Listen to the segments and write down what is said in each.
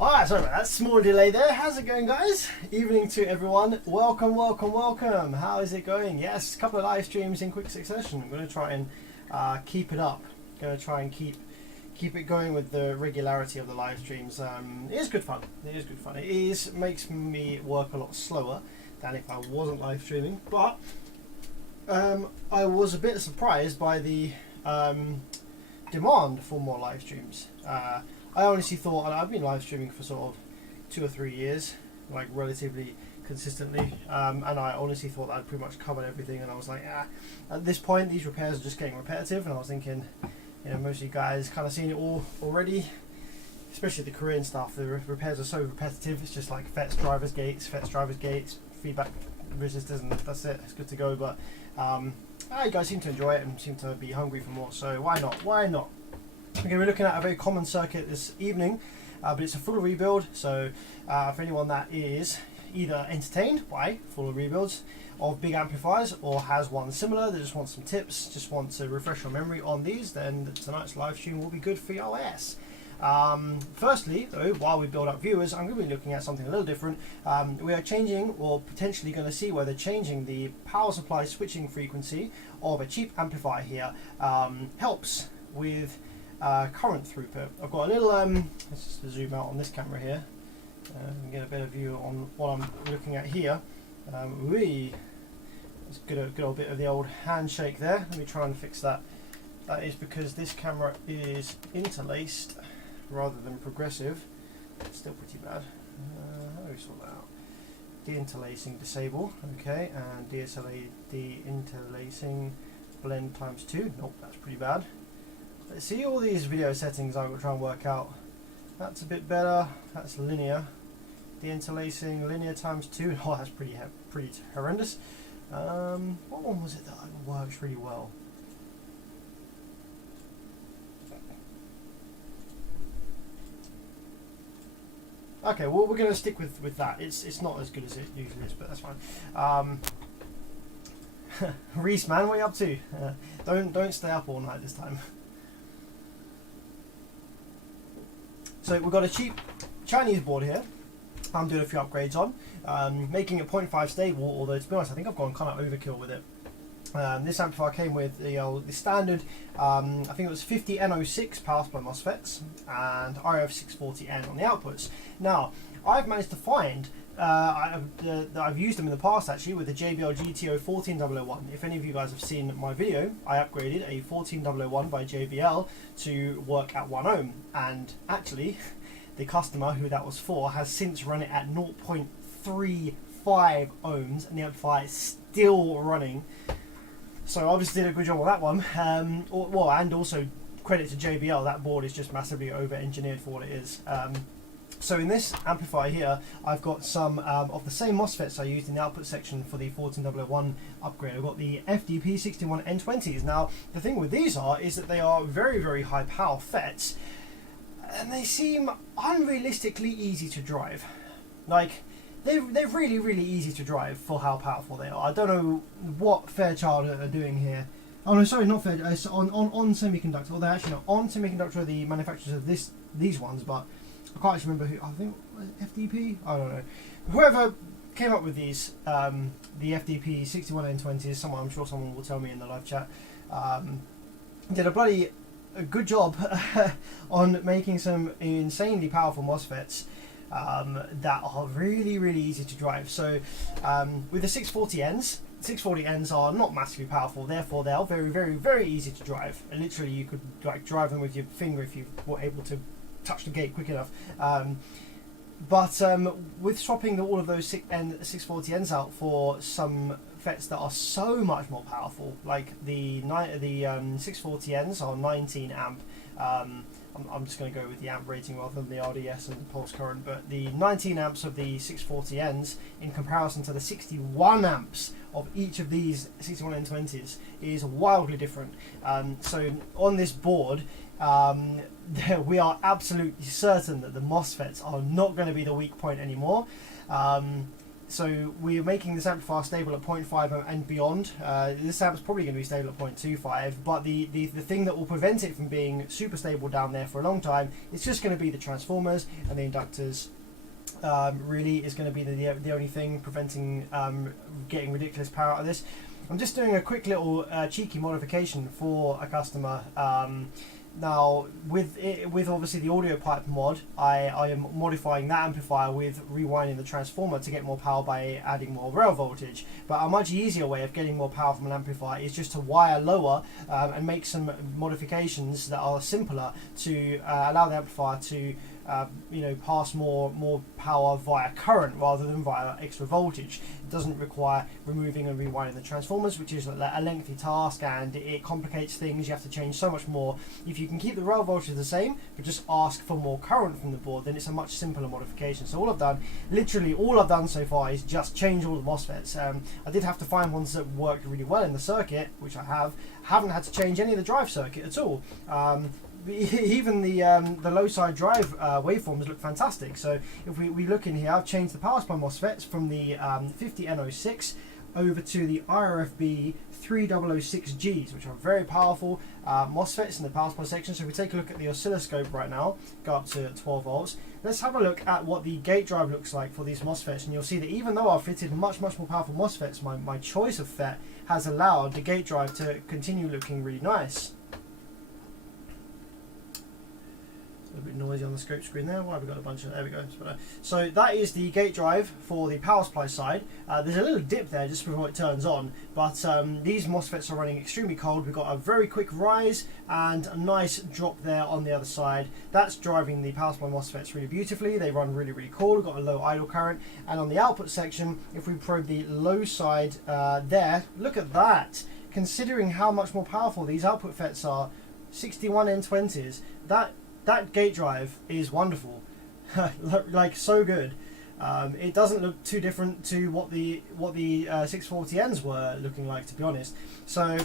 Alright, sorry about that small delay there. How's it going, guys? Evening to everyone. Welcome, welcome, welcome. How is it going? Yes, a couple of live streams in quick succession. I'm going to try and keep it up. Going to try and keep it going with the regularity of the live streams. It is good fun. It is good fun. It makes me work a lot slower than if I wasn't live streaming. But I was a bit surprised by the demand for more live streams. I honestly thought, and I've been live streaming for sort of 2 or 3 years, like relatively consistently, and I honestly thought that I'd pretty much covered everything, and I was like, at this point these repairs are just getting repetitive, and I was thinking, you know, most of you guys kind of seen it all already, especially the Korean stuff. The repairs are so repetitive. It's just like FETs, drivers, gates, feedback resistors, and that's it. It's good to go. But you guys seem to enjoy it and seem to be hungry for more, so why not? Why not? Okay, we're looking at a very common circuit this evening, but it's a full rebuild, so for anyone that is either entertained by full rebuilds of big amplifiers or has one similar that just wants some tips, just wants to refresh your memory on these, then tonight's live stream will be good for your ass. Firstly, though, while we build up viewers, I'm going to be looking at something a little different. We are changing, or potentially going to see whether changing the power supply switching frequency of a cheap amplifier here helps with current throughput. I've got a little, let's just zoom out on this camera here and get a better view on what I'm looking at here. It's a good old bit of the old handshake there. Let me try and fix that. That is because this camera is interlaced rather than progressive. It's still pretty bad. How do we sort that out? Deinterlacing disable, okay, and deinterlacing blend ×2. Nope, that's pretty bad. Let's see all these video settings I'm going to try and work out. That's a bit better. That's linear. Deinterlacing linear ×2. Oh, that's pretty horrendous. What one was it that works really well? Okay, well, we're going to stick with that. It's not as good as it usually is, but that's fine. Reese, man, what are you up to? Don't stay up all night this time. So we've got a cheap Chinese board here. I'm doing a few upgrades on, making it 0.5 stable, although to be honest I think I've gone kind of overkill with it. This amplifier came with the standard, I think it was 50 N06 power supply MOSFETs and RF640N on the outputs. Now I've managed to find, I've used them in the past actually with the JBL GTO 14001. If any of you guys have seen my video, I upgraded a 14001 by JBL to work at 1 ohm, and actually the customer who that was for has since run it at 0.35 ohms and the amplifier is still running. So obviously did a good job on that one. Well, and also credit to JBL, that board is just massively over engineered for what it is. So in this amplifier here, I've got some of the same MOSFETs I used in the output section for the 14001 upgrade. I've got the FDP61N20s. Now, the thing with these is that they are very, very high power FETs, and they seem unrealistically easy to drive. Like, they're really, really easy to drive for how powerful they are. I don't know what Fairchild are doing here. Oh no, sorry, not Fairchild. It's on Semiconductor. Well, they're actually not on Semiconductor, are the manufacturers of these ones, but I can't actually remember who. I think FDP. I don't know. Whoever came up with these, the FDP 61N20s. I'm sure someone will tell me in the live chat. Did a good job on making some insanely powerful MOSFETs that are really, really easy to drive. So with the 640Ns, 640Ns are not massively powerful, therefore they are very, very, very easy to drive. And literally you could like drive them with your finger if you were able to touch the gate quick enough. But with swapping all of those 640Ns out for some FETs that are so much more powerful, like the 640Ns are 19 amp. I'm just going to go with the amp rating rather than the RDS and the pulse current, but the 19 amps of the 640Ns in comparison to the 61 amps of each of these 61N20s is wildly different. So on this board, we are absolutely certain that the MOSFETs are not going to be the weak point anymore. So we're making this amplifier stable at 0.5 and beyond. This amp's probably going to be stable at 0.25, but the thing that will prevent it from being super stable down there for a long time, it's just going to be the transformers and the inductors. Really is going to be the only thing preventing getting ridiculous power out of this. I'm just doing a quick little cheeky modification for a customer. Now, with obviously the audio pipe mod, I am modifying that amplifier with rewinding the transformer to get more power by adding more rail voltage. But a much easier way of getting more power from an amplifier is just to wire lower and make some modifications that are simpler to allow the amplifier to pass more power via current rather than via extra voltage. It doesn't require removing and rewinding the transformers, which is a lengthy task, and it complicates things. You have to change so much more. If you can keep the rail voltage the same but just ask for more current from the board, then it's a much simpler modification. So literally all I've done so far is just change all the MOSFETs. I did have to find ones that worked really well in the circuit, which I haven't had to change any of the drive circuit at all. Even the low side drive waveforms look fantastic. So if we look in here, I've changed the power supply MOSFETs from the 50N06 over to the IRFB 3006Gs, which are very powerful MOSFETs in the power supply section. So if we take a look at the oscilloscope right now, go up to 12 volts. Let's have a look at what the gate drive looks like for these MOSFETs, and you'll see that even though I've fitted much more powerful MOSFETs, my choice of FET has allowed the gate drive to continue looking really nice. A bit noisy on the scope screen there. Why have we got a bunch of... There we go. So that is the gate drive for the power supply side. There's a little dip there just before it turns on, but these MOSFETs are running extremely cold. We've got a very quick rise and a nice drop there on the other side. That's driving the power supply MOSFETs really beautifully. They run really, really cool. We've got a low idle current. And on the output section, if we probe the low side there, look at that. Considering how much more powerful these output FETs are, 61N20s, that gate drive is wonderful. Like, so good. It doesn't look too different to what the 640Ns were looking like, to be honest. So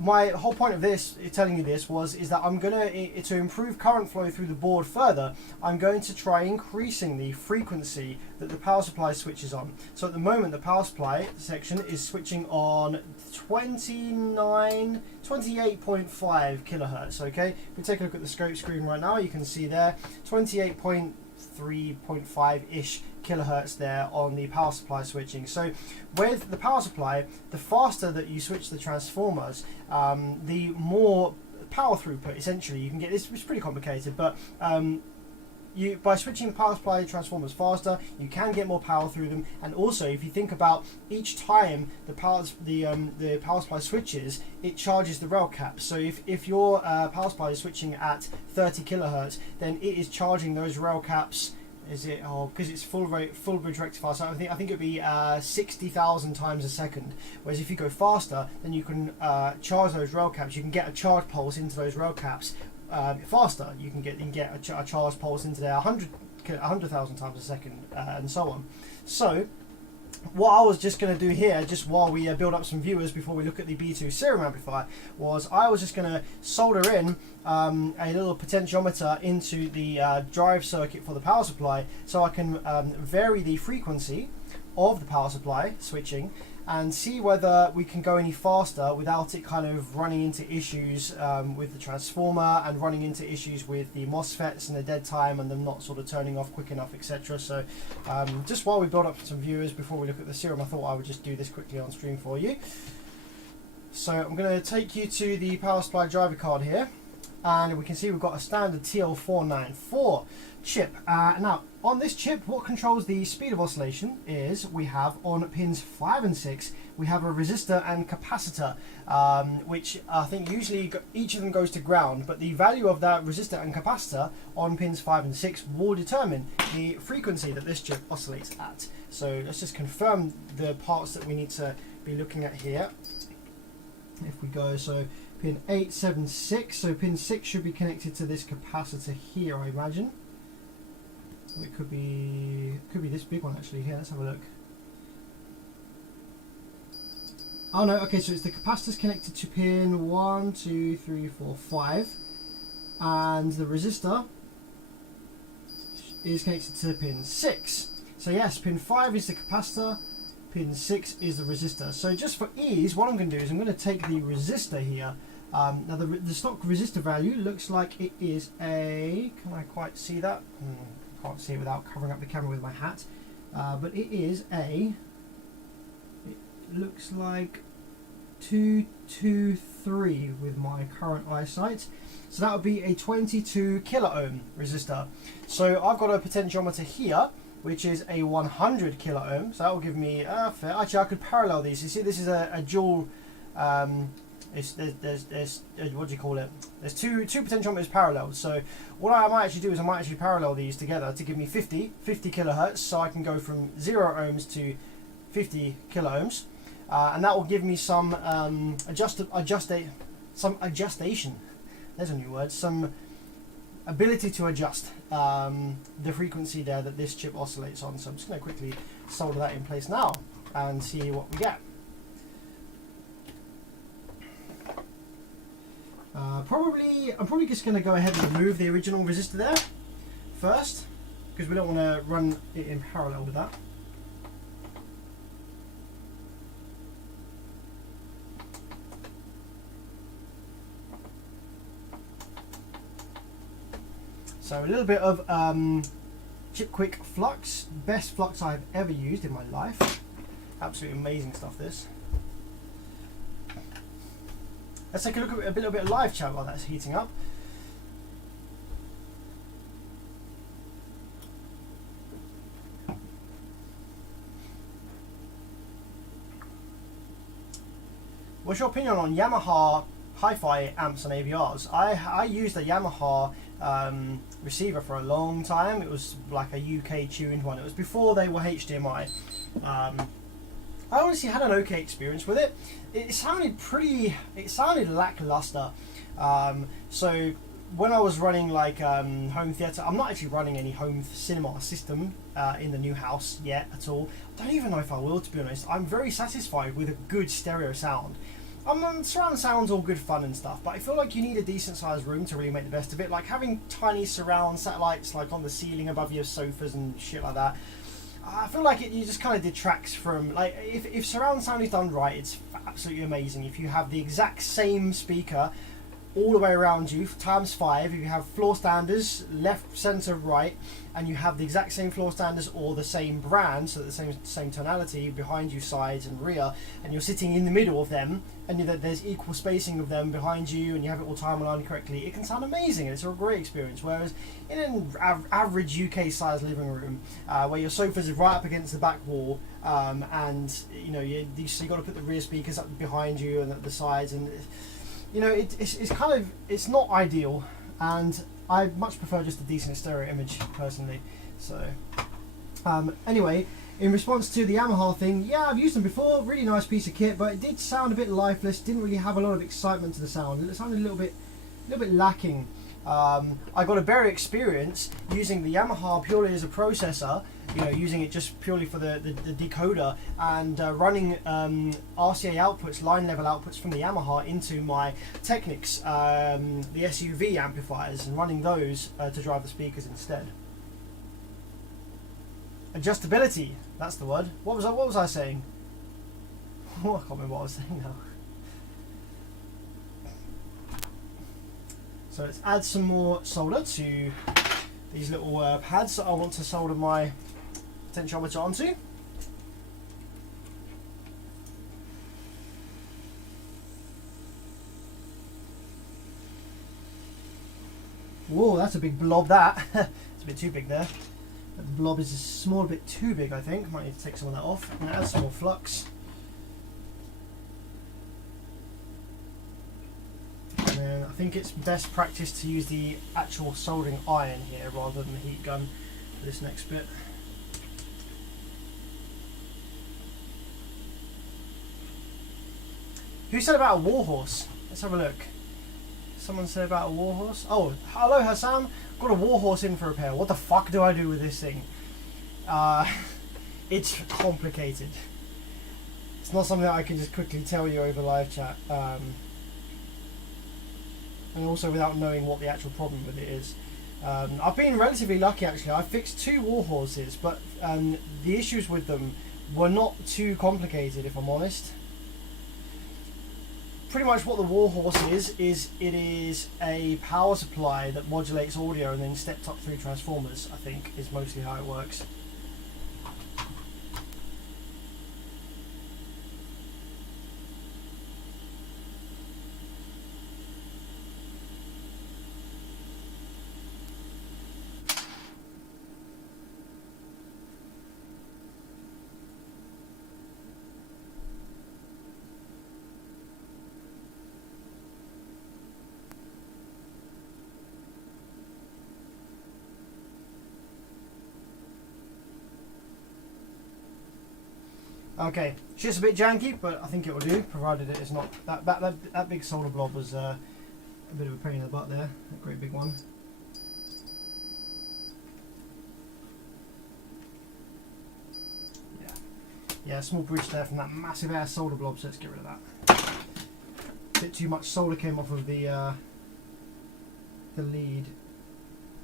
my whole point of this, telling you this, is that I'm gonna, to improve current flow through the board further, I'm going to try increasing the frequency that the power supply switches on. So at the moment, the power supply section is switching on 28.5 kilohertz. Okay, if we take a look at the scope screen right now, you can see there 28.3.5-ish kilohertz there on the power supply switching. So with the power supply, the faster that you switch the transformers, the more power throughput essentially you can get. It's pretty complicated, but by switching the power supply transformers faster, you can get more power through them. And also, if you think about each time the power supply switches, it charges the rail cap. So if your power supply is switching at 30 kilohertz, then it is charging those rail caps. Because it's full bridge rectifier, so I think it'd be 60,000 times a second. Whereas if you go faster, then you can charge those rail caps. You can get a charge pulse into those rail caps faster. You can get a charge pulse into there 100,000 times a second, and so on. So what I was just going to do here, just while we build up some viewers before we look at the B2 Serum amplifier, was I was just going to solder in a little potentiometer into the drive circuit for the power supply, so I can vary the frequency of the power supply switching, and see whether we can go any faster without it kind of running into issues with the transformer, and running into issues with the MOSFETs and the dead time and them not sort of turning off quick enough, etc. So just while we build up some viewers before we look at the Serum, I thought I would just do this quickly on stream for you. So I'm going to take you to the power supply driver card here, and we can see we've got a standard TL494 chip. Now on this chip, what controls the speed of oscillation is we have on pins 5 and 6 we have a resistor and capacitor, which I think usually each of them goes to ground, but the value of that resistor and capacitor on pins 5 and 6 will determine the frequency that this chip oscillates at. So let's just confirm the parts that we need to be looking at here. If we go, so pin 8, 7, 6, so pin 6 should be connected to this capacitor here, I imagine. It could be this big one actually. Here, let's have a look. Oh no, okay, so it's the capacitor's connected to pin 1, 2, 3, 4, 5, and the resistor is connected to pin 6. So yes, pin 5 is the capacitor, pin 6 is the resistor. So just for ease, what I'm going to do is I'm going to take the resistor here. Now the stock resistor value looks like it is a, can I quite see that? Can't see it without covering up the camera with my hat, but it is a, it looks like 223 with my current eyesight. So that would be a 22 kilo ohm resistor. So I've got a potentiometer here which is a 100 kilo ohm, so that will give me fair. Actually I could parallel these. You see this is a dual there's what do you call it? There's two potentiometers parallel. So what I might actually do is I might actually parallel these together to give me 50 kilohertz, so I can go from 0 ohms to 50 kilo ohms, and that will give me some adjustation. There's a new word. Some ability to adjust the frequency there that this chip oscillates on. So I'm just going to quickly solder that in place now and see what we get. I'm probably just going to go ahead and remove the original resistor there first, because we don't want to run it in parallel with that. So a little bit of Chip Quick Flux, best Flux I've ever used in my life. Absolutely amazing stuff, this. Let's take a look at a little bit of live chat while that's heating up. What's your opinion on Yamaha hi-fi amps and AVRs? I used a Yamaha receiver for a long time. It was like a UK tuned one. It was before they were HDMI. I honestly had an okay experience with it. It sounded lackluster. So when I was running like home theatre, I'm not actually running any home cinema system in the new house yet at all. I don't even know if I will, to be honest. I'm very satisfied with a good stereo sound. Surround sound's all good fun and stuff, but I feel like you need a decent sized room to really make the best of it. Like having tiny surround satellites like on the ceiling above your sofas and shit like that, I feel like you just kind of detracts from, like, if surround sound is done right, it's absolutely amazing. If you have the exact same speaker all the way around you times 5, if you have floor standers left, center, right, and you have the exact same floor standers or the same brand, so the same tonality behind you, sides and rear, and you're sitting in the middle of them, and there's equal spacing of them behind you, and you have it all time aligned correctly, it can sound amazing and it's a great experience. Whereas in an average UK sized living room, where your sofas are right up against the back wall, and you know you got to put the rear speakers up behind you and at the sides, and you know it's not ideal, and I much prefer just a decent stereo image personally. So anyway, in response to the Yamaha thing, yeah, I've used them before, really nice piece of kit, but it did sound a bit lifeless, didn't really have a lot of excitement to the sound. It sounded a little bit lacking. I got a better experience using the Yamaha purely as a processor, you know, using it just purely for the decoder, and running RCA outputs, line level outputs from the Yamaha into my Technics, the SUV amplifiers, and running those to drive the speakers instead. Adjustability, that's the word. What was I saying? Oh, I can't remember what I was saying now. So let's add some more solder to these little pads that I want to solder my potentiometer onto. Whoa, that's a big blob, that. It's a bit too big there. The blob is a small bit too big, I think. Might need to take some of that off and add some more flux. And then I think it's best practice to use the actual soldering iron here rather than the heat gun for this next bit. Who said about a warhorse? Let's have a look. Someone said about a warhorse. Oh, hello Hassan. Got a warhorse in for repair. What the fuck do I do with this thing? It's complicated. It's not something that I can just quickly tell you over live chat. And also without knowing what the actual problem with it is. I've been relatively lucky actually. I fixed 2 warhorses, but the issues with them were not too complicated, if I'm honest. Pretty much what the warhorse is it is a power supply that modulates audio and then steps up through transformers, I think, is mostly how it works. Okay, it's just a bit janky, but I think it will do, provided it is not that big solder blob was a bit of a pain in the butt there. A great big one. Yeah, a small bridge there from that massive air solder blob. So let's get rid of that. A bit too much solder came off of the lead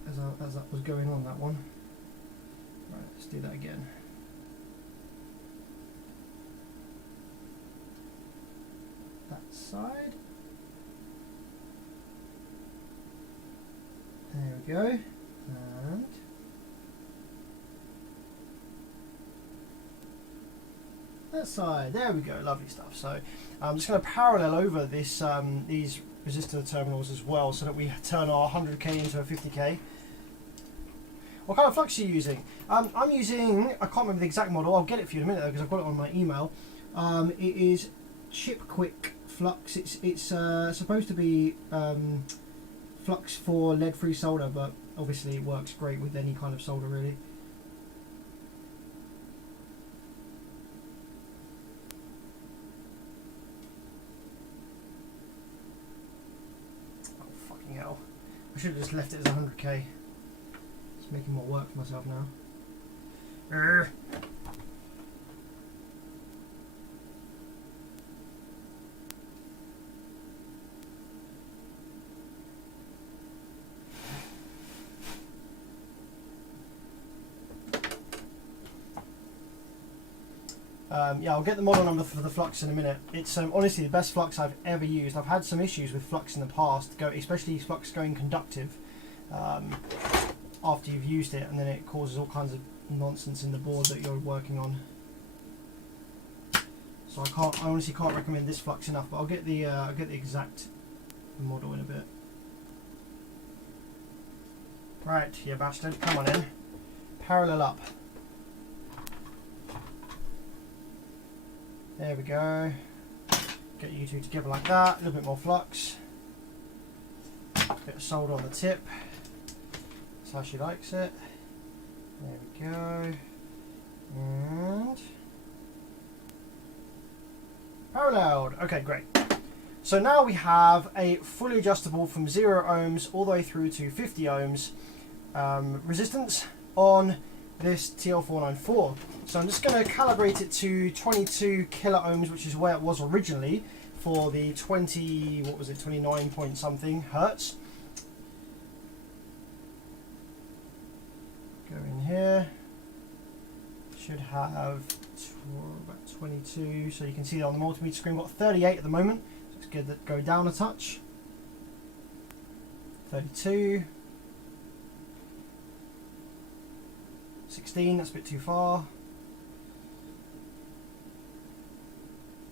as that was going on, that one. Right, let's do that again. That side. There we go. And that side. There we go. Lovely stuff. So I'm just going to parallel over this these resistor terminals as well, so that we turn our 100k into a 50k. What kind of flux are you using? I'm using, I can't remember the exact model. I'll get it for you in a minute though, because I've got it on my email. It is chip quick flux. It's supposed to be flux for lead-free solder, but obviously it works great with any kind of solder really. Oh fucking hell! I should have just left it as 100k. It's making more work for myself now. Yeah, I'll get the model number for the flux in a minute. It's honestly the best flux I've ever used. I've had some issues with flux in the past, especially flux going conductive after you've used it, and then it causes all kinds of nonsense in the board that you're working on. So I honestly can't recommend this flux enough. But I'll get the exact model in a bit. Right, you bastard, come on in. Parallel up. There we go. Get you two together like that. A little bit more flux. Bit of solder on the tip. That's how she likes it. There we go. And paralleled. Okay, great. So now we have a fully adjustable from 0 ohms all the way through to 50 ohms resistance on this TL494. So I'm just going to calibrate it to 22 kilo ohms, which is where it was originally for the 29 point something hertz. Go in here. Should have about 22. So you can see that on the multimeter screen, we've got 38 at the moment. So it's good that go down a touch. 32. 16, that's a bit too far.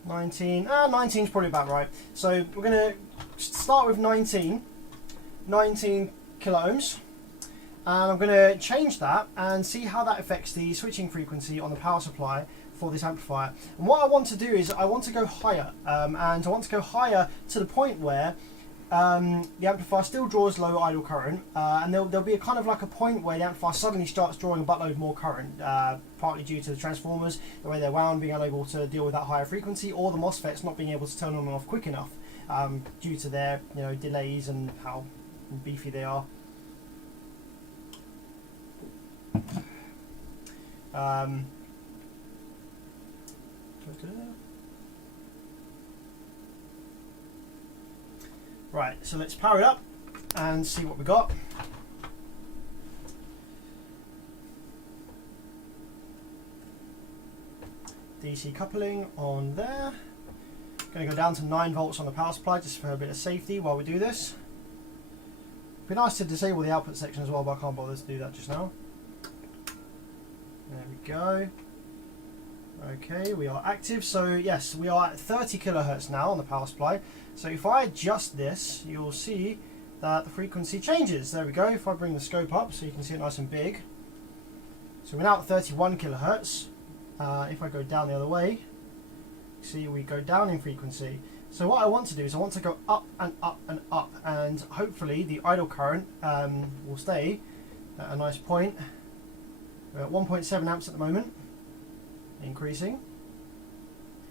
19, 19 is probably about right. So we're going to start with 19 kilo ohms, and I'm going to change that and see how that affects the switching frequency on the power supply for this amplifier. And what I want to do is I want to go higher, and I want to go higher to the point where the amplifier still draws low idle current, and there'll be a kind of like a point where the amplifier suddenly starts drawing a buttload more current, partly due to the transformers, the way they're wound, being unable to deal with that higher frequency, or the MOSFETs not being able to turn on and off quick enough due to their delays and how beefy they are. Right, so let's power it up and see what we got. DC coupling on there. Going to go down to 9 volts on the power supply just for a bit of safety while we do this. It'd be nice to disable the output section as well, but I can't bother to do that just now. There we go. Okay, we are active. So yes, we are at 30 kilohertz now on the power supply. So if I adjust this, you'll see that the frequency changes. There we go. If I bring the scope up so you can see it nice and big. So we're now at 31 kilohertz. If I go down the other way, see we go down in frequency. So what I want to do is I want to go up and up and up, and hopefully the idle current will stay at a nice point. We're at 1.7 amps at the moment, increasing.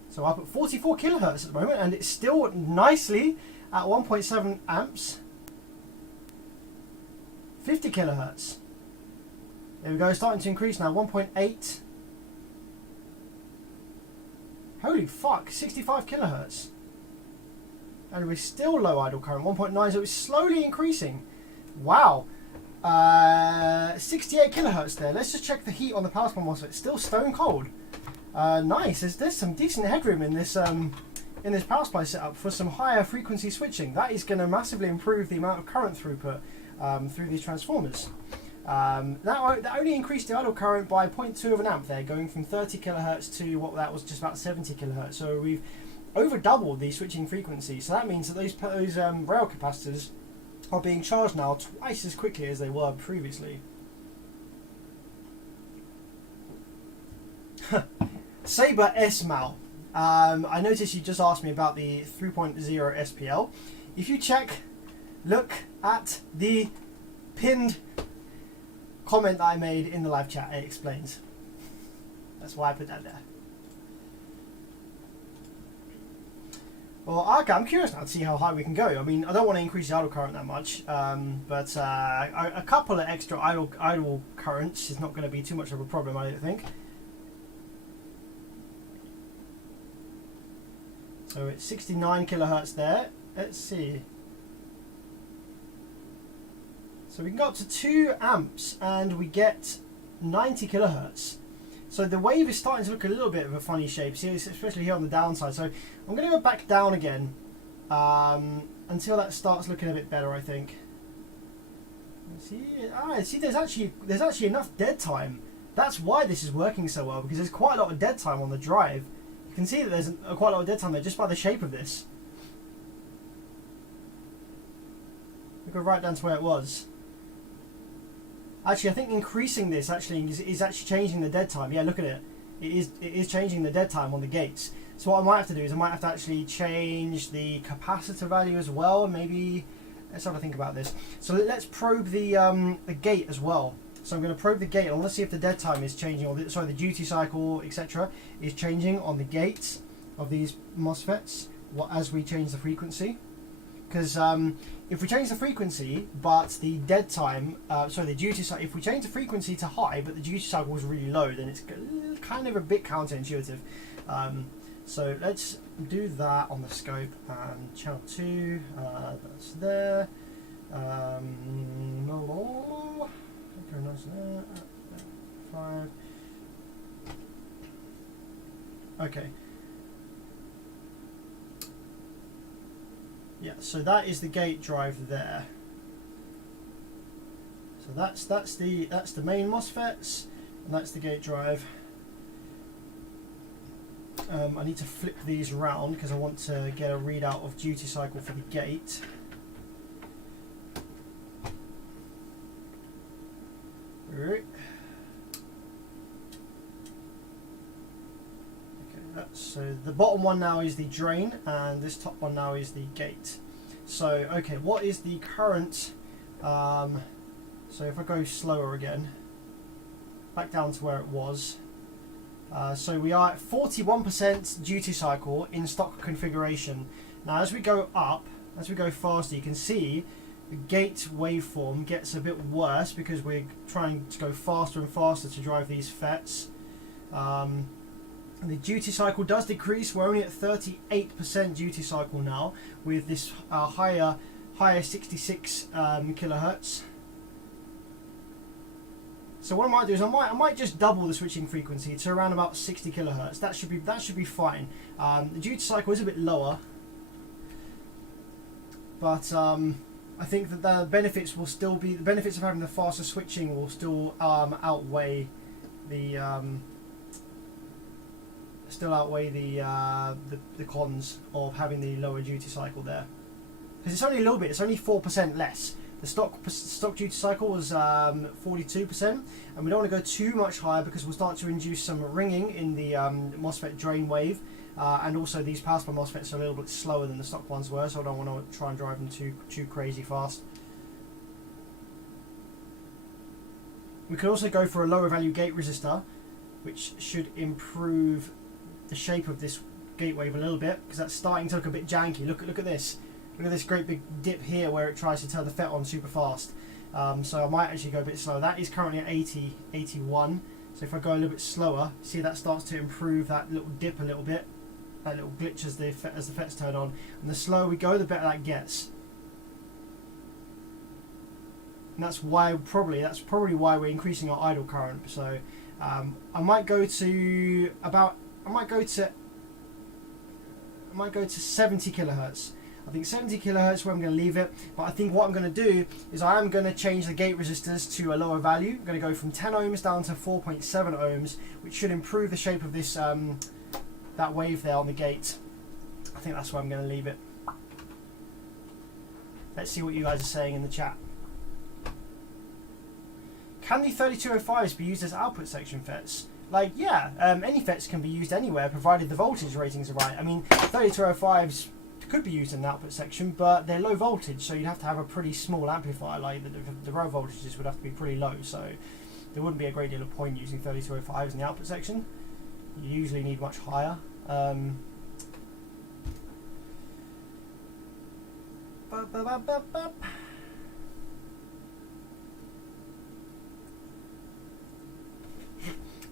So up at 44 kilohertz at the moment, and it's still nicely at 1.7 amps. 50 kilohertz. There we go, starting to increase now. 1.8. Holy fuck, 65 kilohertz. And we're still low idle current, 1.9, so it's slowly increasing. Wow. 68 kilohertz there. Let's just check the heat on the power supply MOSFET. It's still stone cold. Nice. There's some decent headroom in this power supply setup for some higher frequency switching. That is going to massively improve the amount of current throughput through these transformers. That only increased the idle current by 0.2 of an amp there, going from 30 kilohertz to what that was just about 70 kilohertz. So we've over doubled the switching frequency. So that means that those rail capacitors are being charged now twice as quickly as they were previously. Saber S-Mal. I noticed you just asked me about the 3.0 SPL. If you look at the pinned comment that I made in the live chat, it explains. That's why I put that there. Well, okay, I'm curious now to see how high we can go. I mean, I don't want to increase the idle current that much, but a couple of extra idle currents is not going to be too much of a problem, I don't think. So it's 69 kilohertz there. Let's see. So we can go up to 2 amps and we get 90 kilohertz. So the wave is starting to look a little bit of a funny shape, see, especially here on the downside. So I'm going to go back down again until that starts looking a bit better, I think. See, there's actually enough dead time. That's why this is working so well, because there's quite a lot of dead time on the drive. You can see that there's quite a lot of dead time there just by the shape of this. We go right down to where it was. Actually, I think increasing this is actually changing the dead time. Yeah, look at it. It is changing the dead time on the gates. So what I might have to do is I might have to actually change the capacitor value as well. Maybe let's have a think about this. So let's probe the gate as well. So I'm going to probe the gate and let's see if the dead time is changing, or the duty cycle, etc., is changing on the gates of these MOSFETs as we change the frequency. Because if we change the frequency, but the dead time, the duty cycle, if we change the frequency to high, but the duty cycle is really low, then it's kind of a bit counterintuitive. So let's do that on the scope. Channel 2, that's there. Very nice there. 5. Okay. Yeah, so that is the gate drive there. So that's the main MOSFETs, and that's the gate drive. I need to flip these around because I want to get a readout of duty cycle for the gate. Okay, so the bottom one now is the drain, and this top one now is the gate. So okay, what is the current? So if I go slower again, back down to where it was. So we are at 41% duty cycle in stock configuration. Now as we go up, as we go faster, you can see the gate waveform gets a bit worse because we're trying to go faster and faster to drive these FETs. The duty cycle does decrease. We're only at 38% duty cycle now with this higher 66 kilohertz. So what I might do is I might just double the switching frequency to around about 60 kilohertz. That should be fine. The duty cycle is a bit lower, but I think that the benefits will still be the benefits of having the faster switching will still outweigh the cons of having the lower duty cycle there, because it's only a little bit. It's only 4% less. The stock duty cycle was 42%, and we don't want to go too much higher because we'll start to induce some ringing in the MOSFET drain wave, and also these power supply MOSFETs are a little bit slower than the stock ones were, so I don't want to try and drive them too crazy fast. We could also go for a lower value gate resistor, which should improve the shape of this gate wave a little bit, because that's starting to look a bit janky. Look at this. Look at this great big dip here where it tries to turn the FET on super fast. So I might actually go a bit slower. That is currently at 80, 81. So if I go a little bit slower, see that starts to improve that little dip a little bit. That little glitch as the FETs turn on. And the slower we go, the better that gets. And that's probably why we're increasing our idle current. So I might go to 70 kilohertz. I think 70 kilohertz where I'm going to leave it, but I think what I'm going to do is I am going to change the gate resistors to a lower value. I'm going to go from 10 ohms down to 4.7 ohms, which should improve the shape of this that wave there on the gate. I think that's where I'm going to leave it. Let's see what you guys are saying in the chat. Can the 3205s be used as output section FETs? Like, yeah, any FETs can be used anywhere provided the voltage ratings are right. I mean, 3205s could be used in the output section, but they're low voltage, so you'd have to have a pretty small amplifier. Like the row voltages would have to be pretty low, so there wouldn't be a great deal of point using 3205s in the output section. You usually need much higher.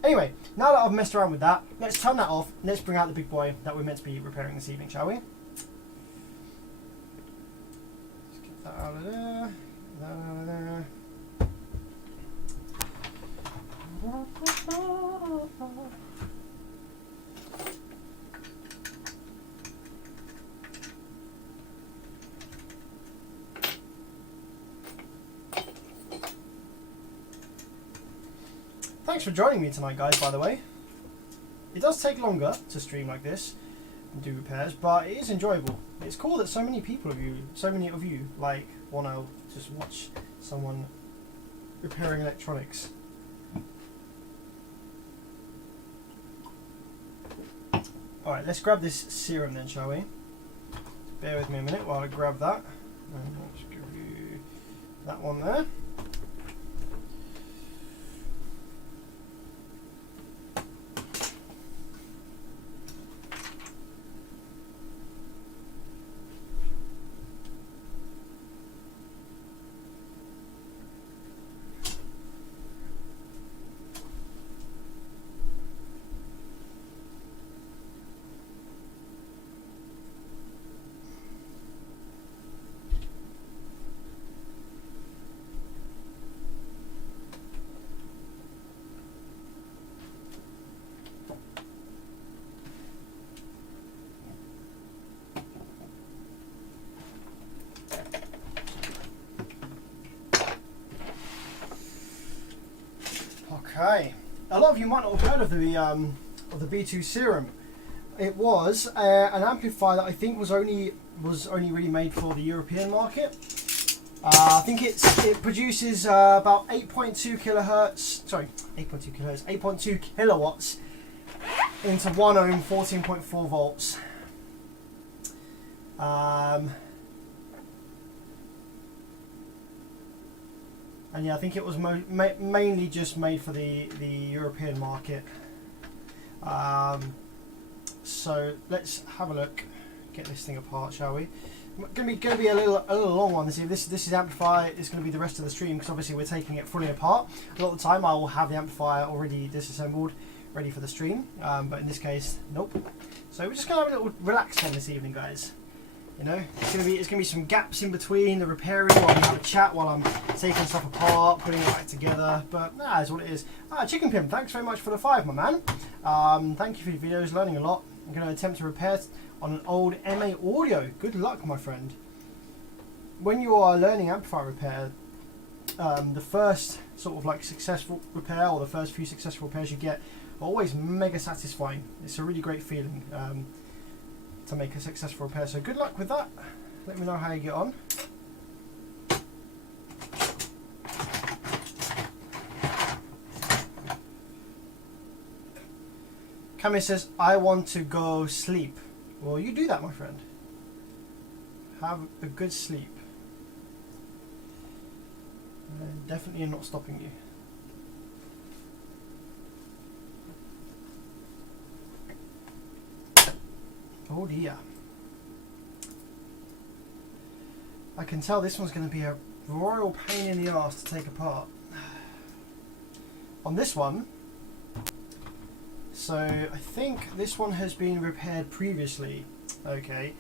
Anyway, now that I've messed around with that, let's turn that off. Let's bring out the big boy that we're meant to be repairing this evening, shall we? That out of there, that out of there. Thanks for joining me tonight, guys, by the way. It does take longer to stream like this and do repairs, but it is enjoyable. It's cool that so many of you like want to just watch someone repairing electronics. Alright, let's grab this serum then, shall we? Bear with me a minute while I grab that. And let's give you that one there. Okay, a lot of you might not have heard of the B2 Serum. It was an amplifier that I think was only really made for the European market. I think it produces about 8.2 kilohertz. Sorry, 8.2 kilohertz, 8.2 kilowatts into 1 ohm, 14.4 volts. And yeah, I think it was mainly just made for the European market. So let's have a look, get this thing apart, shall we? Going to be a little long one this evening. This is amplifier is going to be the rest of the stream, because obviously we're taking it fully apart. A lot of the time I will have the amplifier already disassembled, ready for the stream, but in this case, nope. So we're just going to have a little relaxed one this evening, guys. You know, it's going to be some gaps in between the repairing while we have a chat, while I'm taking stuff apart, putting it back together. But nah, that's what it is. Chicken Pimp, thanks very much for the 5, my man. Thank you for your videos, learning a lot. I'm going to attempt to repair on an old MA audio. Good luck, my friend. When you are learning amplifier repair, the first sort of like successful repair, or the first few successful repairs you get, are always mega satisfying. It's a really great feeling to make a successful repair. So good luck with that. Let me know how you get on. Camille says, I want to go sleep. Well, you do that, my friend. Have a good sleep. Definitely not stopping you. Oh dear. I can tell this one's going to be a royal pain in the arse to take apart. On this one, so I think this one has been repaired previously, okay,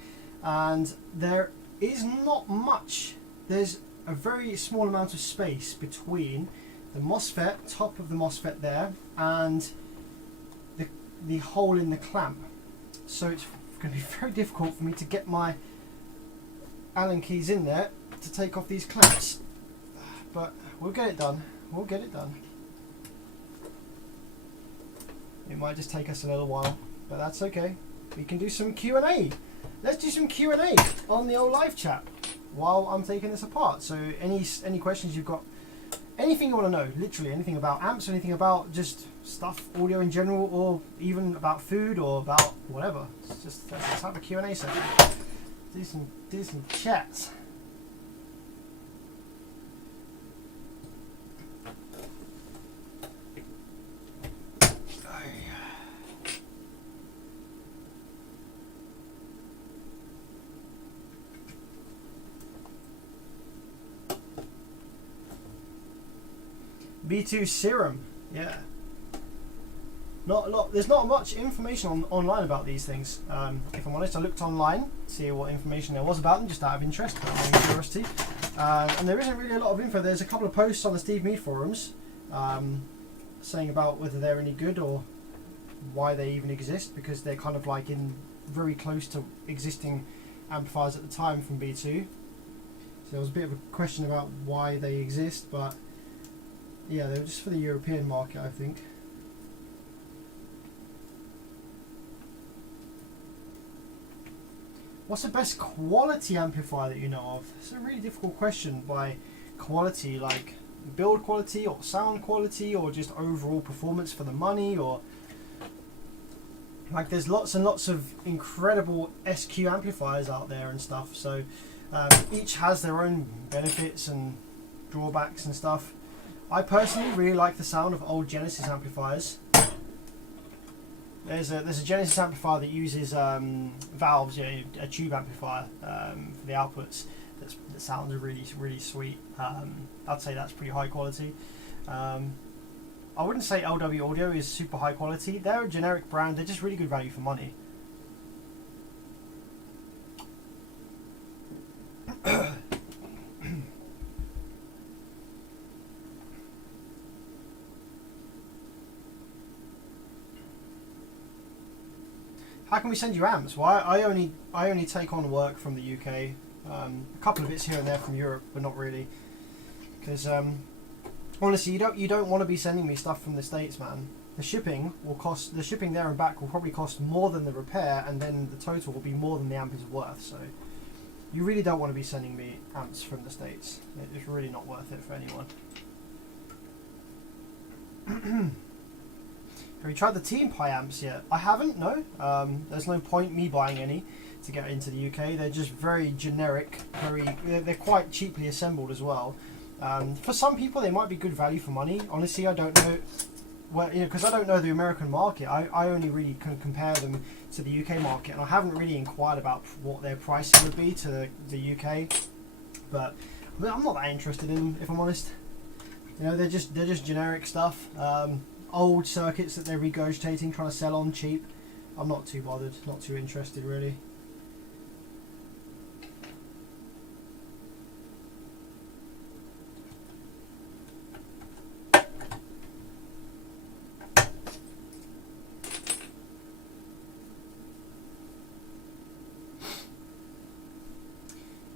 and there is not much. There's a very small amount of space between the MOSFET, top of the MOSFET there, and the hole in the clamp. So it's going to be very difficult for me to get my Allen keys in there to take off these clamps, but we'll get it done. We'll get it done. It might just take us a little while, but that's okay. We can do some Q&A. Let's do some Q&A on the old live chat while I'm taking this apart. So any questions you've got, anything you want to know, literally anything about amps, anything about just stuff, audio in general, or even about food or about whatever. Let's have a Q&A session. Do some chats. B2 Serum, yeah. There's not much information online about these things. If I'm honest, I looked online to see what information there was about them, just out of interest, out of curiosity. And there isn't really a lot of info. There's a couple of posts on the Steve Mead forums saying about whether they're any good or why they even exist, because they're kind of like in very close to existing amplifiers at the time from B2. So there was a bit of a question about why they exist, but yeah, they were just for the European market, I think. What's the best quality amplifier that you know of? It's a really difficult question. By quality, like build quality or sound quality, or just overall performance for the money, or like there's lots and lots of incredible SQ amplifiers out there and stuff. So each has their own benefits and drawbacks and stuff. I personally really like the sound of old Genesis amplifiers. There's a Genesis amplifier that uses valves, you know, a tube amplifier for the outputs. That sounds really sweet. I'd say that's pretty high quality. I wouldn't say LW Audio is super high quality. They're a generic brand. They're just really good value for money. How can we send you amps? Well, I only take on work from the UK. A couple of bits here and there from Europe, but not really, because Honestly, you don't want to be sending me stuff from the States, man. The shipping there and back will probably cost more than the repair, and then the total will be more than the amp is worth. So you really don't want to be sending me amps from the States. It's really not worth it for anyone. Have you tried the Team Pi amps yet? I haven't, no. There's no point me buying any to get into the UK. They're just very generic, they're quite cheaply assembled as well. For some people they might be good value for money. Honestly, I don't know, well, because I don't know the American market. I only really can compare them to the UK market, and I haven't really inquired about what their pricing would be to the UK. But I'm not that interested in them, if I'm honest. They're just generic stuff. Old circuits that they're regurgitating, trying to sell on cheap. I'm not too bothered, not too interested really.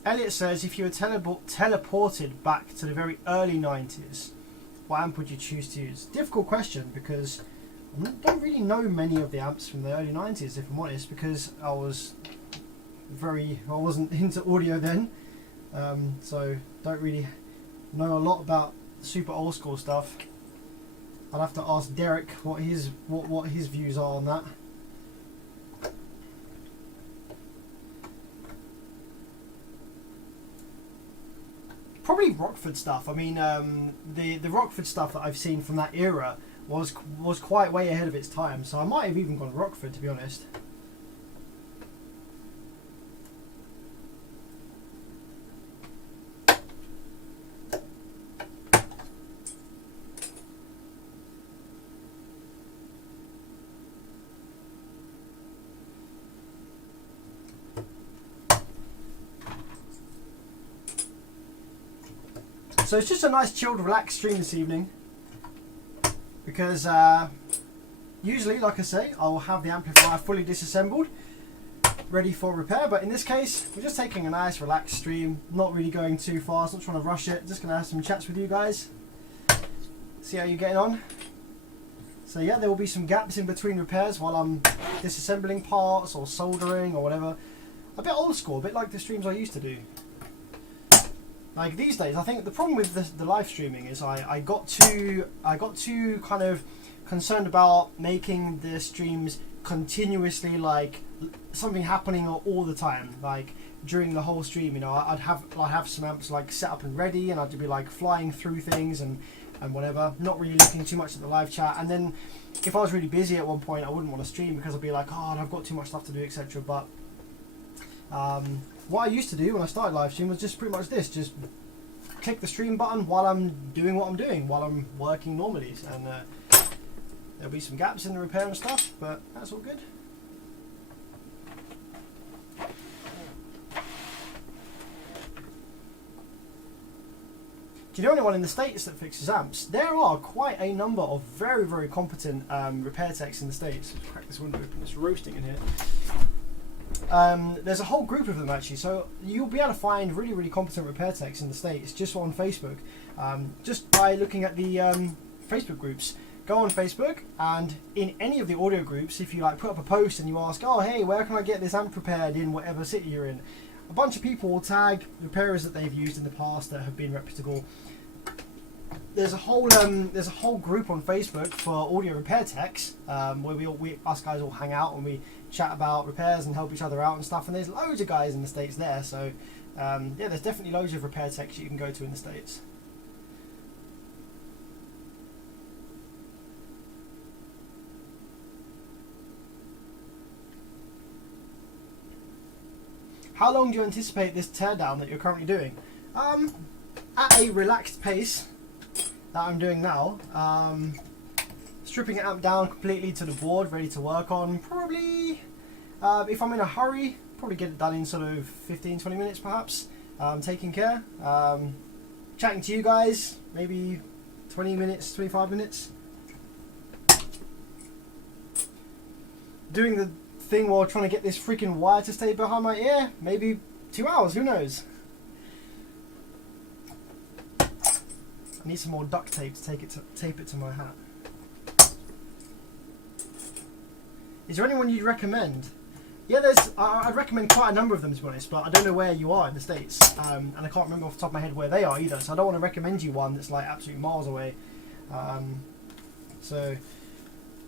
Elliot says, if you were teleported back to the very early 90s, what amp would you choose to use? Difficult question, because I don't really know many of the amps from the early 90s, if I'm honest, because I wasn't into audio then, so don't really know a lot about super old school stuff. I'd have to ask Derek what his views are on that. Probably Rockford stuff. I mean, the Rockford stuff that I've seen from that era was quite way ahead of its time. So I might have even gone Rockford, to be honest. So it's just a nice chilled relaxed stream this evening, because usually, like I say, I will have the amplifier fully disassembled, ready for repair, but in this case we're just taking a nice relaxed stream, not really going too fast, not trying to rush it, just going to have some chats with you guys, see how you're getting on. So yeah, there will be some gaps in between repairs while I'm disassembling parts or soldering or whatever. A bit old school, a bit like the streams I used to do. Like these days, I think the problem with the live streaming is I got too kind of concerned about making the streams continuously, like something happening all the time. Like during the whole stream, I'd have some amps like set up and ready, and I'd be like flying through things and whatever, not really looking too much at the live chat. And then if I was really busy at one point, I wouldn't want to stream because I'd be like, oh, I've got too much stuff to do, etc. But what I used to do when I started live stream was just pretty much this, just click the stream button while I'm doing what I'm doing, while I'm working normally, and there'll be some gaps in the repair and stuff, but that's all good. Do you know anyone in the States that fixes amps? There are quite a number of very, very competent repair techs in the States. Let's crack this window open, it's roasting in here. There's a whole group of them actually, so you'll be able to find really, really competent repair techs in the States just on Facebook, just by looking at the Facebook groups. Go on Facebook, and in any of the audio groups, if you like put up a post and you ask, oh hey, where can I get this amp repaired in whatever city you're in, a bunch of people will tag repairers that they've used in the past that have been reputable. There's a whole group on Facebook for audio repair techs, where us guys all hang out and we chat about repairs and help each other out and stuff. And there's loads of guys in the States there, so yeah, there's definitely loads of repair techs you can go to in the States. How long do you anticipate this teardown that you're currently doing? At a relaxed pace that I'm doing now, stripping an amp down completely to the board, ready to work on. Probably, if I'm in a hurry, probably get it done in sort of 15-20 minutes perhaps. Taking care, chatting to you guys, maybe 20 minutes, 25 minutes. Doing the thing while trying to get this freaking wire to stay behind my ear, maybe 2 hours, who knows. I need some more duct tape to tape it to my hat. Is there anyone you'd recommend? Yeah, I'd recommend quite a number of them, to be honest, but I don't know where you are in the States, and I can't remember off the top of my head where they are either, so I don't want to recommend you one that's like absolutely miles away. So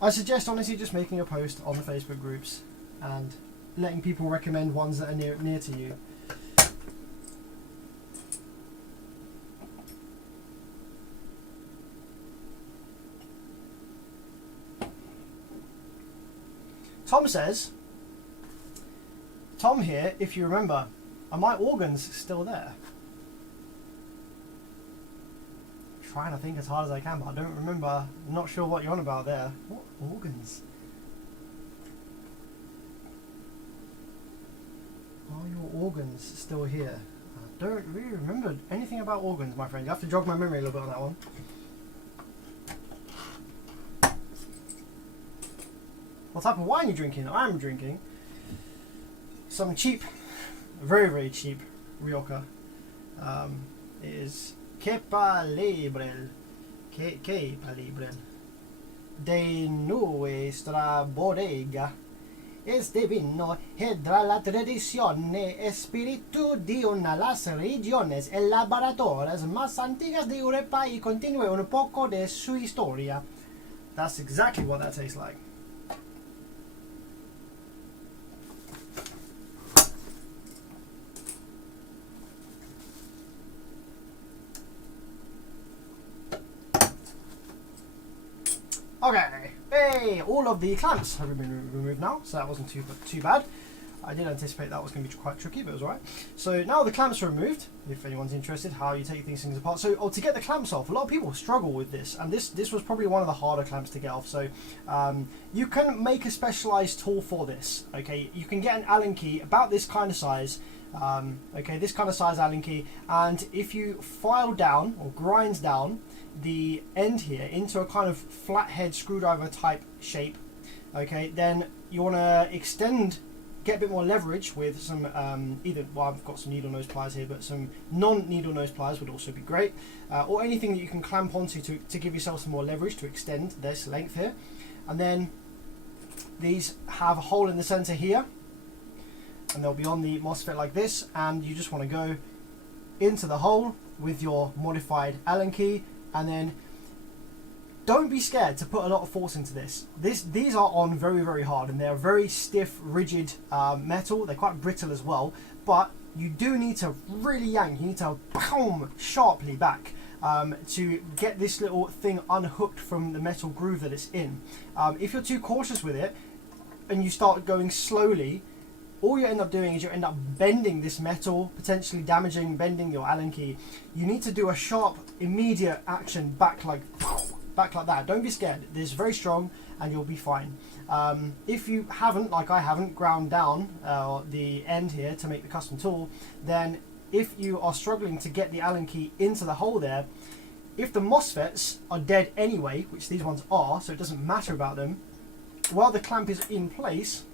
I suggest honestly just making a post on the Facebook groups and letting people recommend ones that are near to you. Tom here, if you remember, are my organs still there? I'm trying to think as hard as I can, but I don't remember. I'm not sure what you're on about there. What organs? Are your organs still here? I don't really remember anything about organs, my friend. You have to jog my memory a little bit on that one. What type of wine are you drinking? I'm drinking some cheap, very, very cheap Rioja. It is Cepa Libre de nuestra bodega. Este vino hedra la tradizione espíritu de una de las regiones elaboradoras más antiguas de Europa y continúa un poco de su historia. That's exactly what that tastes like. Okay, hey, all of the clamps have been removed now, so that wasn't too bad. I did anticipate that was going to be quite tricky, but it was alright. So now the clamps are removed, if anyone's interested, how you take these things apart. So to get the clamps off, a lot of people struggle with this, and this was probably one of the harder clamps to get off. So you can make a specialized tool for this. Okay, you can get an Allen key about this kind of size. Okay, this kind of size Allen key, and if you file down or grind down the end here into a kind of flathead screwdriver type shape, okay, then you want to get a bit more leverage with some I've got some needle nose pliers here, but some non-needle nose pliers would also be great, or anything that you can clamp onto to give yourself some more leverage to extend this length here. And then these have a hole in the center here, and they'll be on the MOSFET like this, and you just want to go into the hole with your modified Allen key, and then don't be scared to put a lot of force into this. These are on very, very hard, and they're very stiff, rigid metal. They're quite brittle as well, but you do need to really yank. You need to boom sharply back to get this little thing unhooked from the metal groove that it's in. If you're too cautious with it and you start going slowly, all you end up doing is you end up bending this metal, potentially bending your Allen key. You need to do a sharp, immediate action back like that. Don't be scared. This is very strong, and you'll be fine. If you haven't, like I haven't, ground down the end here to make the custom tool, then if you are struggling to get the Allen key into the hole there, if the MOSFETs are dead anyway, which these ones are, so it doesn't matter about them, while the clamp is in place,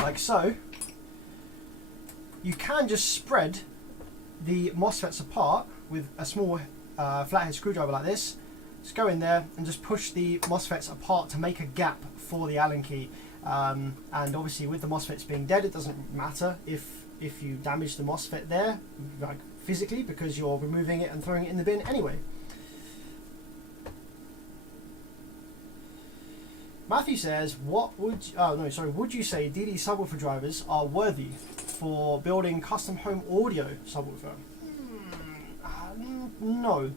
like so, you can just spread the MOSFETs apart with a small flathead screwdriver like this. Just go in there and just push the MOSFETs apart to make a gap for the Allen key. And obviously with the MOSFETs being dead, it doesn't matter if you damage the MOSFET there, like physically, because you're removing it and throwing it in the bin anyway. Matthew says, would you say DD subwoofer drivers are worthy for building custom home audio subwoofer? No.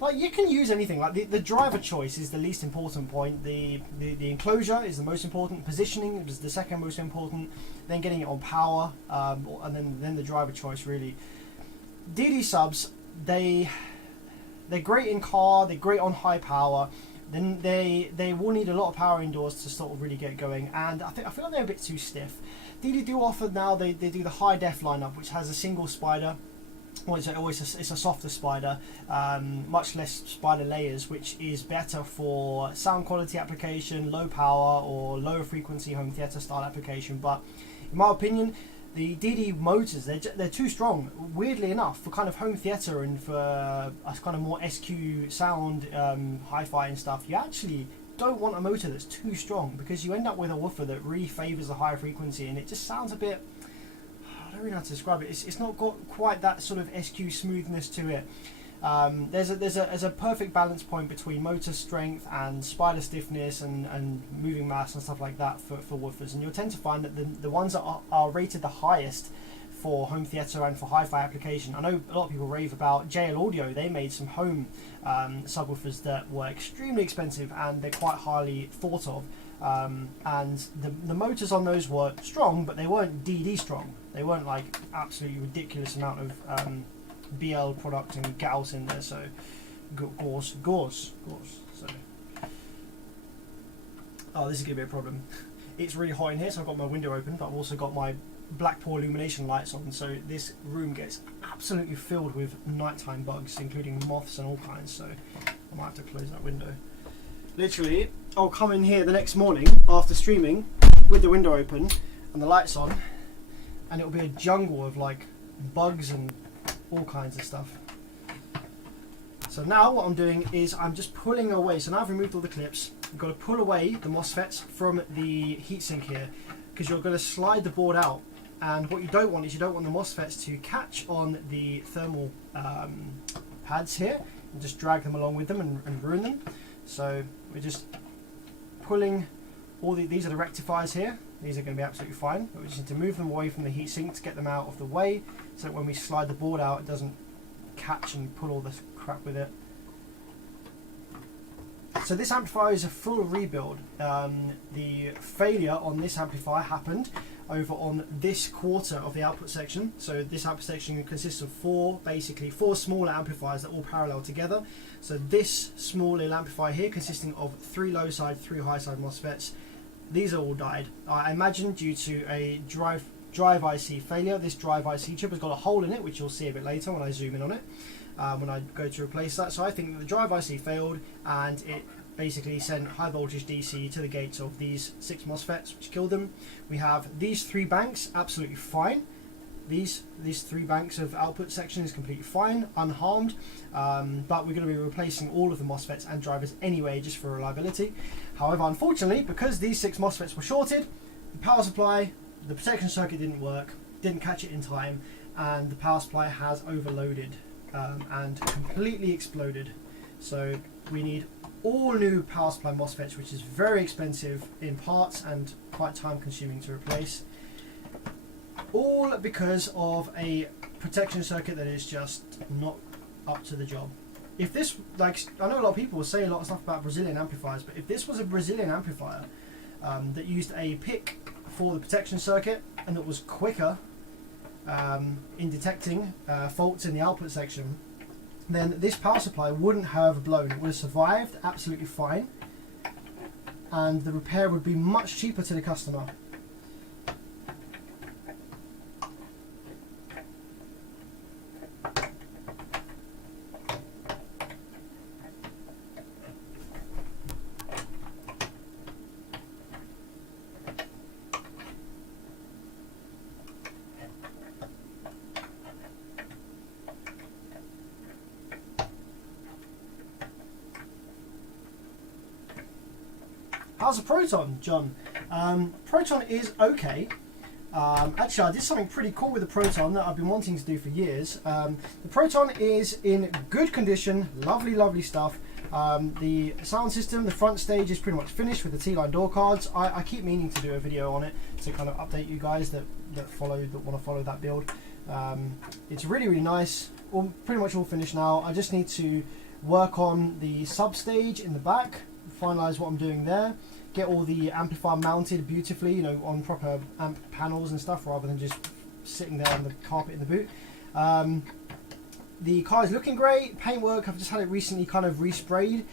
Well, you can use anything. Like the driver choice is the least important point. The enclosure is the most important. Positioning is the second most important. Then getting it on power, and then the driver choice really. DD subs, they're great in car. They're great on high power. Then they will need a lot of power indoors to sort of really get going. And I feel like they're a bit too stiff. DD do offer now. They do the high def lineup, which has a single spider. Well, it's a softer spider, much less spider layers, which is better for sound quality application, low power or lower frequency home theatre style application. But in my opinion, the DD motors, they're too strong, weirdly enough, for kind of home theatre and for a kind of more SQ sound, hi-fi and stuff. You actually don't want a motor that's too strong, because you end up with a woofer that really favours a higher frequency, and it just sounds a bit, I don't really know how to describe it, it's not got quite that sort of SQ smoothness to it. There's a perfect balance point between motor strength and spider stiffness and moving mass and stuff like that for woofers, and you'll tend to find that the ones that are rated the highest for home theatre and for hi-fi application. I know a lot of people rave about JL Audio. They made some home subwoofers that were extremely expensive, and they're quite highly thought of, and the motors on those were strong, but they weren't DD strong. They weren't like absolutely ridiculous amount of BL product and gauss in there, so gauze. So, oh, this is gonna be a problem. It's really hot in here, so I've got my window open, but I've also got my black pour illumination lights on, so this room gets absolutely filled with nighttime bugs, including moths and all kinds. So I might have to close that window. Literally, I'll come in here the next morning after streaming with the window open and the lights on, and it'll be a jungle of like bugs and all kinds of stuff. So now what I'm doing is I'm just pulling away. So now I've removed all the clips. You've got to pull away the MOSFETs from the heatsink here, because you're going to slide the board out. And what you don't want is you don't want the MOSFETs to catch on the thermal pads here and just drag them along with them and ruin them. So we're just pulling all these are the rectifiers here. These are going to be absolutely fine, but we just need to move them away from the heatsink to get them out of the way, so that when we slide the board out, it doesn't catch and pull all this crap with it. So this amplifier is a full rebuild. The failure on this amplifier happened over on this quarter of the output section. So this output section consists of basically four smaller amplifiers that all parallel together. So this small little amplifier here, consisting of 3 low side, 3 high side MOSFETs, these are all died. I imagine due to a drive IC failure. This drive IC chip has got a hole in it, which you'll see a bit later when I zoom in on it, when I go to replace that. So I think that the drive IC failed, and it basically sent high voltage DC to the gates of these 6 MOSFETs, which killed them. We have these 3 banks absolutely fine. These 3 banks of output section is completely fine, unharmed, but we're going to be replacing all of the MOSFETs and drivers anyway, just for reliability. However, unfortunately, because these 6 MOSFETs were shorted, the power supply, the protection circuit didn't work, didn't catch it in time, and the power supply has overloaded and completely exploded. So we need all new power supply MOSFETs, which is very expensive in parts and quite time consuming to replace. All because of a protection circuit that is just not up to the job. If this, like, I know a lot of people will say a lot of stuff about Brazilian amplifiers, but if this was a Brazilian amplifier that used a PIC for the protection circuit and that was quicker in detecting faults in the output section, then this power supply wouldn't have blown. It would have survived absolutely fine, and the repair would be much cheaper to the customer. How's the Proton, John? Proton is okay. Actually, I did something pretty cool with the Proton that I've been wanting to do for years. The Proton is in good condition, lovely stuff. The sound system, the front stage is pretty much finished with the T-line door cards. I keep meaning to do a video on it to kind of update you guys that want to follow that build. It's really nice. Pretty much all finished now. I just need to work on the sub stage in the back, finalize what I'm doing there, get all the amplifier mounted beautifully, you know, on proper amp panels and stuff, rather than just sitting there on the carpet in the boot. The car is looking great. Paintwork, I've just had it recently kind of resprayed,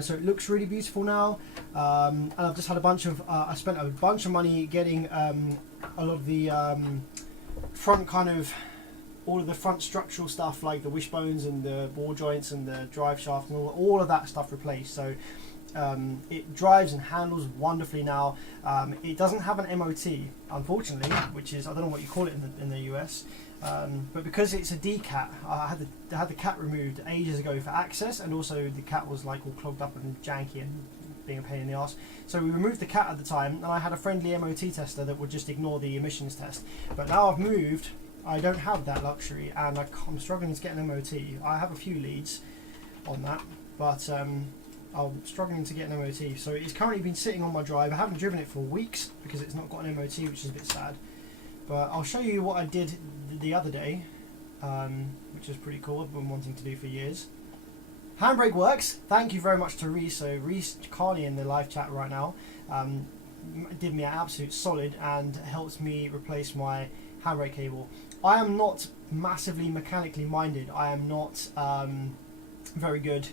so it looks really beautiful now. And I've just had I spent a bunch of money getting a lot of the front kind of, all of the front structural stuff, like the wishbones and the ball joints and the drive shaft and all of that stuff replaced. So It drives and handles wonderfully now. It doesn't have an MOT, unfortunately, which is, I don't know what you call it in the US, but because it's a DCAT, I had the cat removed ages ago for access, and also the cat was like all clogged up and janky and being a pain in the ass. So we removed the cat at the time, and I had a friendly MOT tester that would just ignore the emissions test. But now I've moved, I don't have that luxury, and I'm struggling to get an MOT. I have a few leads on that, but I'm struggling to get an MOT. So it's currently been sitting on my drive. I haven't driven it for weeks because it's not got an MOT, which is a bit sad. But I'll show you what I did the other day, which is pretty cool. I've been wanting to do for years. Handbrake works. Thank you very much to Reese. So Reese Carney in the live chat right now did me an absolute solid and helped me replace my handbrake cable. I am not massively mechanically minded. I am not very good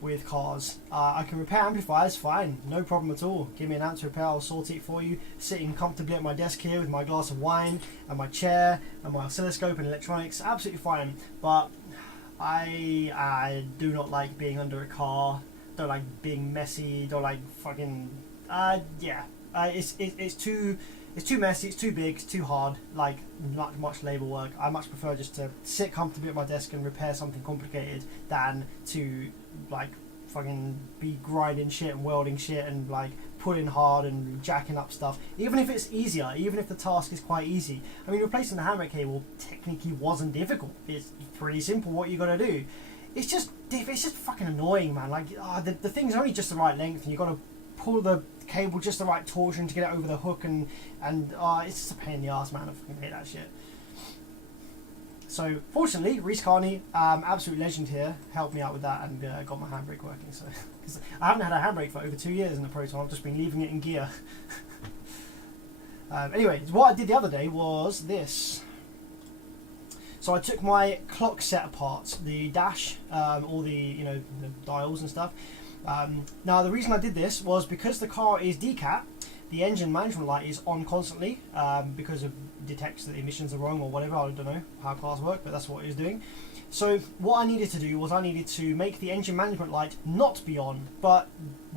with cars. I can repair amplifiers, fine, no problem at all. Give me an amp to repair, I'll sort it for you. Sitting comfortably at my desk here with my glass of wine and my chair and my oscilloscope and electronics, absolutely fine. But I do not like being under a car, don't like being messy, don't like fucking, it's too messy, it's too big, it's too hard, like much labour work. I much prefer just to sit comfortably at my desk and repair something complicated than to like fucking be grinding shit and welding shit and like pulling hard and jacking up stuff. Even if it's easier, even if the task is quite easy. I mean, replacing the handbrake cable technically wasn't difficult. It's pretty simple what you got to do. It's just fucking annoying, man. Like the thing's only just the right length, and you got to pull the cable just the right torsion to get it over the hook, and it's just a pain in the ass, man. I fucking hate that shit. So fortunately, Reese Carney, absolute legend here, helped me out with that and got my handbrake working. So because I haven't had a handbrake for over 2 years in the Proton, I've just been leaving it in gear. Anyway, what I did the other day was this. So I took my clock set apart, the dash, all the the dials and stuff. Now the reason I did this was because the car is DCAT, the engine management light is on constantly because it detects that the emissions are wrong or whatever. I don't know how cars work, but that's what it is doing. So what I needed to do was I needed to make the engine management light not be on. But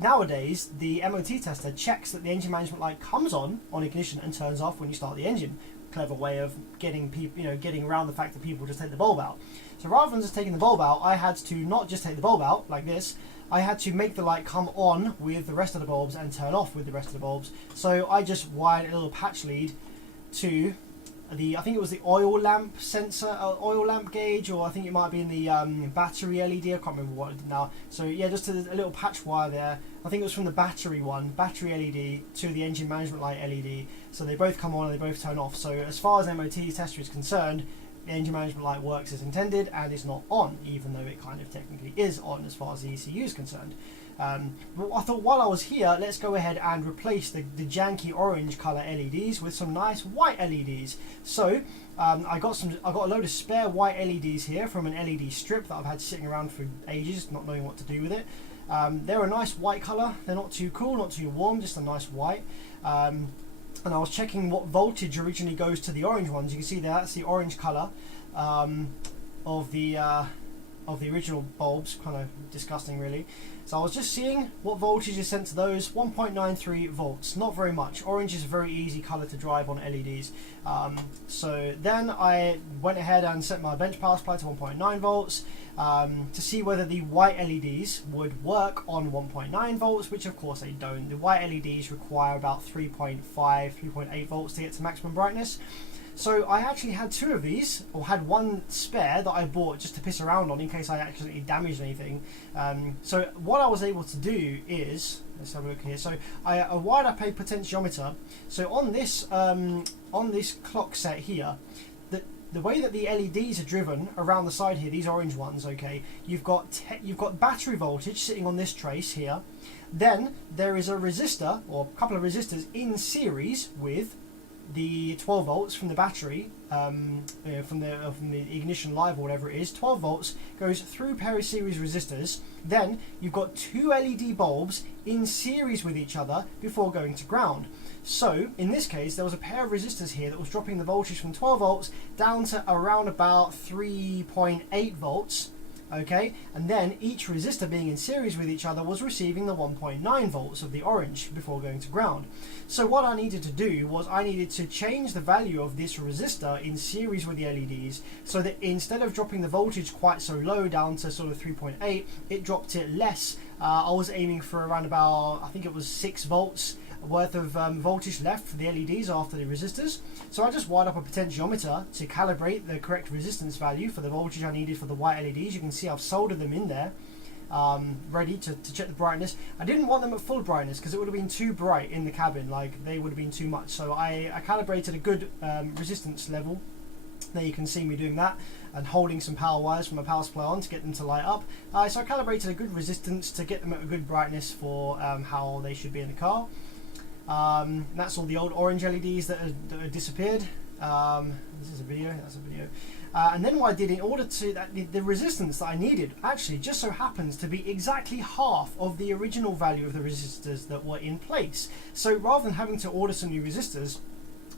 nowadays the MOT tester checks that the engine management light comes on ignition and turns off when you start the engine. Clever way of getting people, getting around the fact that people just take the bulb out. So rather than just taking the bulb out, I had to not just take the bulb out like this. I had to make the light come on with the rest of the bulbs and turn off with the rest of the bulbs. So I just wired a little patch lead to I think it was the oil lamp sensor, oil lamp gauge, or I think it might be in the battery LED. I can't remember what it did now. So yeah, just a little patch wire there. I think it was from the battery LED to the engine management light LED. So they both come on and they both turn off. So as far as MOT tester is concerned, the engine management light works as intended and is not on, even though it kind of technically is on as far as the ECU is concerned. But I thought while I was here, let's go ahead and replace the janky orange colour LEDs with some nice white LEDs. So I got a load of spare white LEDs here from an LED strip that I've had sitting around for ages, not knowing what to do with it. They're a nice white colour. They're not too cool, not too warm, just a nice white. And I was checking what voltage originally goes to the orange ones. You can see there, that's the orange colour of the original bulbs. Kind of disgusting, really. So I was just seeing what voltage is sent to those. 1.93 volts, not very much. Orange is a very easy colour to drive on LEDs. So then I went ahead and set my bench power supply to 1.9 volts to see whether the white LEDs would work on 1.9 volts, which of course they don't. The white LEDs require about 3.5, 3.8 volts to get to maximum brightness. So I actually had two of these, or had one spare that I bought just to piss around on in case I accidentally damaged anything. So what I was able to do is, let's have a look here. So I wired up a potentiometer. So on this clock set here, the way that the LEDs are driven around the side here, these orange ones, okay, you've got battery voltage sitting on this trace here. Then there is a resistor, or a couple of resistors in series with the 12 volts from the battery, from the ignition live or whatever it is. 12 volts goes through a pair of series resistors. Then you've got two LED bulbs in series with each other before going to ground. So in this case, there was a pair of resistors here that was dropping the voltage from 12 volts down to around about 3.8 volts. okay, and then each resistor being in series with each other was receiving the 1.9 volts of the orange before going to ground. So what I needed to do was I needed to change the value of this resistor in series with the LEDs, so that instead of dropping the voltage quite so low down to sort of 3.8, it dropped it less. I was aiming for around about, I think it was 6 volts worth of voltage left for the LEDs after the resistors. So I just wired up a potentiometer to calibrate the correct resistance value for the voltage I needed for the white LEDs. You can see I've soldered them in there, ready to check the brightness. I didn't want them at full brightness because it would have been too bright in the cabin, like they would have been too much. So I calibrated a good resistance level. There you can see me doing that and holding some power wires from a power supply on to get them to light up. So I calibrated a good resistance to get them at a good brightness for how they should be in the car. That's all the old orange LEDs that are disappeared. This is a video, that's a video. And then what I did in order to, the resistance that I needed actually just so happens to be exactly half of the original value of the resistors that were in place. So rather than having to order some new resistors,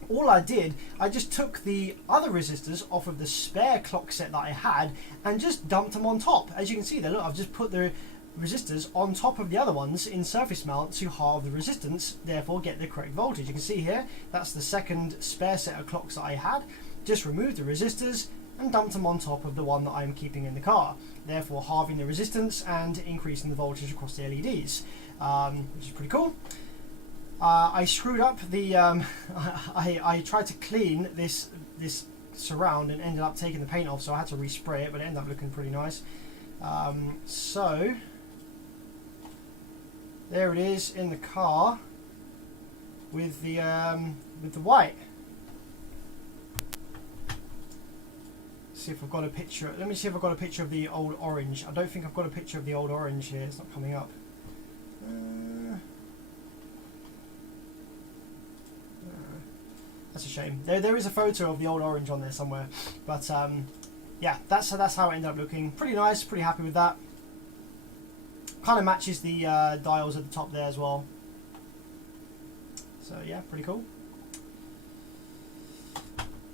all I did, I just took the other resistors off of the spare clock set that I had and just dumped them on top. As you can see there, look, I've just put the resistors on top of the other ones in surface mount to halve the resistance, therefore get the correct voltage. You can see here, that's the second spare set of clocks that I had. Just removed the resistors and dumped them on top of the one that I'm keeping in the car, therefore halving the resistance and increasing the voltage across the LEDs, which is pretty cool. I screwed up the, I tried to clean this surround and ended up taking the paint off, so I had to respray it, but it ended up looking pretty nice. So there it is in the car with the white. See if I've got a picture. Let me see if I've got a picture of the old orange. I don't think I've got a picture of the old orange here. It's not coming up. That's a shame. There is a photo of the old orange on there somewhere, but yeah, that's how it ended up looking. Pretty nice. Pretty happy with that. Kind of matches the dials at the top there as well. So yeah, pretty cool.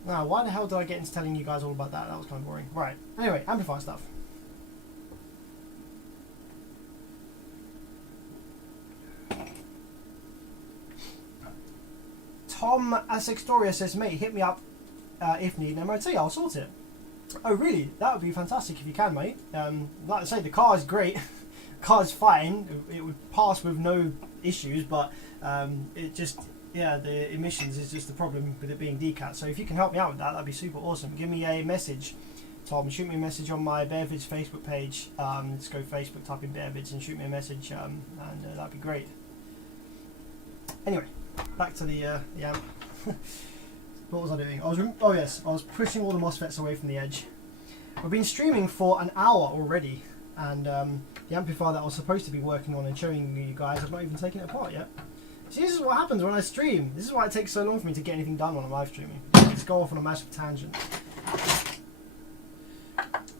Now, why the hell did I get into telling you guys all about that? That was kind of boring. Right. Anyway, amplifier stuff. Tom Asextoria says, mate, hit me up if need an MOT. I'll sort it. Oh, really? That would be fantastic if you can, mate. Like I say, the car is great. Car's fine. It would pass with no issues, but it just, yeah, the emissions is just the problem with it being decat. So if you can help me out with that, that'd be super awesome. Give me a message, Tom. Shoot me a message on my Bearvids Facebook page. Just go Facebook, type in Bearvids and shoot me a message, and that'd be great. Anyway, back to the amp. What was I doing? Oh yes, I was pushing all the MOSFETs away from the edge. We've been streaming for an hour already, and the amplifier that I was supposed to be working on and showing you guys, I've not even taken it apart yet. See, this is what happens when I stream. This is why it takes so long for me to get anything done when I'm live streaming. Let's go off on a massive tangent.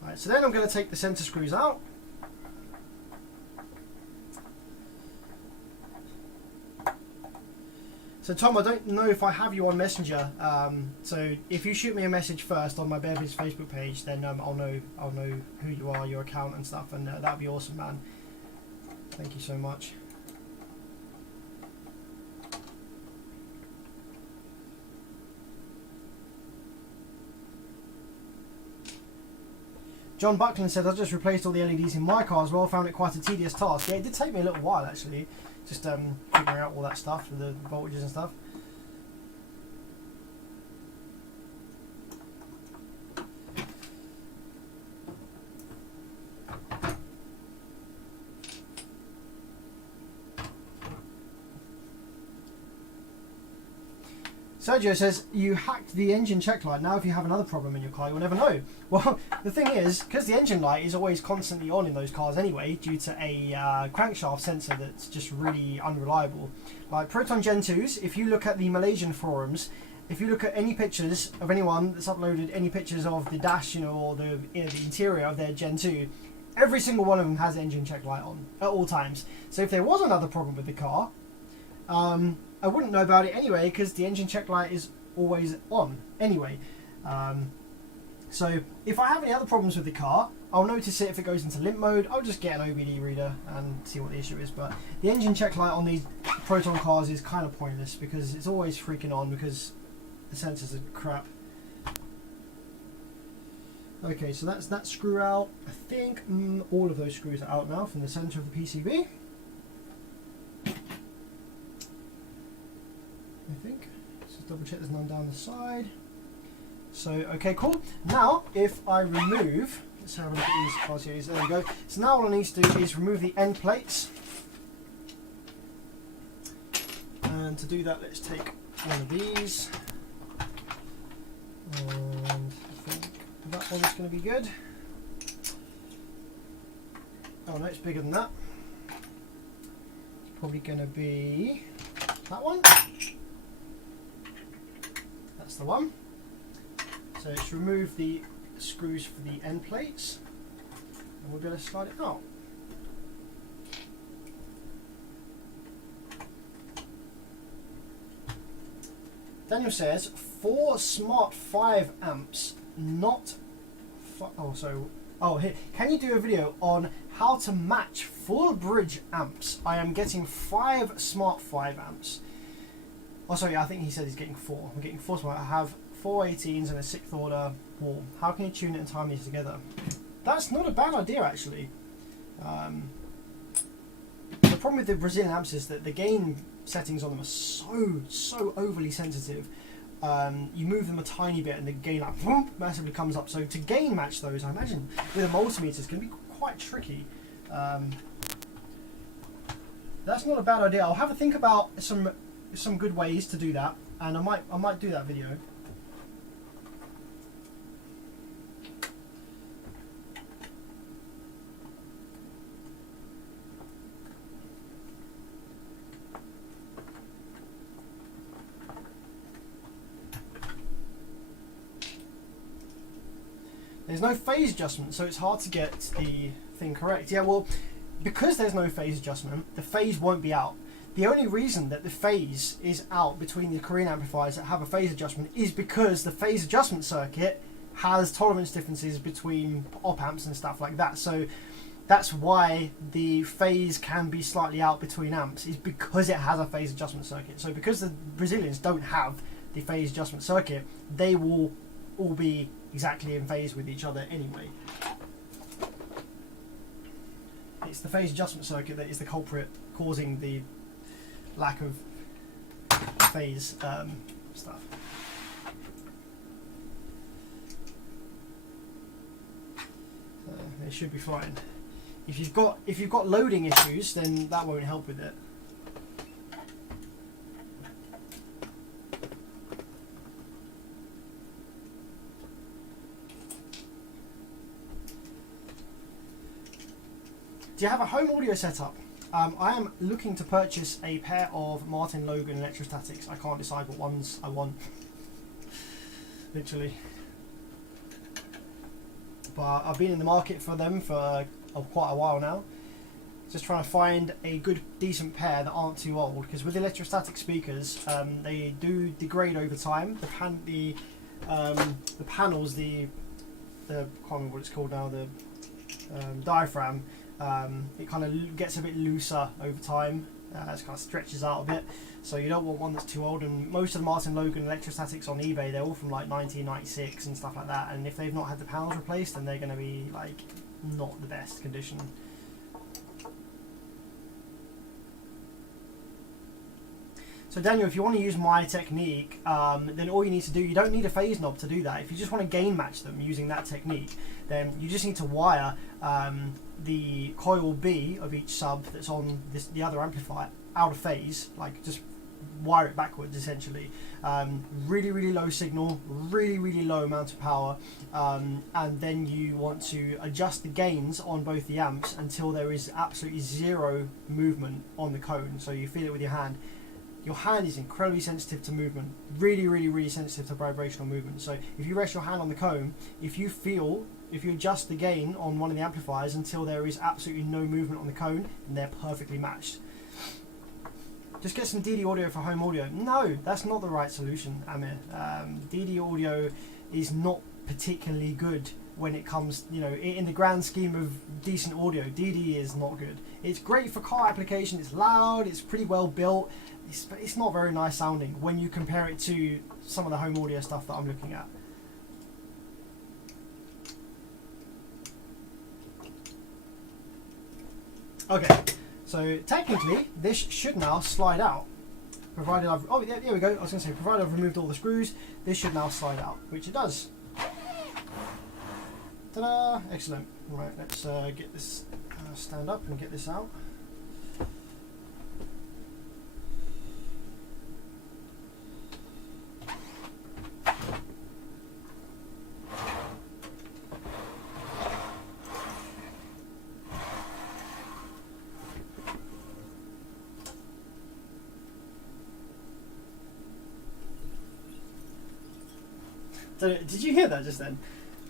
Alright, so then I'm going to take the center screws out. So Tom, I don't know if I have you on Messenger. So if you shoot me a message first on my Bearvids Facebook page, then I'll know who you are, your account and stuff, and that'd be awesome, man. Thank you so much. John Buckland said, I just replaced all the LEDs in my car as well, found it quite a tedious task. Yeah, it did take me a little while actually, just figuring out all that stuff, with the voltages and stuff. Sergio says, you hacked the engine check light. Now if you have another problem in your car, you'll never know. Well, the thing is, because the engine light is always constantly on in those cars anyway, due to a crankshaft sensor that's just really unreliable. Like Proton Gen 2s, if you look at the Malaysian forums, if you look at any pictures of anyone that's uploaded any pictures of the dash, or the interior of their Gen 2, every single one of them has engine check light on at all times. So if there was another problem with the car, I wouldn't know about it anyway, because the engine check light is always on anyway. So if I have any other problems with the car, I'll notice it if it goes into limp mode. I'll just get an OBD reader and see what the issue is. But the engine check light on these Proton cars is kind of pointless because it's always freaking on because the sensors are crap. Okay, so that's that screw out. I think all of those screws are out now from the center of the PCB. I think. Let's just double check there's none down the side. So, okay, cool. Now, if I remove, let's have a look at these RCAs. There we go. So now all I need to do is remove the end plates. And to do that, let's take one of these. And I think that one's going to be good. Oh no, it's bigger than that. Probably going to be that one. That's the one. So let's remove the screws for the end plates and we'll be able to slide it out. Daniel says 4 smart 5 amps, not here, can you do a video on how to match full bridge amps? I am getting 5 smart 5 amps. Oh sorry, I think he said he's getting 4. I'm getting 4 smart. I have 4 18s and a 6th order wall. How can you tune it and time these together? That's not a bad idea actually. The problem with the Brazilian amps is that the gain settings on them are so overly sensitive. You move them a tiny bit and the gain like whoop, massively comes up. So to gain match those, I imagine with a multimeter it's going to be quite tricky. That's not a bad idea. I'll have a think about some good ways to do that, and I might do that video. There's no phase adjustment, so it's hard to get the thing correct. Yeah, well, because there's no phase adjustment, the phase won't be out. The only reason that the phase is out between the Korean amplifiers that have a phase adjustment is because the phase adjustment circuit has tolerance differences between op amps and stuff like that. So that's why the phase can be slightly out between amps, is because it has a phase adjustment circuit. So because the Brazilians don't have the phase adjustment circuit, they will all be exactly in phase with each other anyway. It's the phase adjustment circuit that is the culprit causing the lack of phase stuff. It should be fine. If you've got loading issues, then that won't help with it. Do you have a home audio setup? I am looking to purchase a pair of Martin Logan electrostatics. I can't decide what ones I want. Literally. But I've been in the market for them for quite a while now. Just trying to find a good, decent pair that aren't too old. Because with electrostatic speakers, they do degrade over time. The panels, I can't remember what it's called now, the diaphragm. It kind of gets a bit looser over time. It kind of stretches out a bit, so you don't want one that's too old. And most of the Martin Logan electrostatics on eBay, they're all from like 1996 and stuff like that, and if they've not had the panels replaced, then they're going to be like not the best condition. So Daniel, if you want to use my technique, then all you need to do, you don't need a phase knob to do that. If you just want to gain match them using that technique, then you just need to wire the coil B of each sub that's on the other amplifier out of phase, like just wire it backwards essentially. Really low signal, really low amount of power, and then you want to adjust the gains on both the amps until there is absolutely zero movement on the cone, so you feel it with your hand. Your hand is incredibly sensitive to movement, really sensitive to vibrational movement. So if you rest your hand on the cone, if you adjust the gain on one of the amplifiers until there is absolutely no movement on the cone, and they're perfectly matched. Just get some DD audio for home audio. No, that's not the right solution, Amir. DD audio is not particularly good when it comes, you know, in the grand scheme of decent audio. DD is not good. It's great for car application, it's loud, it's pretty well built, it's not very nice sounding when you compare it to some of the home audio stuff that I'm looking at. Okay, so technically this should now slide out, provided I've, oh yeah, there we go, I was going to say, provided I've removed all the screws, this should now slide out, which it does. Ta-da! Excellent. Right, let's get this, stand up and get this out. So, did you hear that just then?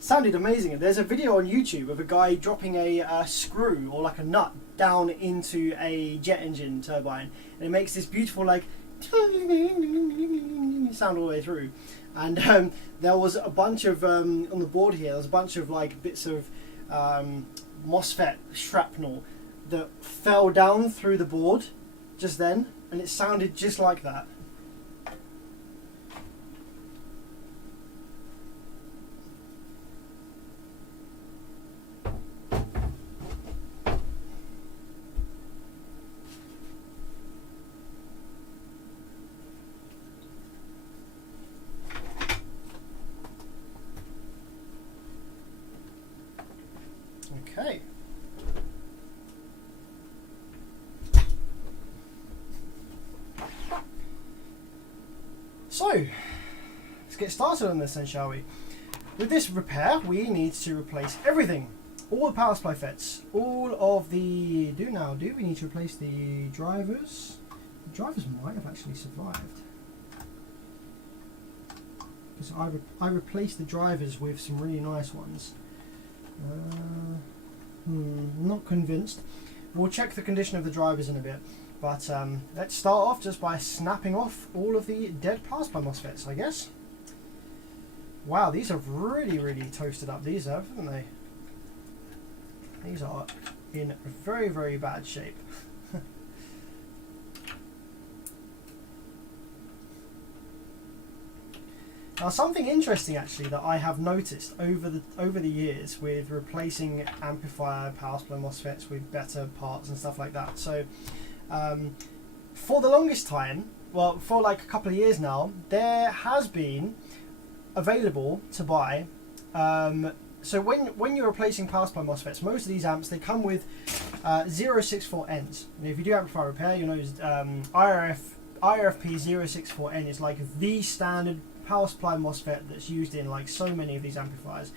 Sounded amazing. There's a video on YouTube of a guy dropping a screw or like a nut down into a jet engine turbine, and it makes this beautiful like sound all the way through. And there was a bunch of on the board here. There was a bunch of like bits of MOSFET shrapnel that fell down through the board just then, and it sounded just like that. Okay. So, let's get started on this then, shall we? With this repair, we need to replace everything. All the power supply FETs, all of the... we need to replace the drivers. The drivers might have actually survived. Because I replaced the drivers with some really nice ones. Not convinced. We'll check the condition of the drivers in a bit, but let's start off just by snapping off all of the dead power supply MOSFETs, I guess. Wow, these have really toasted up, these have, haven't they? These are in very bad shape. Now, something interesting actually that I have noticed over the years with replacing amplifier power supply MOSFETs with better parts and stuff like that. So for the longest time, well, for like a couple of years now, there has been available to buy. So when you're replacing power supply MOSFETs, most of these amps, they come with 064Ns. And if you do amplifier repair, you know IRFP 064N is like the standard power supply MOSFET that's used in like so many of these amplifiers.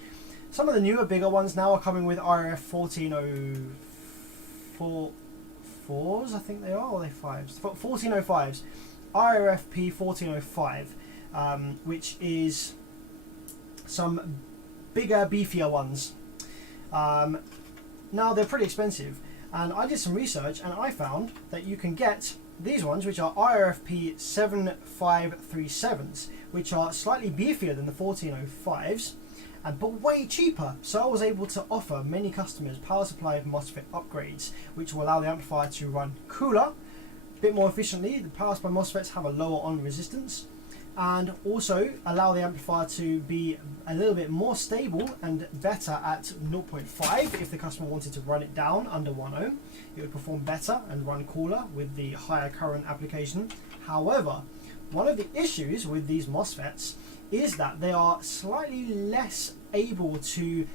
Some of the newer, bigger ones now are coming with RF 1404s, I think they are, or are they 5s? 1405s. IRFP 1405, which is some bigger, beefier ones. Now they're pretty expensive, and I did some research and I found that you can get these ones, which are IRFP 7537s, which are slightly beefier than the 1405s, but way cheaper. So I was able to offer many customers power supply MOSFET upgrades, which will allow the amplifier to run cooler, a bit more efficiently. The power supply MOSFETs have a lower on resistance, and also allow the amplifier to be a little bit more stable and better at 0.5. If the customer wanted to run it down under 1 ohm, it would perform better and run cooler with the higher current application. However, one of the issues with these MOSFETs is that they are slightly less able to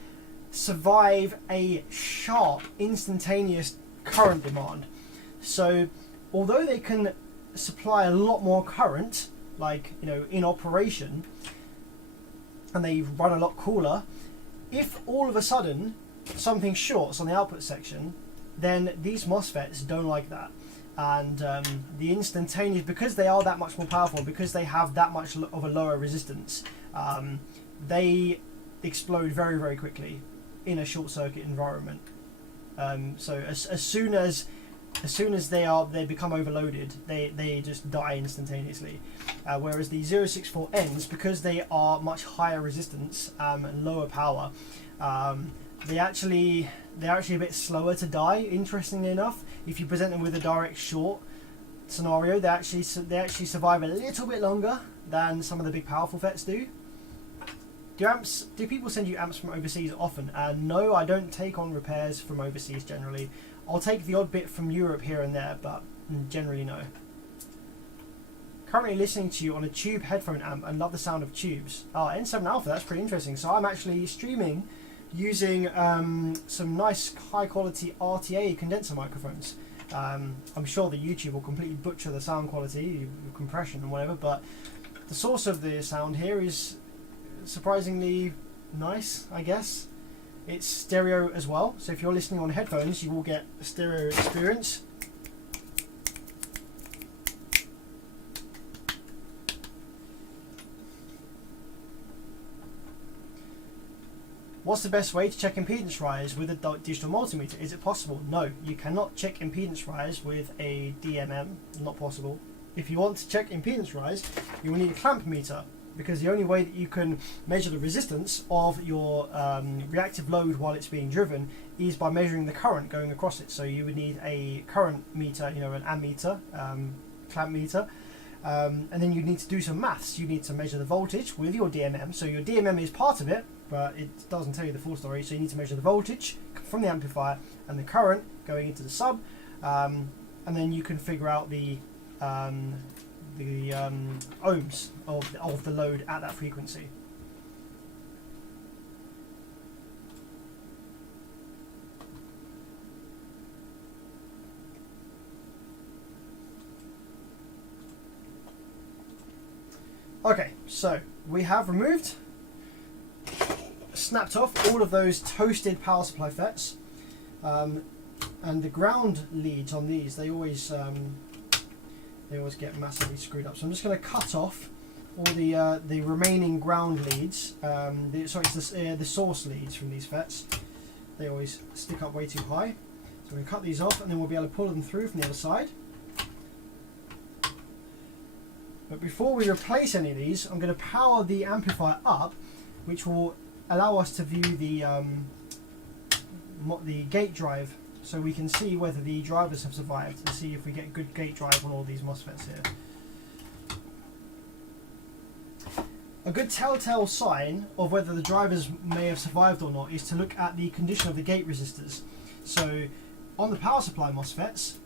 survive a sharp, instantaneous current demand. So although they can supply a lot more current, like, you know, in operation, and they run a lot cooler, if all of a sudden something shorts on the output section, then these MOSFETs don't like that. And the instantaneous, because they are that much more powerful, because they have that much of a lower resistance, they explode very quickly in a short circuit environment. So as soon as as soon as they become overloaded, they just die instantaneously. Whereas the 064Ns, because they are much higher resistance and lower power, they're actually a bit slower to die. Interestingly enough, if you present them with a direct short scenario, they actually survive a little bit longer than some of the big powerful FETs do. Do people send you amps from overseas often? No, I don't take on repairs from overseas generally. I'll take the odd bit from Europe here and there, but generally no. Currently listening to you on a tube headphone amp and love the sound of tubes. Oh, N7 Alpha, that's pretty interesting. So I'm actually streaming using some nice high quality RTA condenser microphones. I'm sure that YouTube will completely butcher the sound quality, compression and whatever, but the source of the sound here is surprisingly nice, I guess. It's stereo as well, so if you're listening on headphones, you will get a stereo experience. What's the best way to check impedance rise with a digital multimeter? Is it possible? No, you cannot check impedance rise with a DMM, not possible. If you want to check impedance rise, you will need a clamp meter, because the only way that you can measure the resistance of your reactive load while it's being driven is by measuring the current going across it. So you would need a current meter, an ammeter, clamp meter, and then you need to do some maths. You need to measure the voltage with your DMM. So your DMM is part of it, but it doesn't tell you the full story. So you need to measure the voltage from the amplifier and the current going into the sub, and then you can figure out the ohms of the load at that frequency. Okay, so we have removed, snapped off all of those toasted power supply FETs, and the ground leads on these, they always get massively screwed up. So I'm just going to cut off all the remaining ground leads. The source leads from these FETs. They always stick up way too high. So I'm going to cut these off, and then we'll be able to pull them through from the other side. But before we replace any of these, I'm going to power the amplifier up, which will allow us to view the gate drive, so we can see whether the drivers have survived, to see if we get good gate drive on all these MOSFETs here. A good telltale sign of whether the drivers may have survived or not is to look at the condition of the gate resistors. So on the power supply MOSFETs,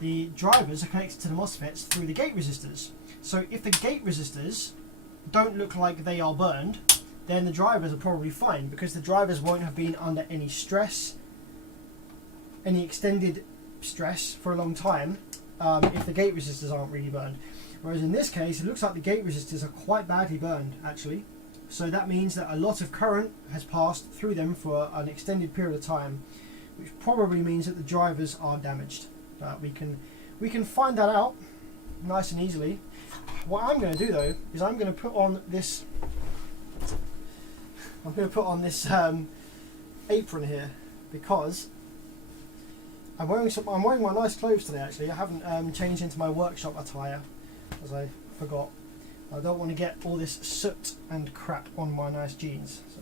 the drivers are connected to the MOSFETs through the gate resistors. So if the gate resistors don't look like they are burned, then the drivers are probably fine, because the drivers won't have been under any stress, any extended stress for a long time, if the gate resistors aren't really burned. Whereas in this case, it looks like the gate resistors are quite badly burned, actually. So that means that a lot of current has passed through them for an extended period of time, which probably means that the drivers are damaged. We can find that out nice and easily. What I'm going to do though is I'm going to put on this apron here, because I'm wearing my nice clothes today. Actually, I haven't changed into my workshop attire, as I forgot. I don't want to get all this soot and crap on my nice jeans. So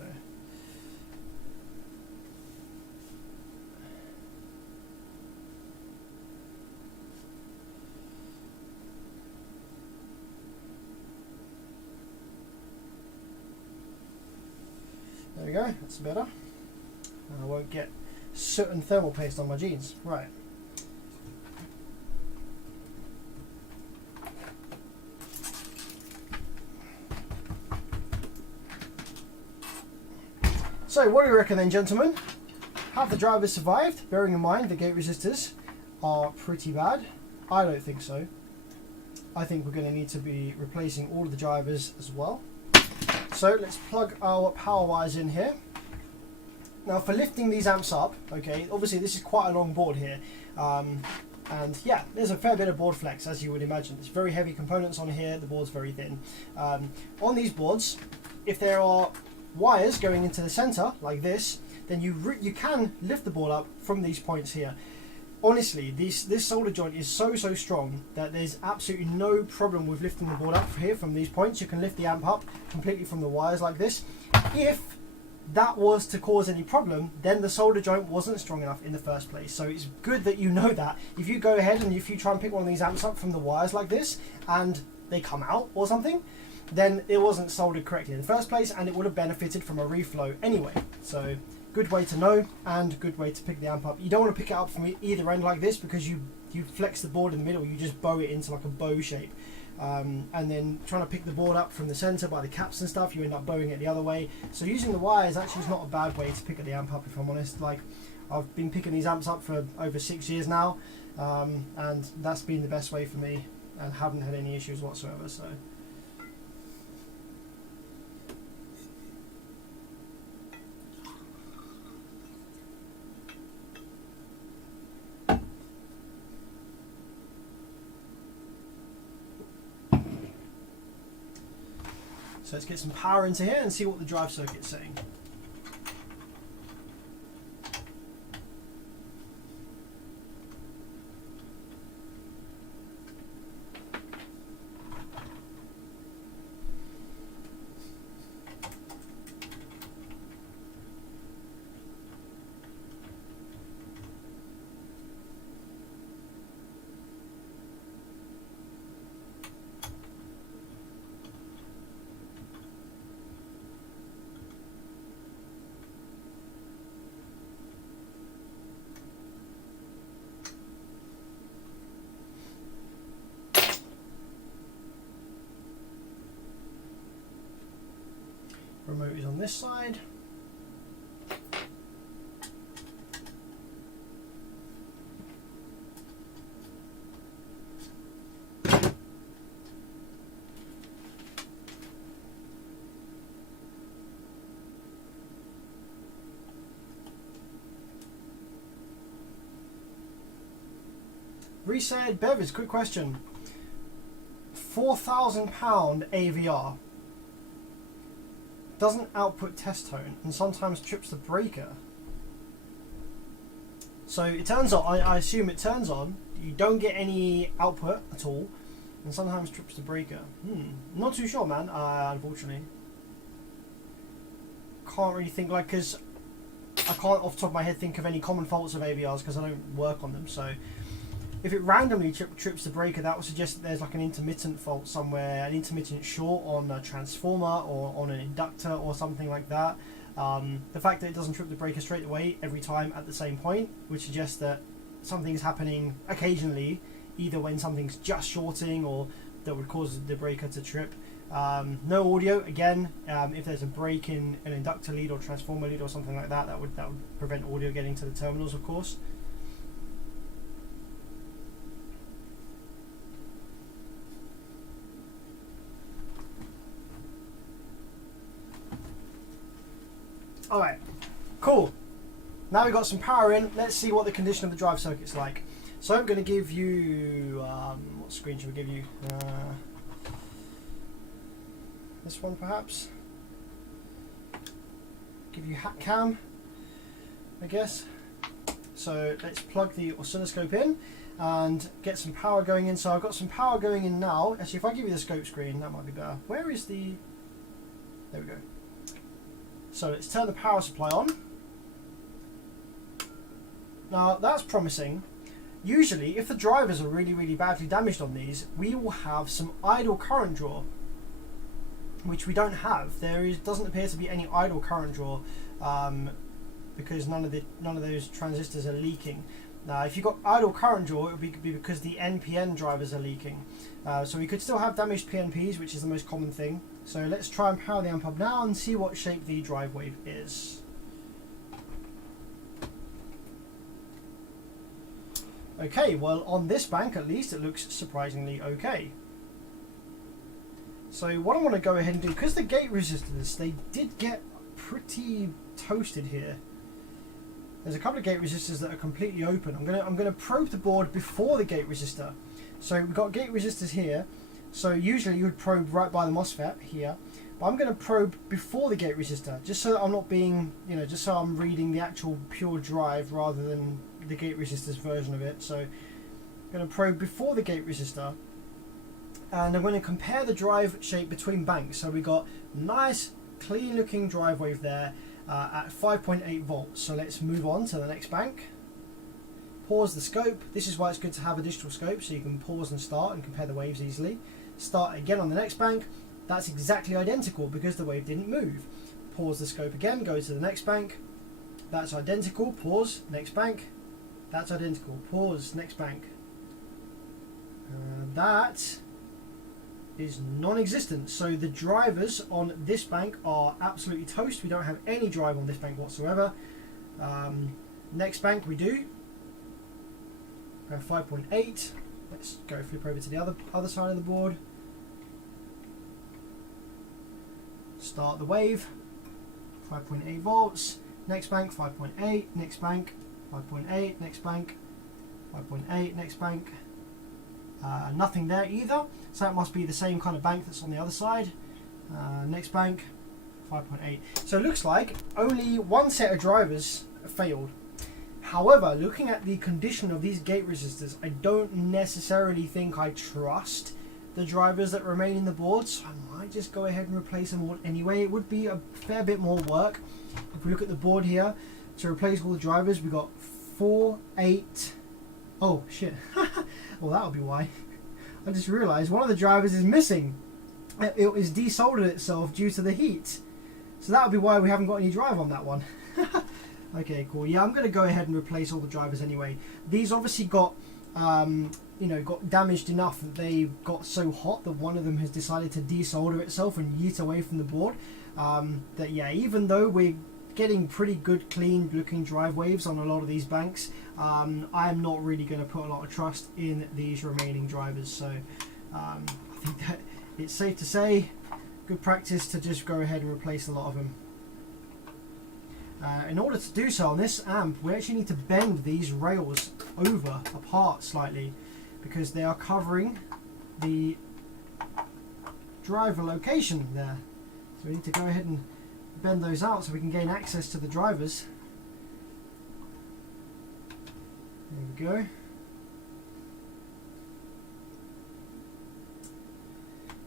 there we go, that's better. I won't get soot and thermal paste on my jeans. Right. So what do you reckon then, gentlemen? Have the drivers survived? Bearing in mind the gate resistors are pretty bad. I don't think so. I think we're going to need to be replacing all of the drivers as well. So let's plug our power wires in here. Now for lifting these amps up, okay, obviously this is quite a long board here, and yeah, there's a fair bit of board flex, as you would imagine. There's very heavy components on here, the board's very thin. On these boards, if there are wires going into the center like this, then you can lift the board up from these points here. honestly, this solder joint is so strong that there's absolutely no problem with lifting the board up here from these points. You can lift the amp up completely from the wires like this. If that was to cause any problem, then the solder joint wasn't strong enough in the first place. So it's good that you know that. If you go ahead and if you try and pick one of these amps up from the wires like this and they come out or something, then it wasn't soldered correctly in the first place and it would have benefited from a reflow anyway. So good way to know and good way to pick the amp up. You don't want to pick it up from either end like this because you flex the board in the middle, you just bow it into like a bow shape. And then trying to pick the board up from the center by the caps and stuff, you end up bowing it the other way. So using the wires actually is not a bad way to pick the amp up, if I'm honest. Like, I've been picking these amps up for over 6 years now, and that's been the best way for me and haven't had any issues whatsoever. So So let's get some power into here and see what the drive circuit's saying. Remote is on this side. Resaid Bevis, quick question. £4,000 AVR doesn't output test tone and sometimes trips the breaker. So it turns on, I assume it turns on, you don't get any output at all, and sometimes trips the breaker. Not too sure, man, unfortunately. Can't really think, like, because I can't off the top of my head think of any common faults of AVRs because I don't work on them. So if it randomly trips the breaker, that would suggest that there's like an intermittent fault somewhere, an intermittent short on a transformer or on an inductor or something like that. The fact that it doesn't trip the breaker straight away every time at the same point would suggest that something's happening occasionally, either when something's just shorting or that would cause the breaker to trip. No audio, again, if there's a break in an inductor lead or transformer lead or something like that, that would prevent audio getting to the terminals, of course. Alright, cool. Now we've got some power in, let's see what the condition of the drive circuit's like. So I'm going to give you, what screen should we give you? This one perhaps? Give you hat cam, I guess. So let's plug the oscilloscope in and get some power going in. So I've got some power going in now. Actually, if I give you the scope screen, that might be better. Where is the... There we go. So let's turn the power supply on. Now that's promising. Usually, if the drivers are really badly damaged on these, we will have some idle current draw, which we don't have. Doesn't appear to be any idle current draw because none of those transistors are leaking. Now, if you've got idle current draw, it would be because the NPN drivers are leaking. So we could still have damaged PNPs, which is the most common thing. So let's try and power the amp up now and see what shape the drive wave is. Okay, well on this bank at least it looks surprisingly okay. So what I want to go ahead and do, because the gate resistors, they did get pretty toasted here. There's a couple of gate resistors that are completely open. I'm gonna probe the board before the gate resistor. So we've got gate resistors here. So usually you would probe right by the MOSFET here, but I'm going to probe before the gate resistor, just so that I'm not being, just so I'm reading the actual pure drive rather than, the gate resistor's version of it. So I'm going to probe before the gate resistor, and I'm going to compare the drive shape between banks. So we got nice clean looking drive wave there at 5.8 volts. So let's move on to the next bank. Pause the scope. This is why it's good to have a digital scope, so you can pause and start and compare the waves easily. Start again on the next bank. That's exactly identical because the wave didn't move. Pause the scope again, go to the next bank. That's identical. Pause, next bank. That's identical. Pause, next bank. That is non-existent. So the drivers on this bank are absolutely toast. We don't have any drive on this bank whatsoever. Next bank we do. 5.8. Let's go flip over to the other side of the board. Start the wave. 5.8 volts. Next bank 5.8. Next bank 5.8. Next bank 5.8. Next bank. Nothing there either. So that must be the same kind of bank that's on the other side. Next bank 5.8. So it looks like only one set of drivers failed. However, looking at the condition of these gate resistors, I don't necessarily think I trust the drivers that remain in the board, so I might just go ahead and replace them all anyway. It would be a fair bit more work. If we look at the board here, to replace all the drivers, we've got 4, 8... Oh, shit. Well, that'll be why. I just realised one of the drivers is missing. It is desoldered itself due to the heat. So that'll be why we haven't got any drive on that one. Okay, cool. Yeah, I'm going to go ahead and replace all the drivers anyway. These obviously got, got damaged enough that they got so hot that one of them has decided to desolder itself and yeet away from the board. That yeah, even though we're getting pretty good, clean looking drive waves on a lot of these banks, I'm not really going to put a lot of trust in these remaining drivers. So I think that it's safe to say, good practice to just go ahead and replace a lot of them. In order to do so on this amp, we actually need to bend these rails over apart slightly because they are covering the driver location there. So we need to go ahead and bend those out so we can gain access to the drivers. There we go.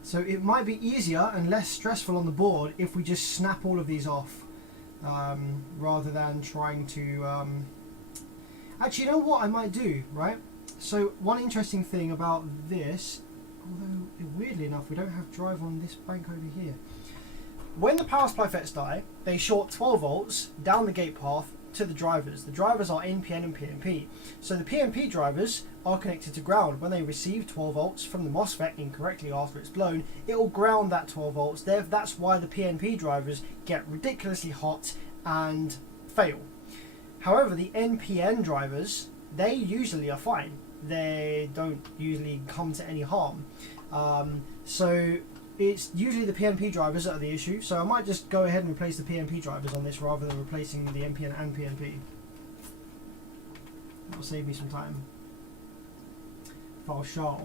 So it might be easier and less stressful on the board if we just snap all of these off. Rather than trying to actually, you know what I might do, right? So one interesting thing about this, although weirdly enough we don't have drive on this bank over here, when the power supply FETs die, they short 12 volts down the gate path to the drivers. The drivers are NPN and PNP. So the PNP drivers are connected to ground. When they receive 12 volts from the MOSFET incorrectly after it's blown, it will ground that 12 volts. That's why the PNP drivers get ridiculously hot and fail. However, the NPN drivers, they usually are fine. They don't usually come to any harm. So it's usually the PNP drivers that are the issue. So I might just go ahead and replace the PNP drivers on this rather than replacing the NPN and PNP. That'll save me some time. For sure.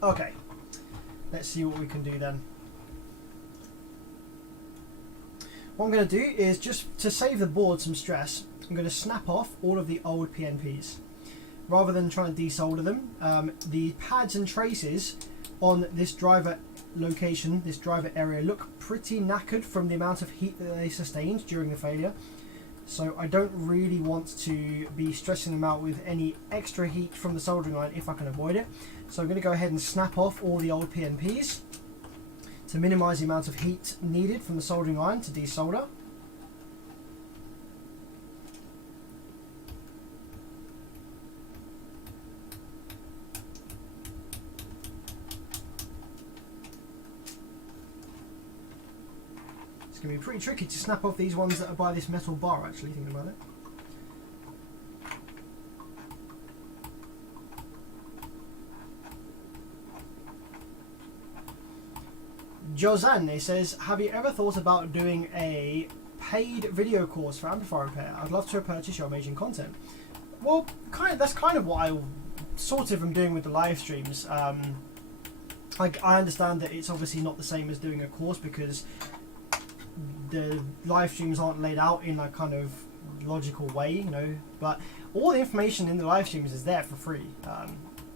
Okay, let's see what we can do then. What I'm going to do is, just to save the board some stress, I'm going to snap off all of the old PNPs. Rather than trying to desolder them, the pads and traces on this driver location, this driver area, look pretty knackered from the amount of heat that they sustained during the failure. So I don't really want to be stressing them out with any extra heat from the soldering iron if I can avoid it. So I'm going to go ahead and snap off all the old PNPs to minimise the amount of heat needed from the soldering iron to desolder. It's going to be pretty tricky to snap off these ones that are by this metal bar, actually, thinking about it. Josanne says, have you ever thought about doing a paid video course for amplifier repair. I'd love to purchase your amazing content. Well, that's kind of what I sort of am doing with the live streams. I understand that it's obviously not the same as doing a course because the live streams aren't laid out in a kind of logical way, you know, but all the information in the live streams is there for free.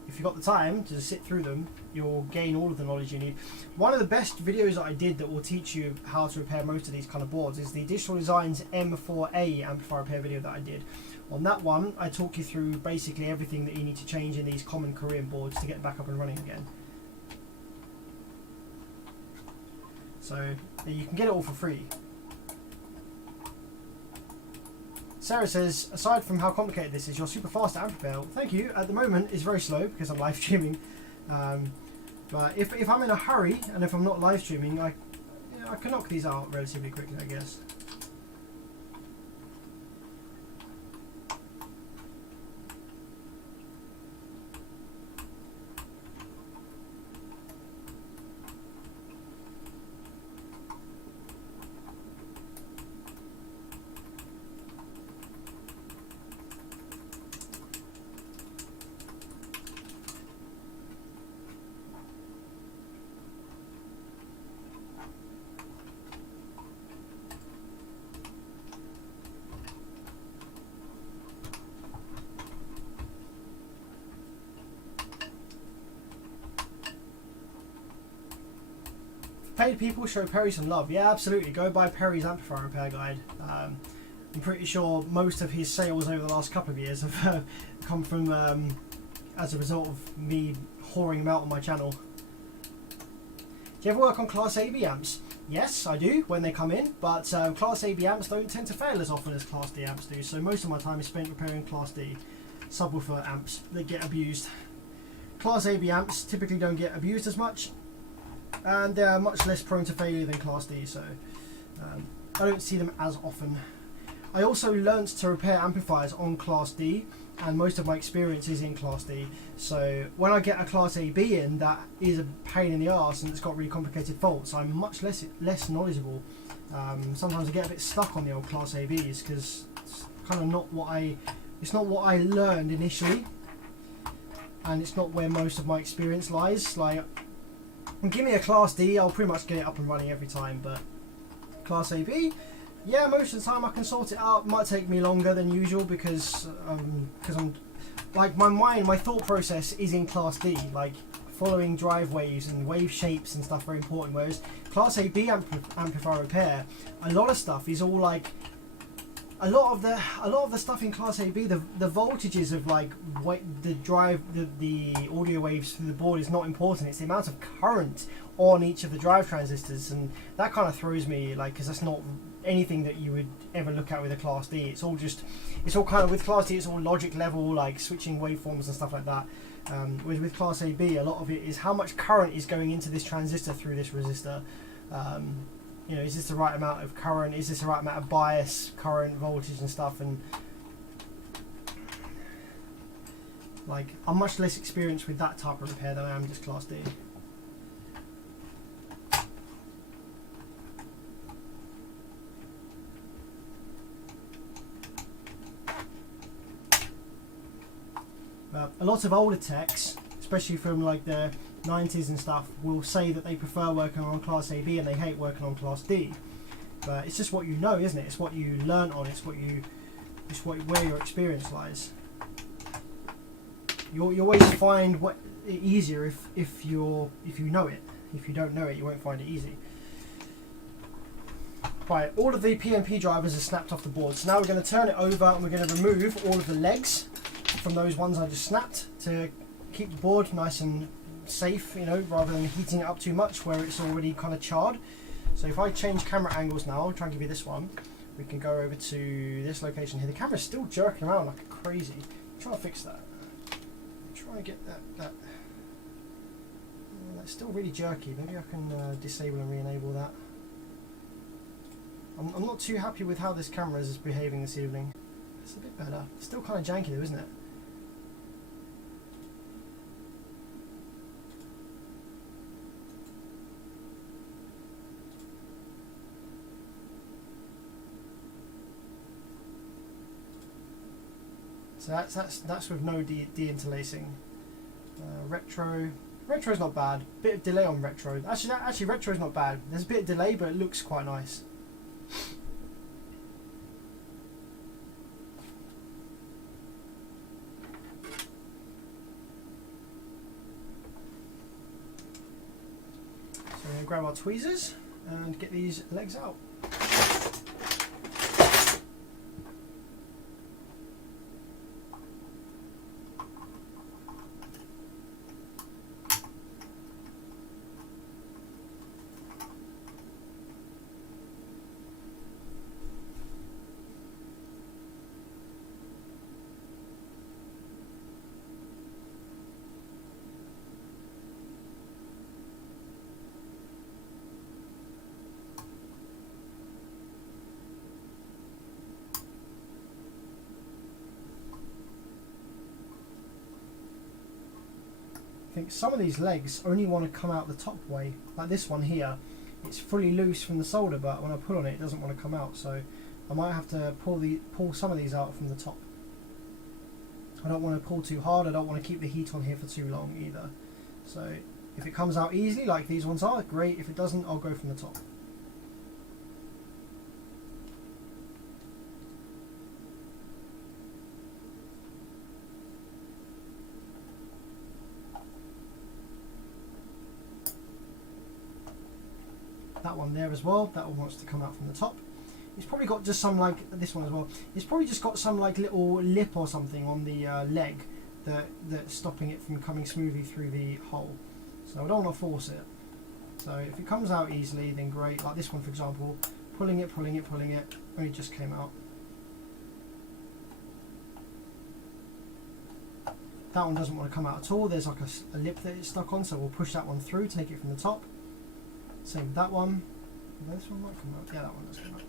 If you've got the time to sit through them, you'll gain all of the knowledge you need. One of the best videos that I did that will teach you how to repair most of these kind of boards is the Digital Designs M4A amplifier repair video that I did. On that one, I talk you through basically everything that you need to change in these common Korean boards to get back up and running again. So you can get it all for free. Sarah says, aside from how complicated this is, you're super fast at amp repair. Well, thank you. At the moment, it's very slow because I'm live streaming. But if I'm in a hurry and if I'm not live streaming, I can knock these out relatively quickly, I guess. Paid people show Perry some love. Yeah, absolutely. Go buy Perry's amplifier repair guide. I'm pretty sure most of his sales over the last couple of years have come from as a result of me whoring them out on my channel. Do you ever work on Class AB amps? Yes, I do when they come in, but Class AB amps don't tend to fail as often as Class D amps do, so most of my time is spent repairing Class D subwoofer amps that get abused. Class AB amps typically don't get abused as much, and they are much less prone to failure than Class D, so I don't see them as often. I also learnt to repair amplifiers on Class D, and most of my experience is in Class D, so when I get a Class AB in that is a pain in the arse and it's got really complicated faults, I'm much less knowledgeable. Sometimes I get a bit stuck on the old Class ABs because it's kind of not what I learned initially, and it's not where most of my experience lies. Like, give me a Class D, I'll pretty much get it up and running every time, but Class AB, yeah, most of the time I can sort it out. It might take me longer than usual because I'm like, my thought process is in Class D, like following drive waves and wave shapes and stuff, very important, whereas Class AB amplifier repair, a lot of stuff is all like, a lot of the stuff in Class AB, the voltages of like the audio waves through the board is not important. It's the amount of current on each of the drive transistors, and that kind of throws me, like, because that's not anything that you would ever look at with a Class D. It's all kind of, with Class D it's all logic level, like switching waveforms and stuff like that. With Class AB, a lot of it is how much current is going into this transistor through this resistor. You know, is this the right amount of current? Is this the right amount of bias, current, voltage and stuff? And like, I'm much less experienced with that type of repair than I am just Class D. A lot of older techs, especially from like the 90s and stuff, will say that they prefer working on Class AB and they hate working on Class D. But it's just what you know, isn't it? It's what you learn on. It's where your experience lies. You always find what easier if you know it. If you don't know it, you won't find it easy. Right, all of the PNP drivers are snapped off the board. So now we're going to turn it over and we're going to remove all of the legs from those ones I just snapped to keep the board nice and safe, you know, rather than heating it up too much where it's already kind of charred. So if I change camera angles now, I'll try and give you this one. We can go over to this location here. The camera's still jerking around like crazy. Try to fix that. Try and get that. That's still really jerky. Maybe I can disable and re-enable that. I'm not too happy with how this camera is behaving this evening. It's a bit better. It's still kind of janky though, isn't it? So that's with no de-interlacing. Retro's not bad. Bit of delay on retro. Actually retro's not bad. There's a bit of delay, but it looks quite nice. So we're going to grab our tweezers and get these legs out. I think some of these legs only want to come out the top way, like this one here. It's fully loose from the solder, but when I pull on it, it doesn't want to come out. So I might have to pull some of these out from the top. I don't want to pull too hard. I don't want to keep the heat on here for too long either. So if it comes out easily, like these ones are, great. If it doesn't, I'll go from the top. That one there as well, that one wants to come out from the top. It's probably got just some, like this one as well, it's probably just got some like little lip or something on the leg that's stopping it from coming smoothly through the hole. So I don't want to force it. So if it comes out easily, then great. Like this one for example, pulling it, only just came out. That one doesn't want to come out at all. There's like a lip that it's stuck on, so we'll push that one through, take it from the top. Same with that one. This one might come out. Yeah, that one does come out.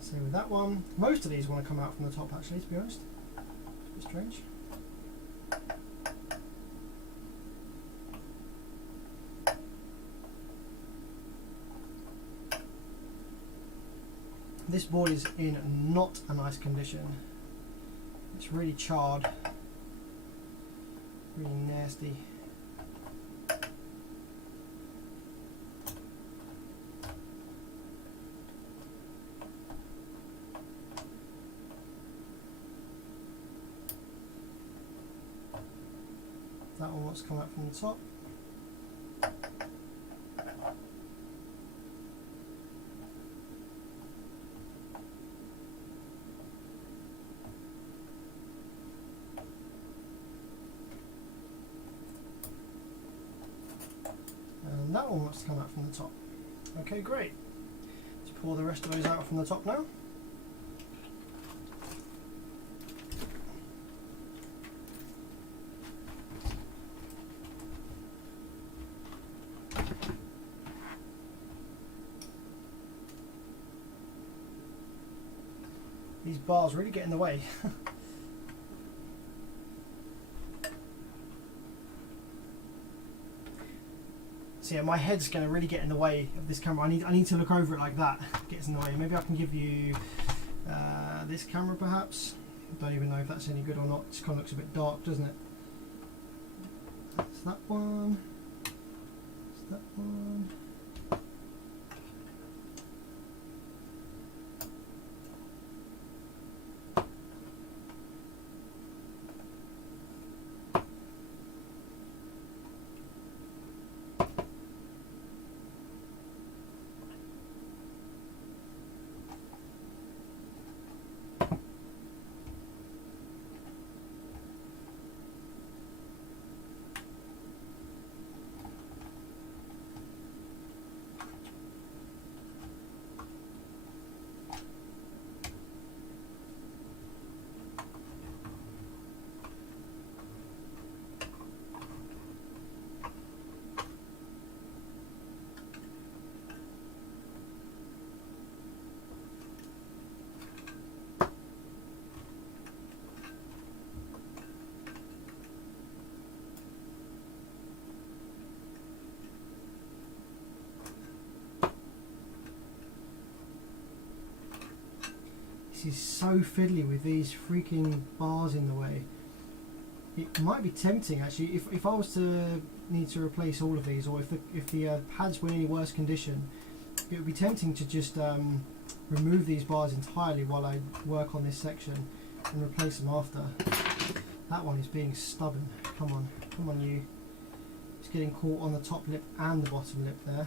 Same with that one. Most of these want to come out from the top actually, to be honest. It's a bit strange. This board is in not a nice condition. It's really charred, really nasty. That one wants to come out from the top. And that one wants to come out from the top. Okay, great. Let's pour the rest of those out from the top now. These bars really get in the way. So yeah, my head's going to really get in the way of this camera. I need to look over it like that. It gets in the way. Maybe I can give you this camera perhaps. I don't even know if that's any good or not. It just kind of looks a bit dark, doesn't it? That's that one. That's that one. This is so fiddly with these freaking bars in the way. It might be tempting actually, if I was to need to replace all of these, or if the pads were in any worse condition, it would be tempting to just remove these bars entirely while I work on this section and replace them after. That one is being stubborn. Come on you. It's getting caught on the top lip and the bottom lip there.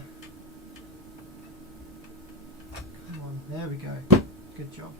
Come on, there we go. Good job.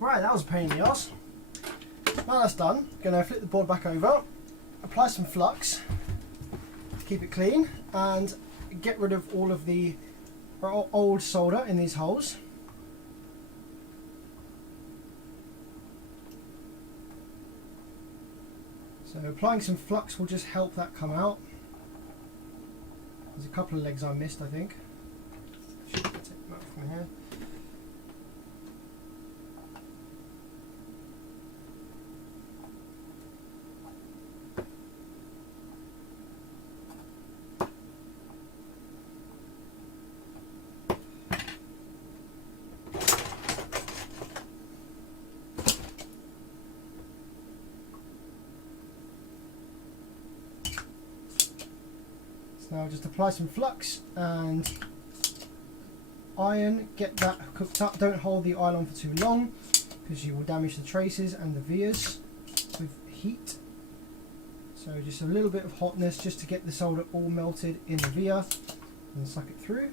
Right, that was a pain in the arse. Now that's done, going to flip the board back over, apply some flux, keep it clean, and get rid of all of the old solder in these holes. So applying some flux will just help that come out. There's a couple of legs I missed, I think. Should take them out from here. Now just apply some flux and iron, get that cooked up. Don't hold the iron on for too long because you will damage the traces and the vias with heat. So just a little bit of hotness just to get the solder all melted in the via and suck it through.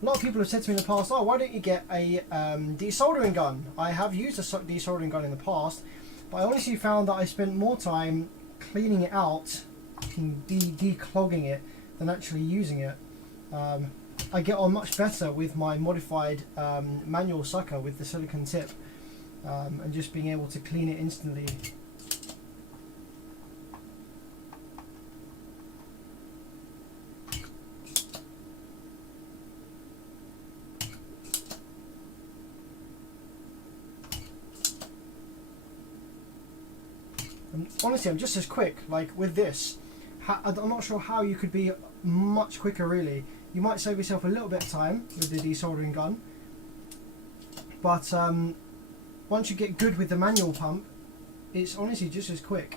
A lot of people have said to me in the past, oh, why don't you get a desoldering gun? I have used a desoldering gun in the past, but I honestly found that I spent more time cleaning it out and declogging it than actually using it. I get on much better with my modified manual sucker with the silicone tip and just being able to clean it instantly. And honestly, I'm just as quick, like with this. I'm not sure how you could be much quicker really. You might save yourself a little bit of time with the desoldering gun, but once you get good with the manual pump, it's honestly just as quick.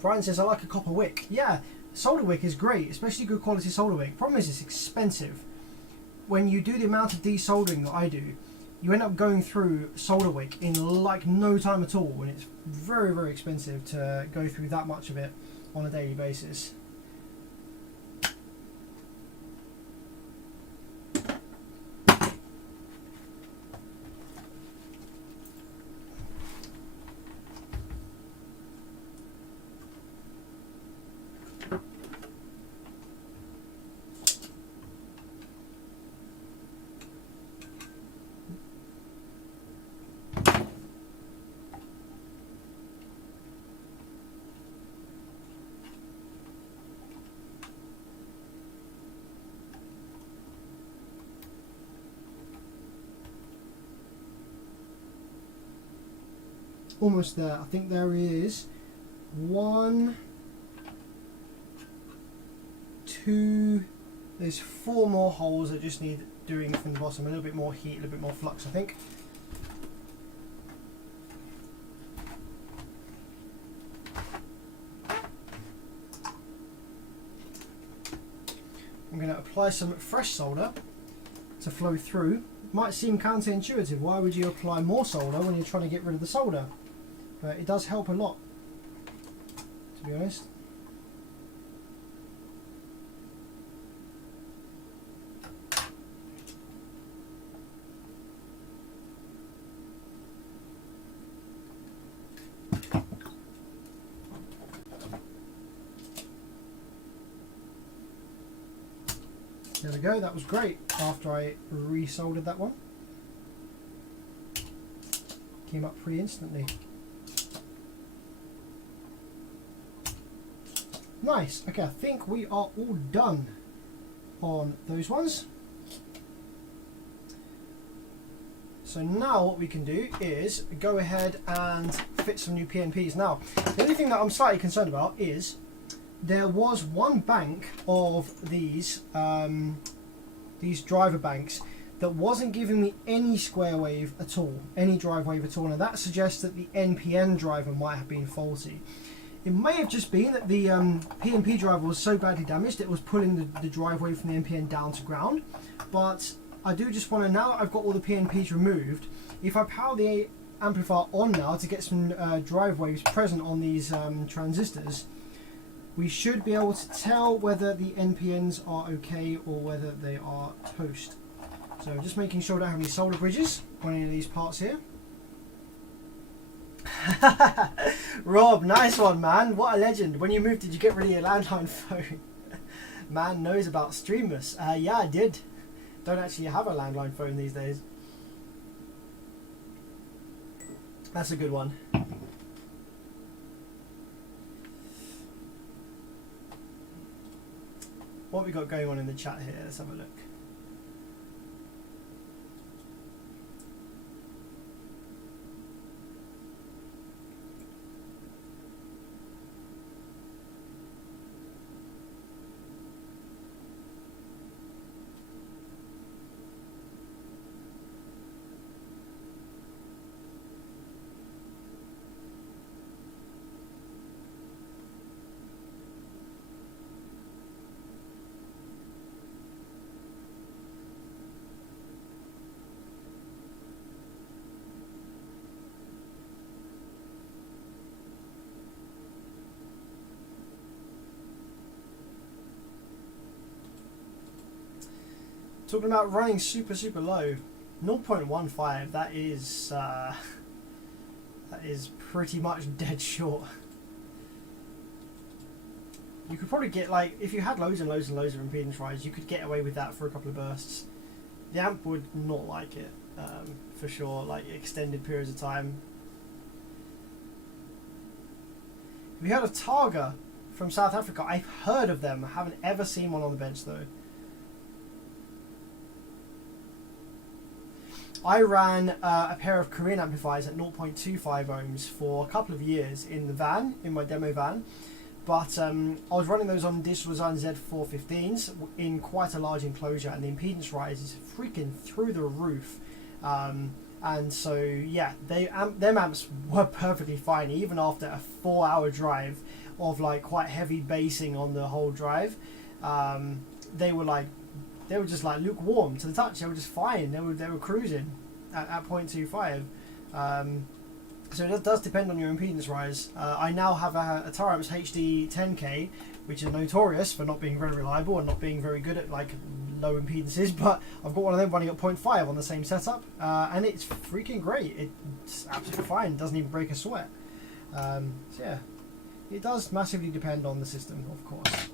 Brian says, I like a copper wick. Yeah, solder wick is great, especially good quality solder wick. Problem is it's expensive. When you do the amount of desoldering that I do, you end up going through solder wick in like no time at all, and it's very, very expensive to go through that much of it on a daily basis. almost there. I think there is 1, 2, there's 4 more holes that just need doing from the bottom. A little bit more heat, a little bit more flux, I think. I'm going to apply some fresh solder to flow through. Might seem counterintuitive. Why would you apply more solder when you're trying to get rid of the solder? But it does help a lot, to be honest. There we go, that was great after I resoldered that one. Came up pretty instantly. Nice, okay, I think we are all done on those ones. So now what we can do is go ahead and fit some new PNPs. Now, the only thing that I'm slightly concerned about is there was one bank of these driver banks that wasn't giving me any square wave at all, any drive wave at all, and that suggests that the NPN driver might have been faulty. It may have just been that the PNP driver was so badly damaged it was pulling the drive wave from the NPN down to ground, but I do just want to, now that I've got all the PNPs removed, if I power the amplifier on now to get some drive waves present on these transistors, we should be able to tell whether the NPNs are okay or whether they are toast. So just making sure I don't have any solder bridges on any of these parts here. Rob, nice one, man. What a legend. When you moved, did you get rid of your landline phone? Man knows about streamers. Yeah, I did. Don't actually have a landline phone these days. That's a good one. What we got going on in the chat here? Let's have a look. Talking about running super low, 0.15. That is pretty much dead short. You could probably get, like, if you had loads and loads and loads of impedance rise, you could get away with that for a couple of bursts. The amp would not like it, for sure, like extended periods of time. Have you heard of Targa from South Africa? I've heard of them. I haven't ever seen one on the bench though. I ran a pair of Korean amplifiers at 0.25 ohms for a couple of years in the van, in my demo van. But I was running those on Digital Design Z415s in quite a large enclosure, and the impedance rise is freaking through the roof. And so, yeah, them amps were perfectly fine, even after a 4-hour drive of like quite heavy bassing on the whole drive. They were just like lukewarm to the touch. They were just fine. They were cruising at 0.25. So it does depend on your impedance rise. I now have a Taramps HD 10K, which is notorious for not being very reliable and not being very good at like low impedances, but I've got one of them running at 0.5 on the same setup, and it's freaking great. It's absolutely fine. It doesn't even break a sweat. So yeah, it does massively depend on the system, of course.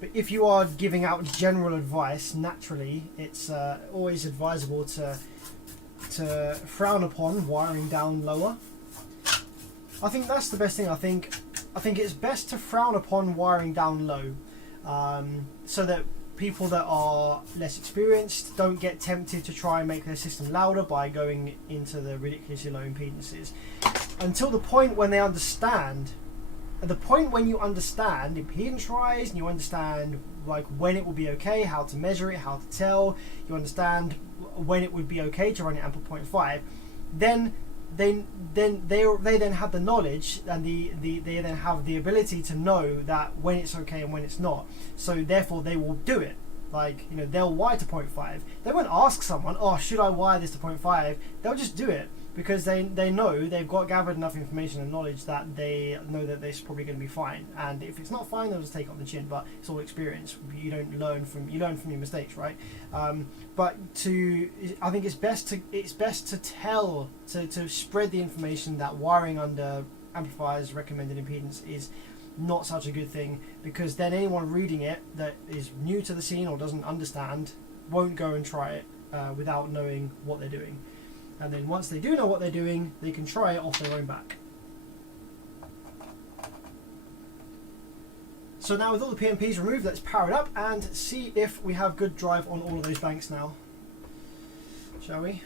But if you are giving out general advice, naturally, it's always advisable to frown upon wiring down lower. I think that's the best thing. I think it's best to frown upon wiring down low, so that people that are less experienced don't get tempted to try and make their system louder by going into the ridiculously low impedances until the point when they understand. At the point when you understand impedance rise and you understand like when it will be okay, how to measure it, how to tell, you understand when it would be okay to run it amp at 0.5, then they then have the knowledge and they then have the ability to know that when it's okay and when it's not. So therefore they will do it. Like, you know, they'll wire to 0.5. They won't ask someone, oh, should I wire this to 0.5? They'll just do it because they know they've got gathered enough information and knowledge that they know that this is probably going to be fine. And if it's not fine, they'll just take it on the chin. But it's all experience. You learn from your mistakes, right? But I think it's best to tell to spread the information that wiring under amplifiers recommended impedance is not such a good thing, because then anyone reading it that is new to the scene or doesn't understand won't go and try it without knowing what they're doing. And then once they do know what they're doing, they can try it off their own back. So now with all the PNPs removed, let's power it up and see if we have good drive on all of those banks now. Shall we?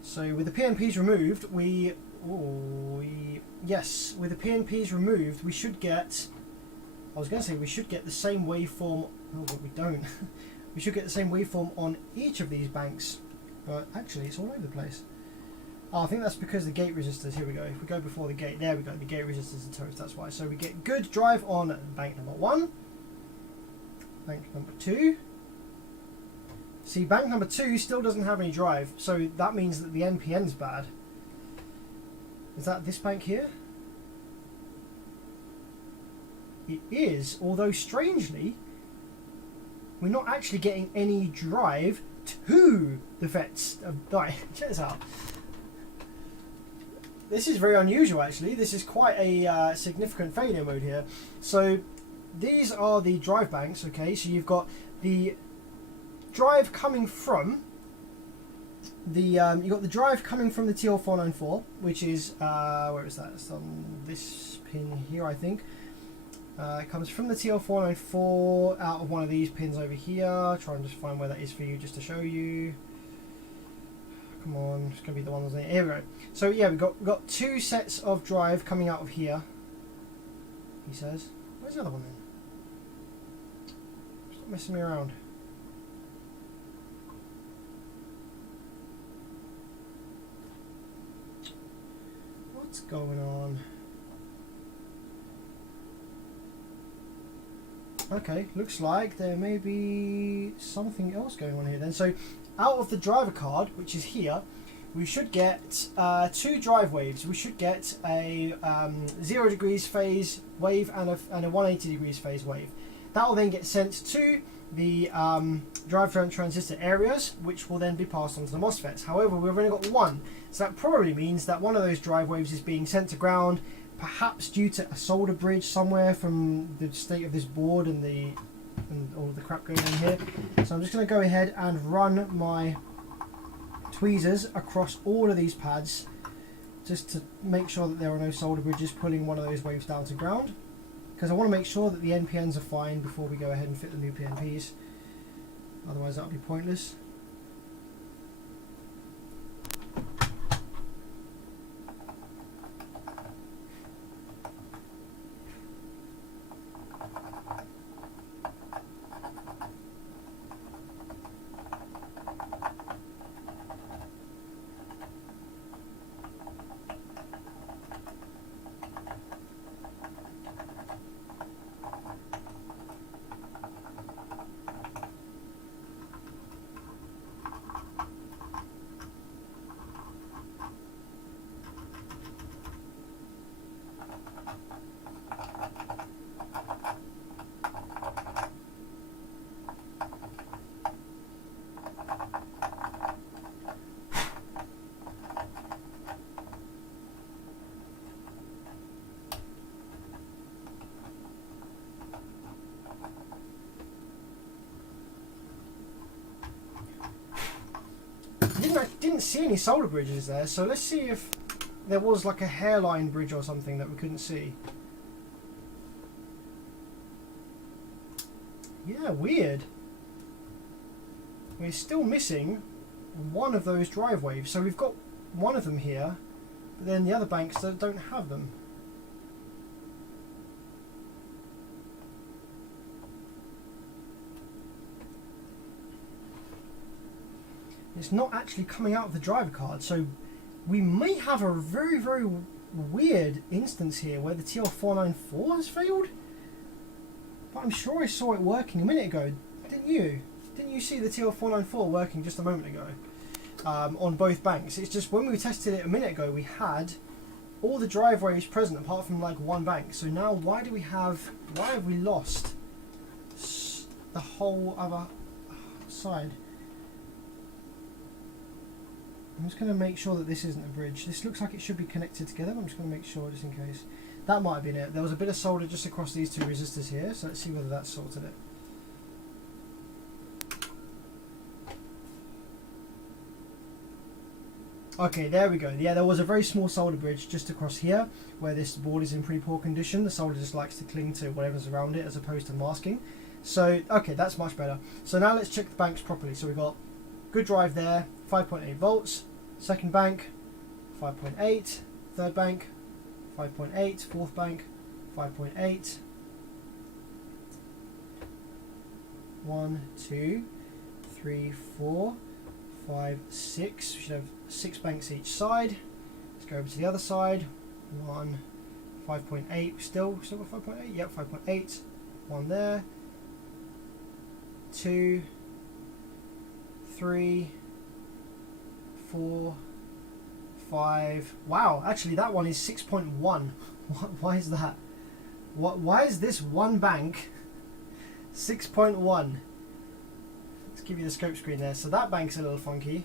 So with the PNPs removed, we should get, I was going to say we should get the same waveform, oh, but we don't. We should get the same waveform on each of these banks, but actually it's all over the place. Oh, I think that's because the gate resistors, here we go, if we go before the gate, there we go, the gate resistors are toast, that's why. So we get good drive on bank number 1, bank number 2. See, bank number 2 still doesn't have any drive, so that means that the NPN's bad. Is that this bank here? It is, although strangely, we're not actually getting any drive to the FETs. Right, check this out. This is very unusual actually. This is quite a significant failure mode here. So these are the drive banks, okay? So you've got the drive coming from the you've got the drive coming from the TL494, which is where is that? It's on this pin here, I think. It comes from the TL494 out of one of these pins over here. Try and just find where that is for you, just to show you. Come on, it's going to be the one that's there. Here we go. So yeah, we've got 2 sets of drive coming out of here. He says. Where's the other one then? Stop messing me around. What's going on? Okay, looks like there may be something else going on here then. So out of the driver card, which is here, we should get 2 drive waves. We should get a 0 degrees phase wave and a 180 degrees phase wave. That will then get sent to the drive transistor areas, which will then be passed on to the MOSFETs. However, we've only got 1, so that probably means that one of those drive waves is being sent to ground, perhaps due to a solder bridge somewhere from the state of this board and all of the crap going on here. So I'm just going to go ahead and run my tweezers across all of these pads just to make sure that there are no solder bridges pulling one of those waves down to ground, because I want to make sure that the NPNs are fine before we go ahead and fit the new PNPs, otherwise that'll be pointless. I didn't see any solder bridges there, so let's see if there was like a hairline bridge or something that we couldn't see. Yeah, weird. We're still missing one of those drive waves. So we've got one of them here, but then the other banks don't have them. It's not actually coming out of the driver card, so we may have a very, very weird instance here where the TL494 has failed. But I'm sure I saw it working a minute ago, didn't you? Didn't you see the TL494 working just a moment ago on both banks? It's just when we tested it a minute ago, we had all the drive waves present apart from like one bank. So now why have we lost the whole other side? I'm just going to make sure that this isn't a bridge. This looks like it should be connected together, but I'm just going to make sure just in case. That might have been it. There was a bit of solder just across these two resistors here, so let's see whether that sorted it. Okay, there we go. Yeah, there was a very small solder bridge just across here where this board is in pretty poor condition. The solder just likes to cling to whatever's around it as opposed to masking. So, okay, that's much better. So now let's check the banks properly. So we've got good drive there, 5.8 volts. Second bank, 5.8. Third bank, 5.8. Fourth bank, 5.8. 1, 2, 3, 4, 5, 6. We should have 6 banks each side. Let's go over to the other side. 1, 5.8. Still got 5.8. Yep, 5.8. 1 there. 2, 3, 4, 5. Wow, actually that one is 6.1. Why is that? Why is this one bank 6.1? Let's give you the scope screen there. So that bank's a little funky.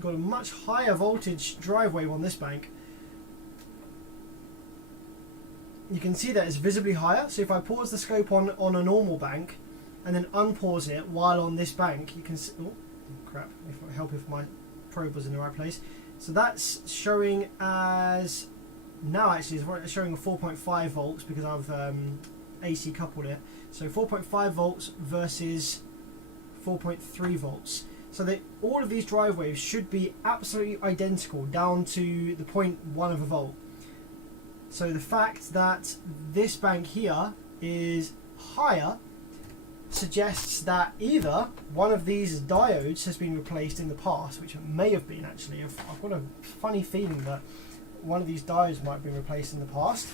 Got a much higher voltage drive wave on this bank. You can see that it's visibly higher. So if I pause the scope on a normal bank and then unpause it while on this bank, you can see, oh crap, if I help if my probe was in the right place. So that's showing as, now actually it's showing a 4.5 volts because I've AC coupled it. So 4.5 volts versus 4.3 volts. So that all of these drive waves should be absolutely identical down to the 0.1 of a volt. So the fact that this bank here is higher suggests that either one of these diodes has been replaced in the past, which it may have been actually. I've got a funny feeling that one of these diodes might have been replaced in the past.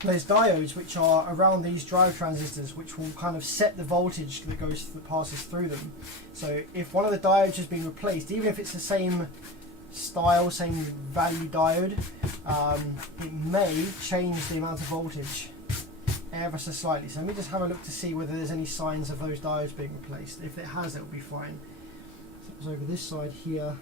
There's diodes which are around these drive transistors which will kind of set the voltage that passes through them. So if one of the diodes has been replaced, even if it's the same style, same value diode, it may change the amount of voltage ever so slightly. So let me just have a look to see whether there's any signs of those diodes being replaced. If it has, it'll be fine. So it was over this side here.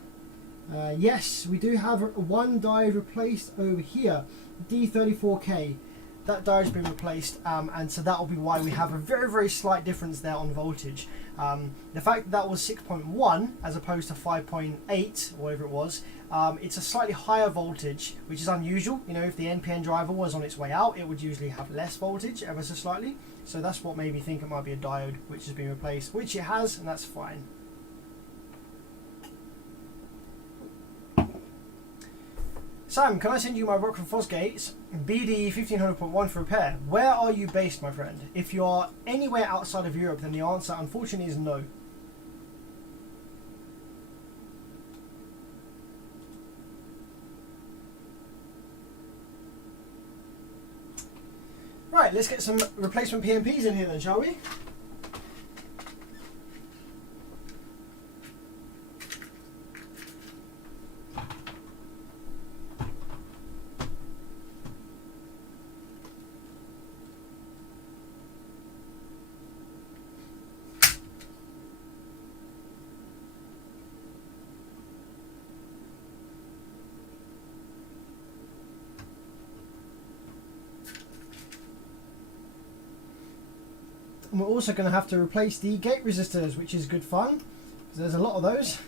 Yes, we do have one diode replaced over here, D34K. That diode's been replaced, and so that will be why we have a very, very slight difference there on voltage. The fact that was 6.1 as opposed to 5.8, or whatever it was, it's a slightly higher voltage, which is unusual. You know, if the NPN driver was on its way out, it would usually have less voltage, ever so slightly. So that's what made me think it might be a diode which has been replaced, which it has, and that's fine. Sam, can I send you my Rockford Fosgates BD 1500.1 for repair? Where are you based, my friend? If you are anywhere outside of Europe, then the answer, unfortunately, is no. Right, let's get some replacement PMPs in here then, shall we? And we're also going to have to replace the gate resistors, which is good fun, because there's a lot of those.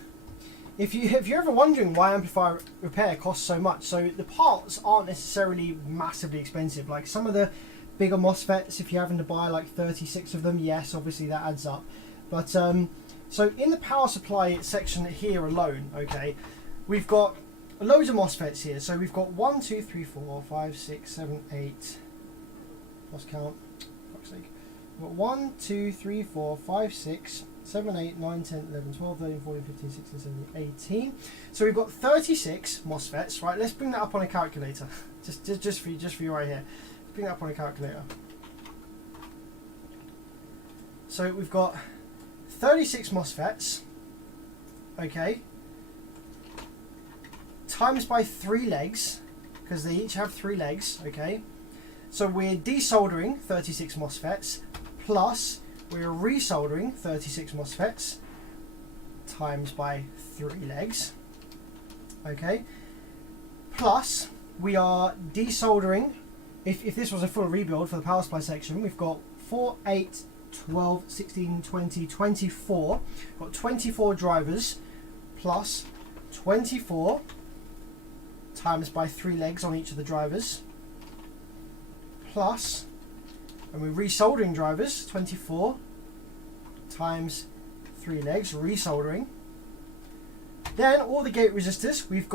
if you're ever wondering why amplifier repair costs so much, so the parts aren't necessarily massively expensive. Like some of the bigger MOSFETs, if you're having to buy like 36 of them, yes, obviously that adds up. But so in the power supply section here alone, okay, we've got loads of MOSFETs here. So we've got 1, 2, 3, 4, 5, 6, 7, 8. Lost count. Fuck's sake. We've got 1, 2, 3, 4, 5, 6, 7, 8, 9, 10, 11, 12, 13, 14, 15, 16, 17, 18. So we've got 36 MOSFETs, right? Let's bring that up on a calculator. just for you right here. Let's bring that up on a calculator. So we've got 36 MOSFETs, okay, times by 3 legs, because they each have 3 legs, okay. So we're desoldering 36 MOSFETs, plus we're resoldering 36 MOSFETs, times by 3 legs, okay. Plus we are desoldering, if this was a full rebuild for the power supply section, we've got 4, 8, 12, 16, 20, 24. Got 24 drivers plus 24 times by 3 legs on each of the drivers, plus, and we're resoldering drivers, 24 times 3 legs, resoldering. Then all the gate resistors, we've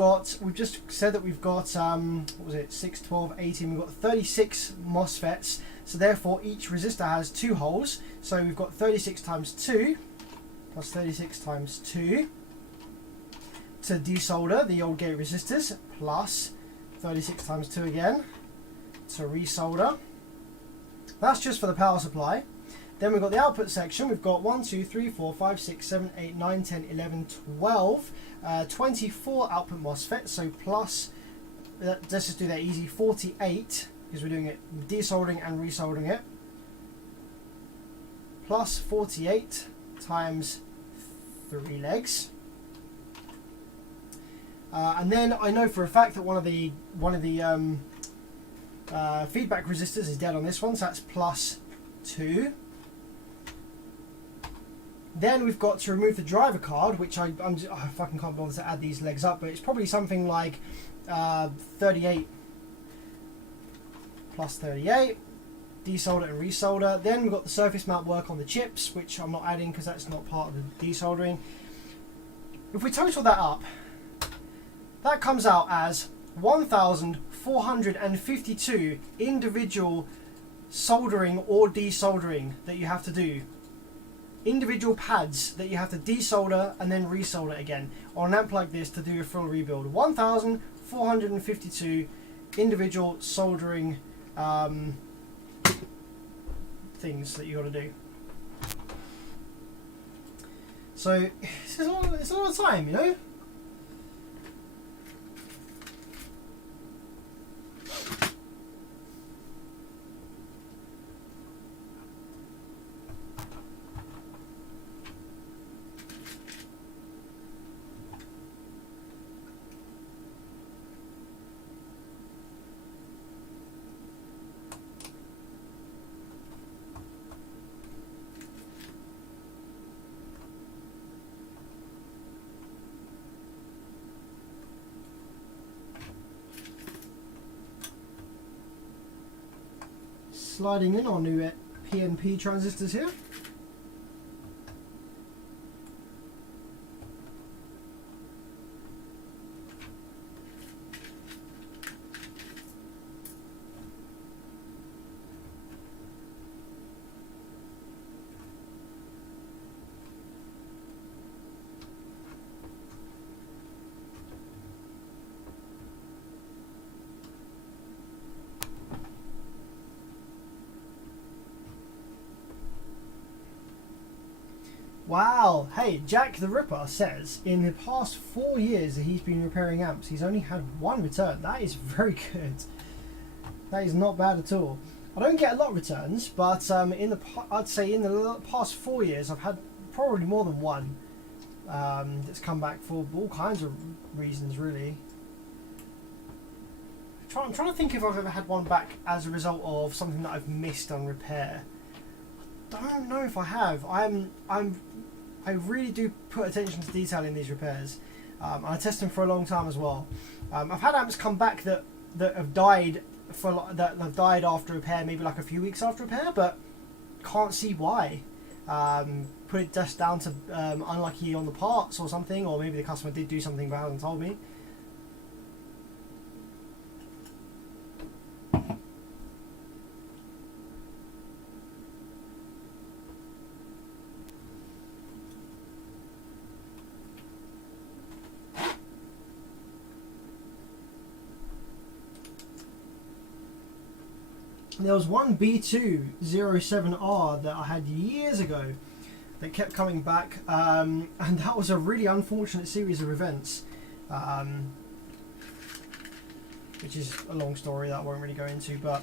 just said that we've got, what was it, 6, 12, 18, we've got 36 MOSFETs, so therefore each resistor has 2 holes, so we've got 36 times 2, plus 36 times 2, to desolder the old gate resistors, plus 36 times 2 again, to resolder. That's just for the power supply. Then we've got the output section. We've got 1, 2, 3, 4, 5, 6, 7, 8, 9, 10, 11, 12, 24 output MOSFETs. So plus, let's just do that easy, 48, because we're doing it desoldering and resoldering it. Plus 48 times 3 legs. And then I know for a fact that one of the feedback resistors is dead on this one, so that's plus 2. Then we've got to remove the driver card, which I fucking can't bother to add these legs up, but it's probably something like 38 plus 38. Desolder and resolder. Then we've got the surface mount work on the chips, which I'm not adding because that's not part of the desoldering. If we total that up, that comes out as 1,452 individual soldering or desoldering that you have to do. Individual pads that you have to desolder and then resolder again on an amp like this to do a full rebuild. 1,452 individual soldering things that you got to do. So it's a lot of time, you know. Sliding in our new PNP transistors here. Wow, hey, Jack the Ripper says in the past 4 years that he's been repairing amps, he's only had 1 return. That is very good. That is not bad at all. I don't get a lot of returns, but I'd say in the past 4 years I've had probably more than 1 that's come back for all kinds of reasons, really. I'm trying to think if I've ever had one back as a result of something that I've missed on repair. I don't know if I have. I really do put attention to detail in these repairs. And I tested them for a long time as well. I've had amps come back that have died that have died after repair, maybe like a few weeks after repair, but can't see why. Put it just down to unlucky on the parts or something, or maybe the customer did do something but hasn't told me. There was one B207R that I had years ago that kept coming back, and that was a really unfortunate series of events, which is a long story that I won't really go into, but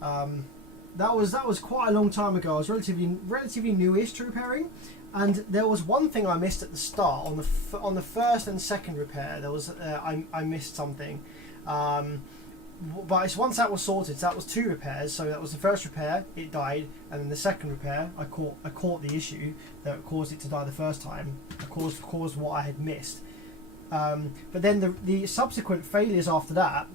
that was quite a long time ago. I was relatively newish to repairing, and there was one thing I missed at the start on the first and second repair. There was I missed something. But it's once that was sorted, so that was 2 repairs. So that was the first repair, it died, and then the second repair, I caught the issue that caused it to die the first time. I caused what I had missed. But then the subsequent failures after that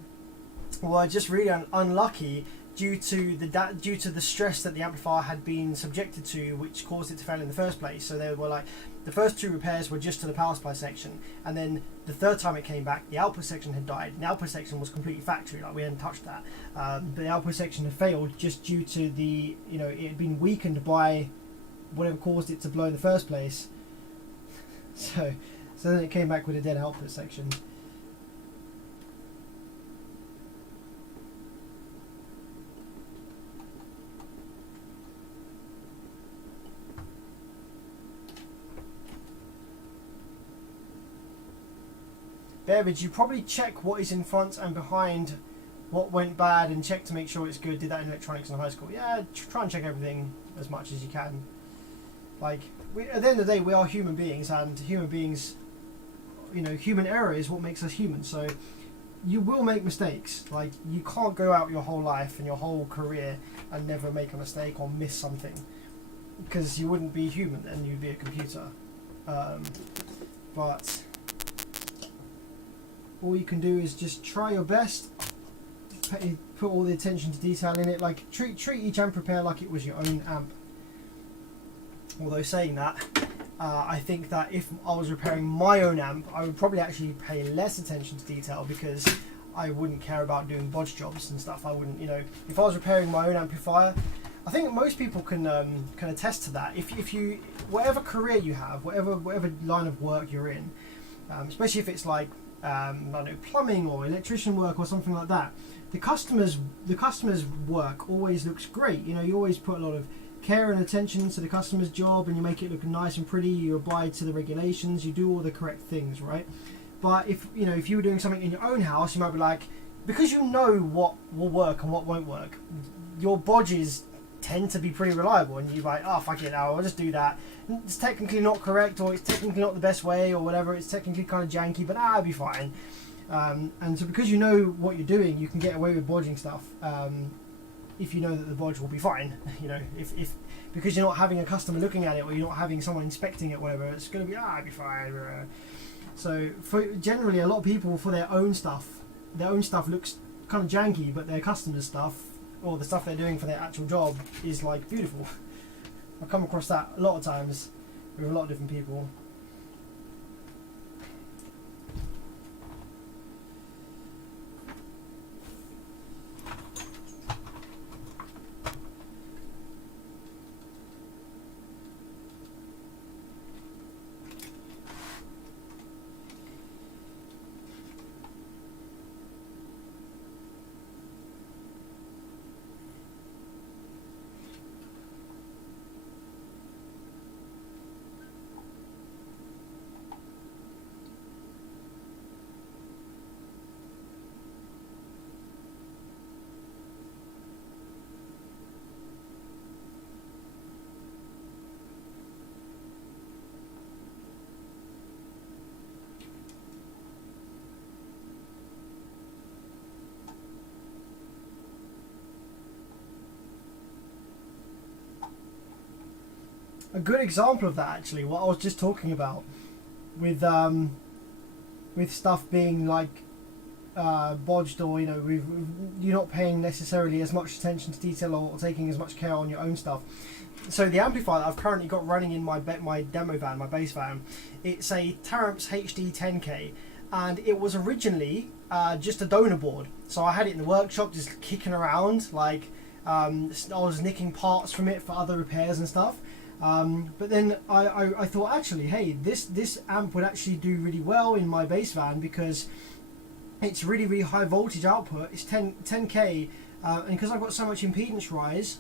were just really unlucky due to the stress that the amplifier had been subjected to, which caused it to fail in the first place. So they were like, the first 2 repairs were just to the power supply section, and then the third time it came back, the output section had died. The output section was completely factory, like we hadn't touched that. But the output section had failed just due to the, it had been weakened by whatever caused it to blow in the first place. So then it came back with a dead output section. Bearage, you probably check what is in front and behind, what went bad, and check to make sure it's good. Did that in electronics in high school. Yeah, try and check everything as much as you can. Like, at the end of the day, we are human beings, and human beings, human error is what makes us human. So you will make mistakes. Like, you can't go out your whole life and your whole career and never make a mistake or miss something, because you wouldn't be human and you'd be a computer. But all you can do is just try your best, put all the attention to detail in it, like treat each amp repair like it was your own amp. Although saying that, I think that if I was repairing my own amp, I would probably actually pay less attention to detail, because I wouldn't care about doing bodge jobs and stuff. I wouldn't, if I was repairing my own amplifier, I think most people can attest to that. If you, whatever career you have, whatever line of work you're in, especially if it's like I don't know, plumbing or electrician work or something like that, the customer's work always looks great. You always put a lot of care and attention to the customer's job, and you make it look nice and pretty. You abide to the regulations. You do all the correct things, right? But if you were doing something in your own house, you might be like, because you know what will work and what won't work, your bodges tend to be pretty reliable, and you're like, oh fuck it, now I'll just do that. It's technically not correct, or it's technically not the best way, or whatever. It's technically kind of janky, but it'll be fine. And so because you know what you're doing, you can get away with bodging stuff. If you know that the bodge will be fine, if because you're not having a customer looking at it, or you're not having someone inspecting it, whatever, it's going to be it'll be fine. So generally, a lot of people, for their own stuff looks kind of janky, but their customers' stuff, or the stuff they're doing for their actual job, is like beautiful. I've come across that a lot of times with a lot of different people. A good example of that, actually, what I was just talking about with with stuff being like bodged, or you know, you're not paying necessarily as much attention to detail or taking as much care on your own stuff. So the amplifier that I've currently got running in my demo van, my bass van, it's a Taramps HD 10K, and it was originally just a donor board. So I had it in the workshop just kicking around, like I was nicking parts from it for other repairs and stuff. But then I thought, actually, hey, this amp would actually do really well in my bass van, because it's really high voltage output. It's 10K, and because I've got so much impedance rise,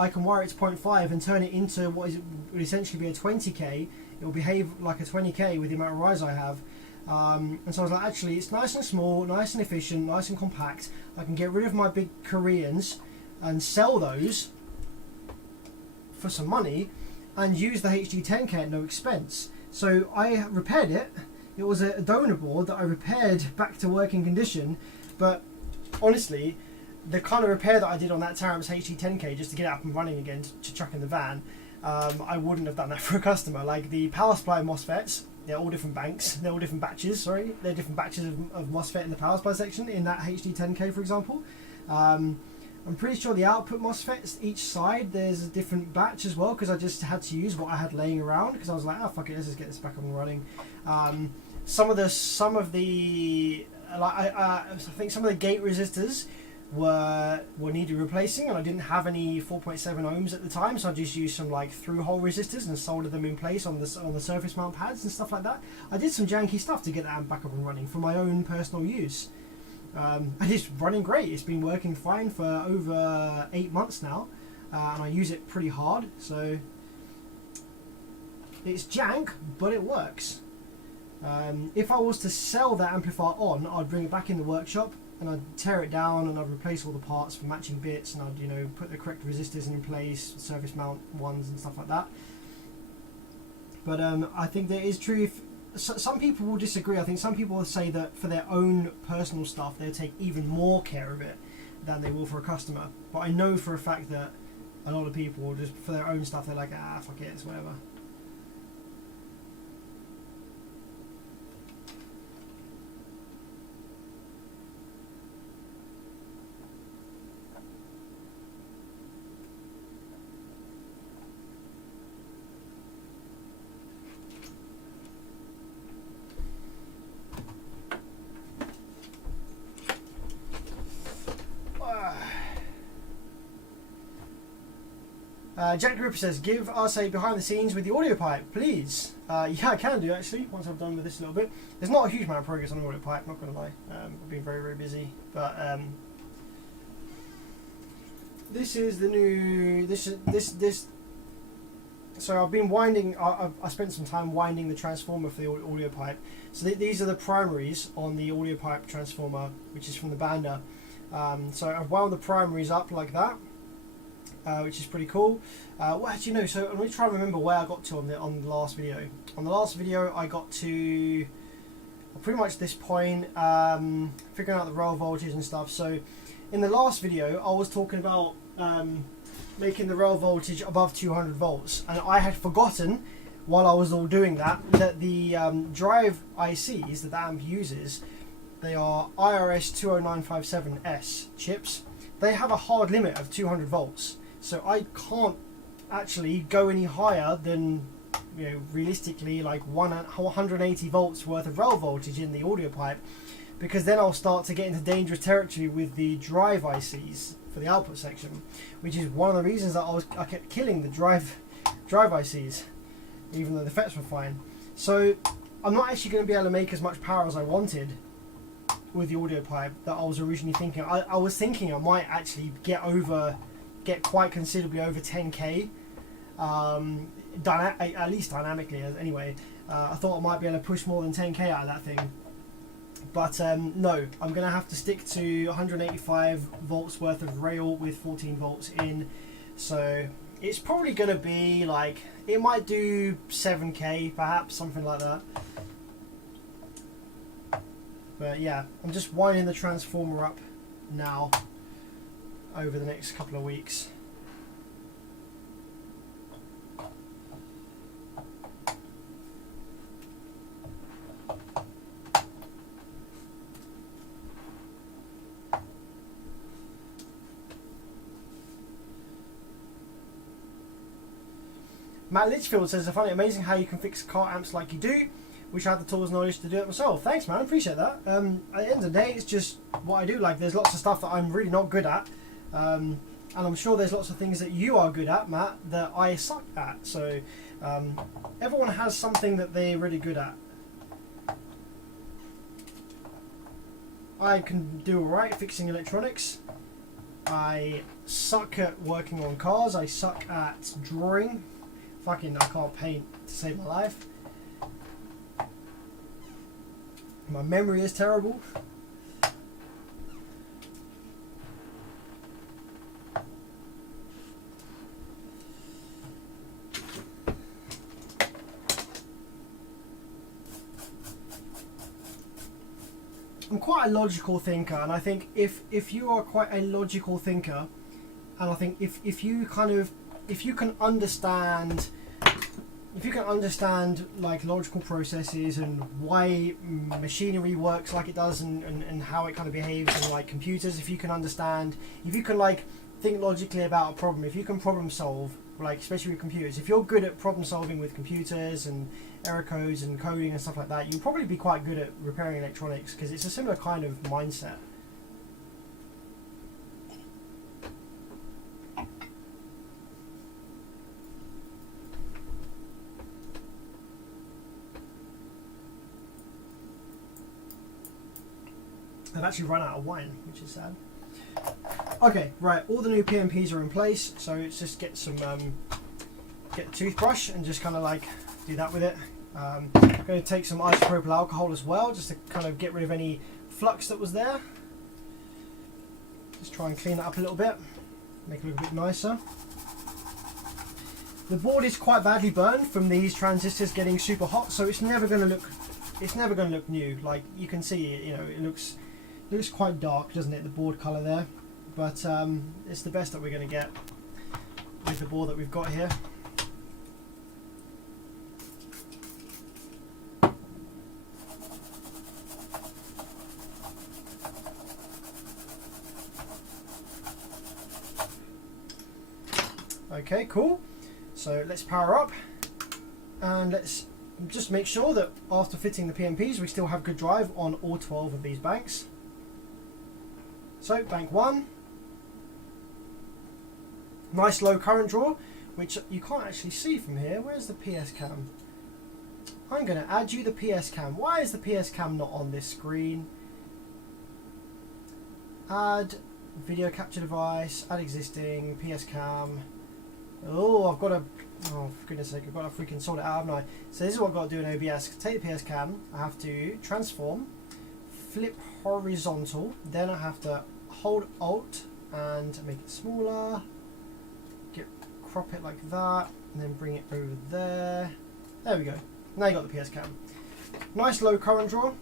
I can wire it to 0.5 and turn it into what would essentially be a 20K. It will behave like a 20K with the amount of rise I have. And so I was like, actually, it's nice and small, nice and efficient, nice and compact. I can get rid of my big Koreans and sell those for some money and use the HD10K at no expense. So I repaired it. It was a donor board that I repaired back to working condition, but honestly, the kind of repair that I did on that Taramps HD10K just to get it up and running again to chuck in the van, I wouldn't have done that for a customer. Like the power supply MOSFETs, they're all different banks, they're all different batches, sorry. They're different batches of MOSFET in the power supply section in that HD10K, for example. I'm pretty sure the output MOSFETs, each side, there's a different batch as well, because I just had to use what I had laying around, because I was like, oh fuck it, let's just get this back up and running. Some of the I think some of the gate resistors were needed replacing, and I didn't have any 4.7 ohms at the time, so I just used some like through hole resistors and soldered them in place on the surface mount pads and stuff like that. I did some janky stuff to get the amp back up and running for my own personal use, and it's running great. It's been working fine for over 8 months now, and I use it pretty hard, so it's jank, but it works. If I was to sell that amplifier on, I'd bring it back in the workshop and I'd tear it down and I'd replace all the parts for matching bits, and I'd, you know, put the correct resistors in place, surface mount ones and stuff like that. But I think that is true. If some people will disagree. I think some people will say that for their own personal stuff they'll take even more care of it than they will for a customer. But I know for a fact that a lot of people will just, for their own stuff, they're like, ah, fuck it, it's whatever. Jack the Ripper says, give us a behind the scenes with the audio pipe, please. Yeah, I can do actually, once I've done with this a little bit. There's not a huge amount of progress on the audio pipe, not going to lie. I've been very busy. But this is the new, this. So I've been winding, I spent some time winding the transformer for the audio pipe. So these are the primaries on the audio pipe transformer, which is from the Banda. So I've wound the primaries up like that. Which is pretty cool. Well, actually no, so I'm going to try and remember where I got to on the last video. On the last video I got to pretty much this point, figuring out the rail voltage and stuff. So in the last video I was talking about making the rail voltage above 200 volts, and I had forgotten while I was all doing that the drive ICs that the amp uses, they are IRS 20957S chips. They have a hard limit of 200 volts. So I can't actually go any higher than, you know, realistically like 180 volts worth of rail voltage in the audio pipe, because then I'll start to get into dangerous territory with the drive ICs for the output section, which is one of the reasons that I kept killing the drive ICs, even though the FETs were fine. So I'm not actually going to be able to make as much power as I wanted with the audio pipe that I was originally thinking. I was thinking I might actually get quite considerably over 10k, at least dynamically anyway. I thought I might be able to push more than 10k out of that thing, but no, I'm gonna have to stick to 185 volts worth of rail with 14 volts in. So it's probably gonna be like, it might do 7k perhaps, something like that. But yeah, I'm just winding the transformer up now over the next couple of weeks. Matt Litchfield says, I find it amazing how you can fix car amps like you do. Wish I had the tools and knowledge to do it myself. Thanks, man. I appreciate that. At the end of the day, it's just what I do. Like, there's lots of stuff that I'm really not good at. And I'm sure there's lots of things that you are good at, Matt, that I suck at. So everyone has something that they're really good at. I can do alright fixing electronics. I suck at working on cars. I suck at drawing. Fucking, I can't paint to save my life. My memory is terrible. I'm quite a logical thinker, and I think if you are quite a logical thinker, and I think if you can understand like logical processes and why machinery works like it does and how it kind of behaves in like computers, if you can like think logically about a problem, if you can problem solve, like especially with computers, if you're good at problem solving with computers and error codes and coding and stuff like that, you'll probably be quite good at repairing electronics because it's a similar kind of mindset. I've actually run out of wine, which is sad. Okay, right, all the new PMPs are in place, so let's just get a toothbrush and just kind of like do that with it. I'm going to take some isopropyl alcohol as well, just to kind of get rid of any flux that was there. Just try and clean that up a little bit, make it look a bit nicer. The board is quite badly burned from these transistors getting super hot, so it's never going to look new. Like you can see, you know, it looks quite dark, doesn't it, the board color there, but it's the best that we're going to get with the board that we've got here. Okay, cool. So let's power up and let's just make sure that after fitting the PMPs we still have good drive on all 12 of these banks. So bank 1, nice low current draw, which you can't actually see from here. Where's the PS cam? I'm going to add you the PS cam. Why is the PS cam not on this screen? Add video capture device, add existing, PS cam. Oh, I've got to, oh for goodness sake, I've got to freaking sort it out, haven't I? So this is what I've got to do in OBS. Take the PS cam, I have to transform, flip horizontal, then I have to hold Alt and make it smaller, crop it like that, and then bring it over there. There we go. Now you got the PS cam. Nice low current draw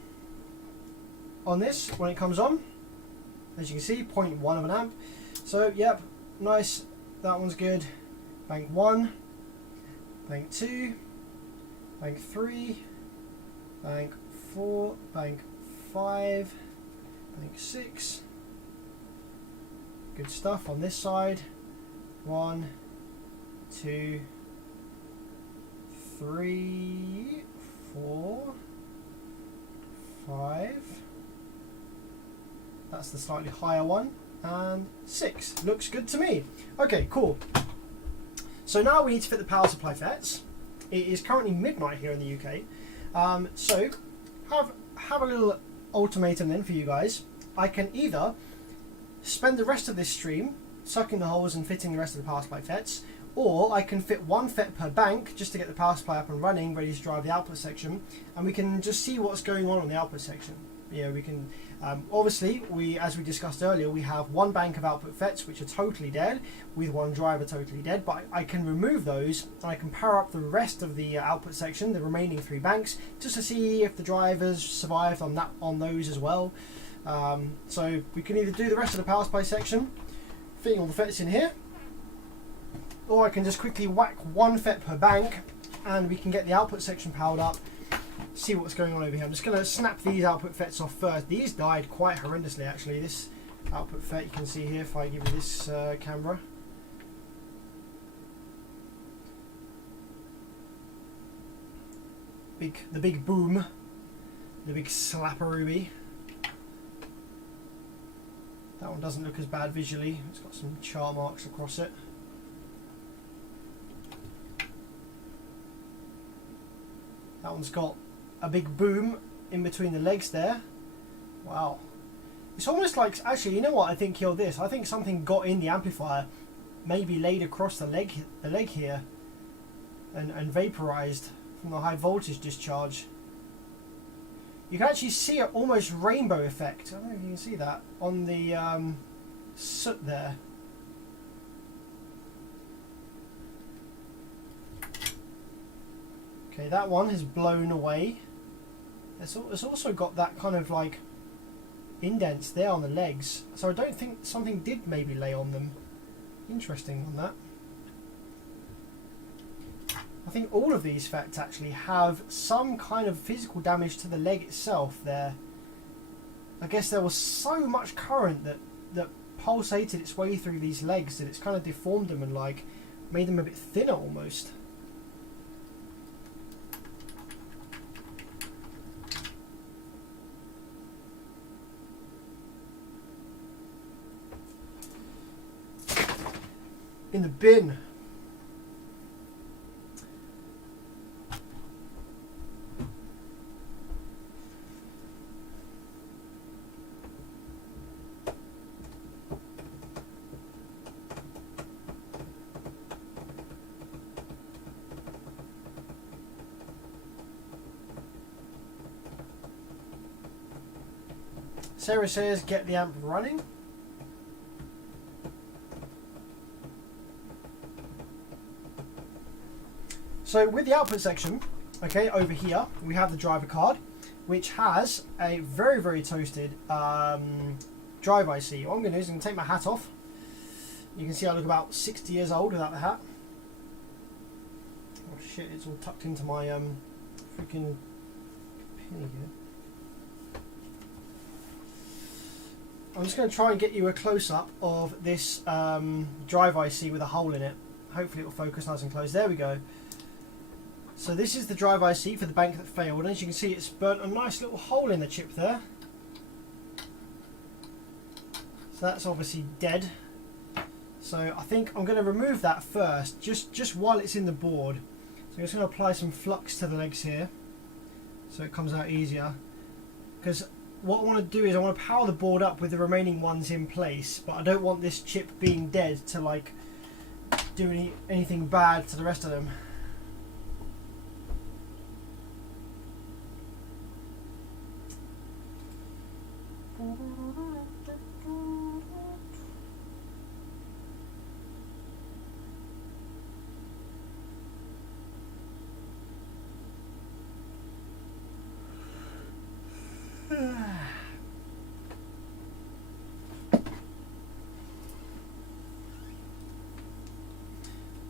on this when it comes on. As you can see, 0.1 of an amp. So, yep, nice. That one's good. Bank 1, bank 2, bank 3, bank 4, bank 5, bank 6. Good stuff on this side. 1, 2, 3, 4, 5. That's the slightly higher one. And 6. Looks good to me. Okay, cool. So now we need to fit the power supply FETs. It is currently midnight here in the UK. So have a little ultimatum then for you guys. I can either spend the rest of this stream sucking the holes and fitting the rest of the power supply FETs, or I can fit one FET per bank just to get the power supply up and running, ready to drive the output section, and we can just see what's going on the output section. Yeah, we can. Obviously, as we discussed earlier, we have one bank of output FETs which are totally dead, with one driver totally dead, but I can remove those and I can power up the rest of the output section, the remaining 3 banks, just to see if the drivers survived on those as well. So we can either do the rest of the power supply section, fitting all the FETs in here, or I can just quickly whack one FET per bank and we can get the output section powered up, see what's going on over here. I'm just going to snap these output FETs off first. These died quite horrendously actually. This output FET you can see here if I give you this camera. the big boom, the big slapperooey. That one doesn't look as bad visually. It's got some char marks across it. That one's got a big boom in between the legs there. Wow. It's almost like, actually, you know what I think killed this? I think something got in the amplifier, maybe laid across the leg here, and vaporized from the high voltage discharge. You can actually see an almost rainbow effect. I don't know if you can see that on the soot there. Okay, that one has blown away. It's also got that kind of like indents there on the legs. So I don't think something did maybe lay on them. Interesting on that. I think all of these FETs actually have some kind of physical damage to the leg itself there. I guess there was so much current that pulsated its way through these legs that it's kind of deformed them and like made them a bit thinner almost. In the bin. Sarah says, get the amp running. So with the output section, okay, over here we have the driver card, which has a very, very toasted drive IC. What I'm going to do is I'm going to take my hat off. You can see I look about 60 years old without the hat. Oh shit, it's all tucked into my freaking pin here. I'm just going to try and get you a close-up of this drive IC with a hole in it. Hopefully it will focus nice and close. There we go. So this is the drive IC for the bank that failed, and as you can see it's burnt a nice little hole in the chip there. So that's obviously dead. So I think I'm going to remove that first, just while it's in the board. So I'm just going to apply some flux to the legs here, so it comes out easier. Because what I want to do is I want to power the board up with the remaining ones in place, but I don't want this chip being dead to like do anything bad to the rest of them.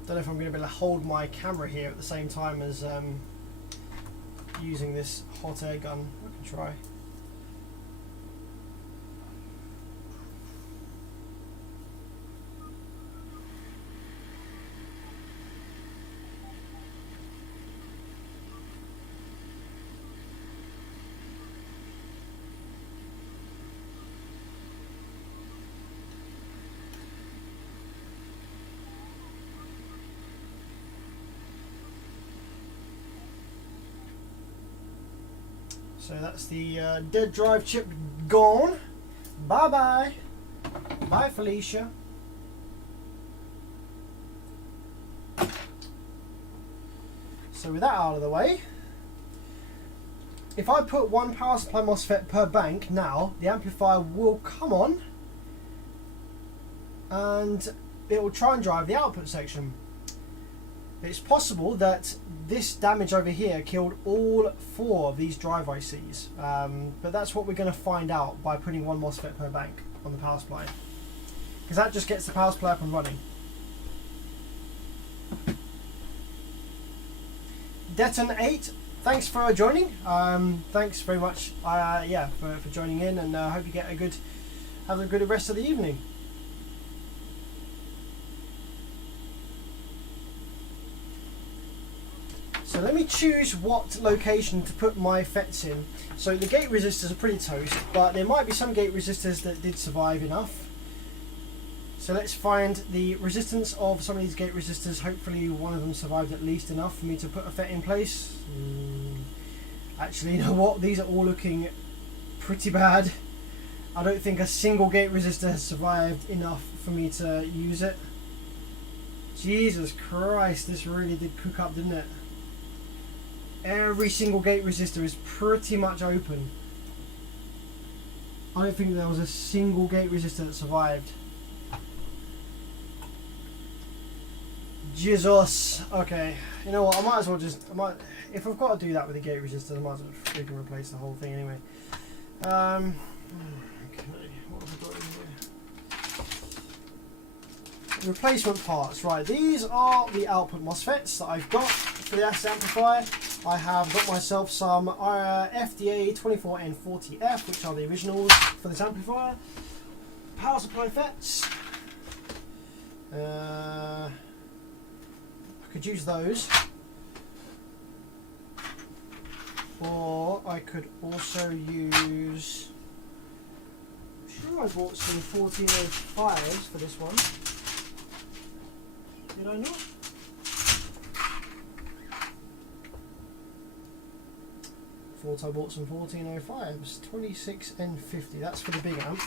Don't know if I'm going to be able to hold my camera here at the same time as using this hot air gun. I can try. So that's the dead drive chip gone. Bye bye. Bye Felicia. So with that out of the way, if I put one power supply MOSFET per bank now, the amplifier will come on and it will try and drive the output section. It's possible that this damage over here killed all 4 of these drive ICs, but that's what we're going to find out by putting one MOSFET per bank on the power supply, because that just gets the power supply up and running. Deton 8, thanks for joining. Thanks very much, yeah, for joining in, and I hope you get have a good rest of the evening. So let me choose what location to put my FETs in. So the gate resistors are pretty toast, but there might be some gate resistors that did survive enough. So let's find the resistance of some of these gate resistors. Hopefully one of them survived at least enough for me to put a FET in place. Actually, you know what? These are all looking pretty bad. I don't think a single gate resistor has survived enough for me to use it. Jesus Christ, this really did cook up, didn't it? Every single gate resistor is pretty much open. I don't think there was a single gate resistor that survived. Jesus. Okay, you know what? I might as well just. If I've got to do that with the gate resistors, I might as well freaking replace the whole thing anyway. Okay, what have I got in here? Replacement parts. Right, these are the output MOSFETs that I've got for the amplifier. I have got myself some FDA 24N40F, which are the originals for this amplifier. Power supply FETs. I could use those, or I could also use. I'm sure I bought some 1405s for this one. Did I not? Thought I bought some 1405s. 26N50. That's for the big amp.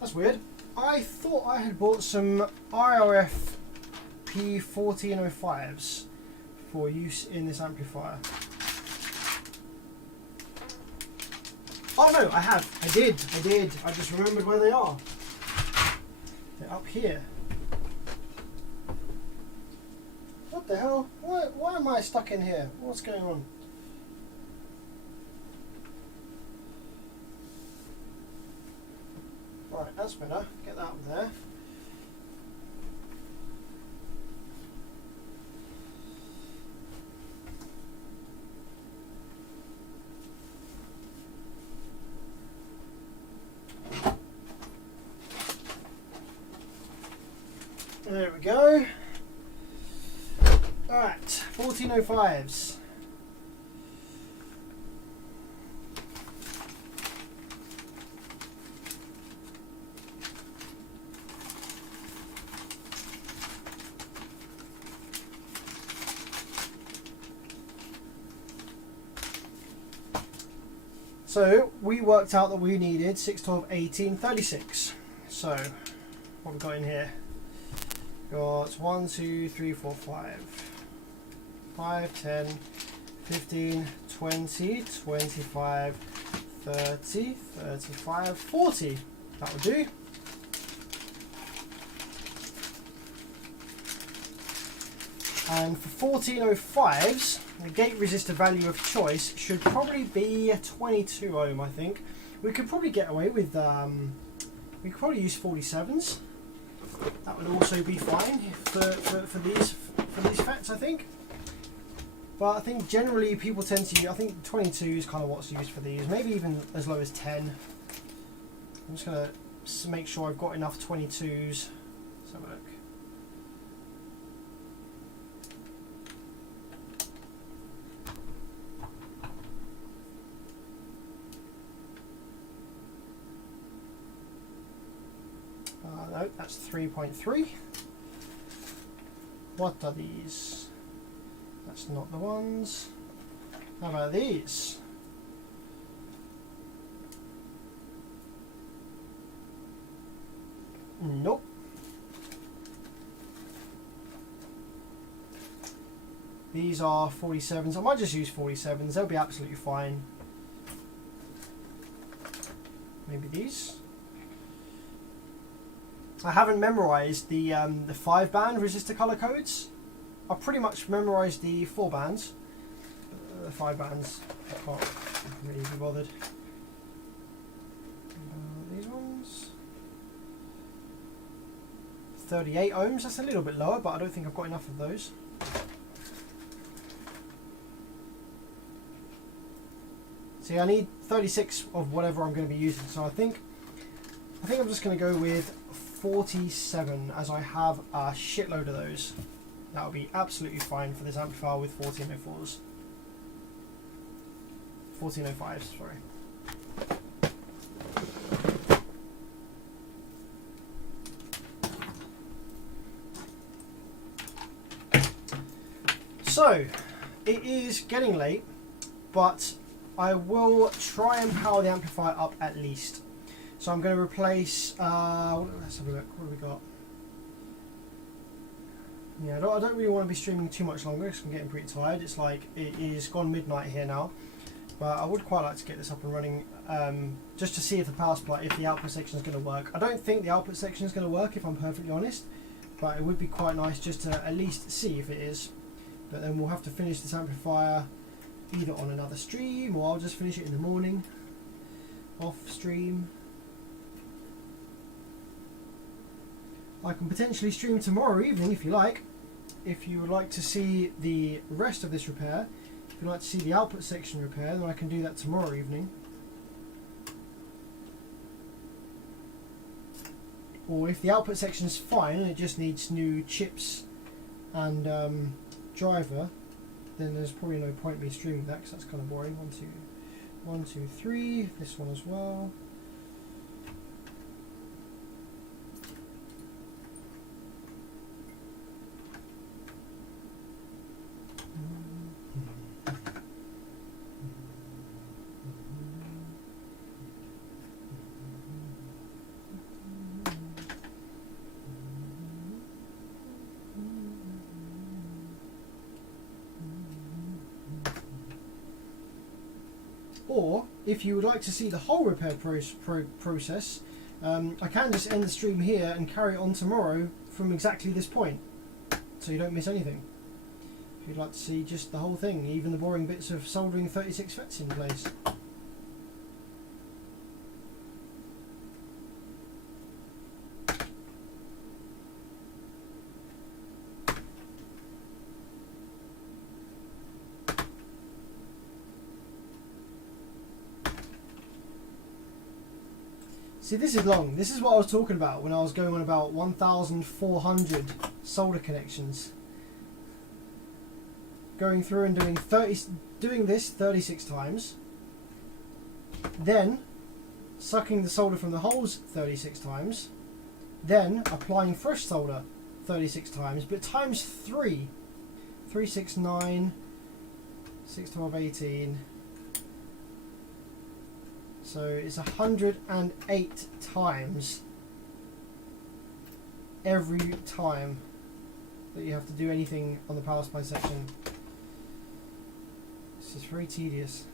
That's weird. I thought I had bought some IRF P1405s for use in this amplifier. Oh no, I have. I did. I just remembered where they are. They're up here. What the hell? Why am I stuck in here? What's going on? Right, that's better. Get that up there. There we go. Alright, 1405s. So we worked out that we needed 6, 12, 18, 36. So what have we got in here? Got 1, 2, 3, 4, 5. 5, 10, 15, 20, 25, 30, 35, 40. That will do. And for 1405s, the gate resistor value of choice should probably be 22 ohm, I think. We could probably get away with, we could probably use 47s. That would also be fine for these FETs, I think. But I think generally people tend to use, I think 22 is kind of what's used for these, maybe even as low as 10. I'm just going to make sure I've got enough 22s. Let's have a look. No, that's 3.3. What are these? That's not the ones. How about these? Nope. These are 47s. I might just use 47s. They'll be absolutely fine. Maybe these. I haven't memorized the 5-band resistor color codes. I've pretty much memorised the 4 bands. 5 bands, I can't really be bothered. These ones. 38 ohms, that's a little bit lower, but I don't think I've got enough of those. See, I need 36 of whatever I'm going to be using, so I think I'm just going to go with 47, as I have a shitload of those. That'll be absolutely fine for this amplifier with 1404s. 1405s, sorry. So, it is getting late, but I will try and power the amplifier up at least. So I'm going to replace, let's have a look, what have we got? Yeah, I don't really want to be streaming too much longer because I'm getting pretty tired. It's like, it is gone midnight here now. But I would quite like to get this up and running, just to see if the power supply, if the output section is going to work. I don't think the output section is going to work, if I'm perfectly honest. But it would be quite nice just to at least see if it is. But then we'll have to finish this amplifier either on another stream, or I'll just finish it in the morning, off stream. I can potentially stream tomorrow evening if you like. If you would like to see the rest of this repair, if you'd like to see the output section repair, then I can do that tomorrow evening. Or if the output section is fine and it just needs new chips and driver, then there's probably no point in me streaming that because that's kind of boring. 1, 2, 3, this one as well. Or, if you would like to see the whole repair process, I can just end the stream here and carry it on tomorrow from exactly this point, so you don't miss anything. If you'd like to see just the whole thing, even the boring bits of soldering 36 FETs in place. See, this is long. This is what I was talking about when I was going on about 1,400 solder connections. Going through and doing this 36 times. Then sucking the solder from the holes 36 times. Then applying fresh solder 36 times, but times 3. 3, 6, 9, 6, 12, 18. So it's 108 times every time that you have to do anything on the power supply section. This is very tedious.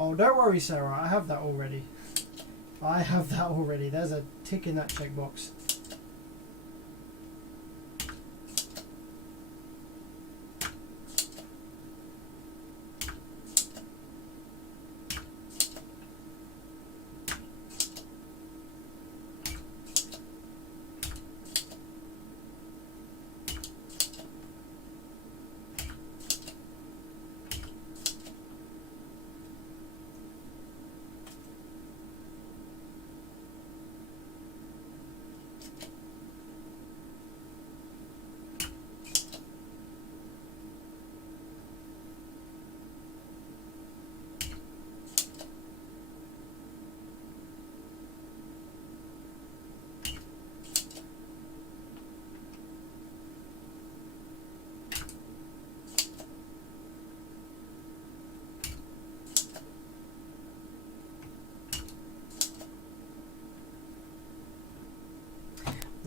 Oh, don't worry, Sarah, I have that already. I have that already. There's a tick in that checkbox.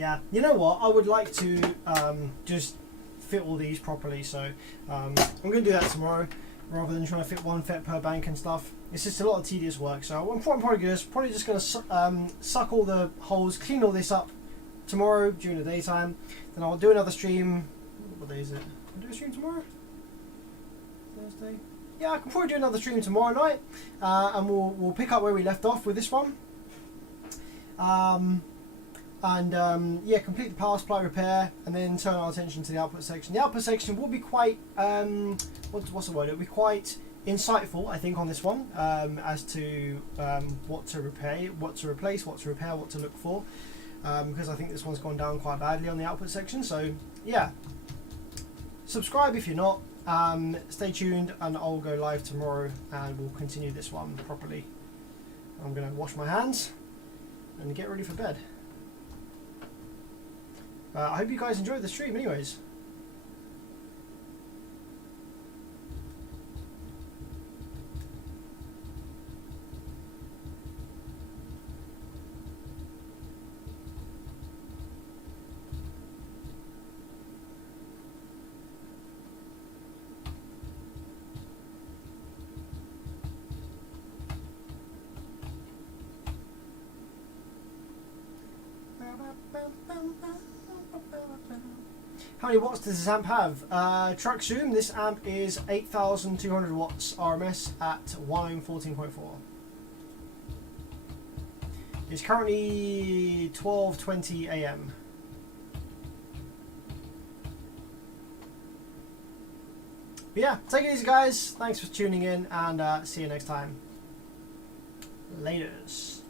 Yeah, you know what? I would like to just fit all these properly, so I'm going to do that tomorrow rather than trying to fit one FET per bank and stuff. It's just a lot of tedious work, so I'm probably just going to suck all the holes, clean all this up tomorrow during the daytime. Then I'll do another stream. What day is it? I'll do a stream tomorrow? Thursday? Yeah, I can probably do another stream tomorrow night, and we'll pick up where we left off with this one. Yeah, complete the power supply repair, and then turn our attention to the output section. The output section will be quite what's the word? It'll be quite insightful, I think, on this one, as to what to repair, what to replace, what to repair, what to look for, because I think this one's gone down quite badly on the output section. So yeah, subscribe if you're not. Stay tuned, and I'll go live tomorrow, and we'll continue this one properly. I'm going to wash my hands and get ready for bed. I hope you guys enjoyed the stream anyways. How many watts does this amp have? Truck Zoom, this amp is 8,200 watts RMS at 1 ohm 14.4. It's currently 12:20 AM. But yeah, take it easy guys, thanks for tuning in, and see you next time. Laters.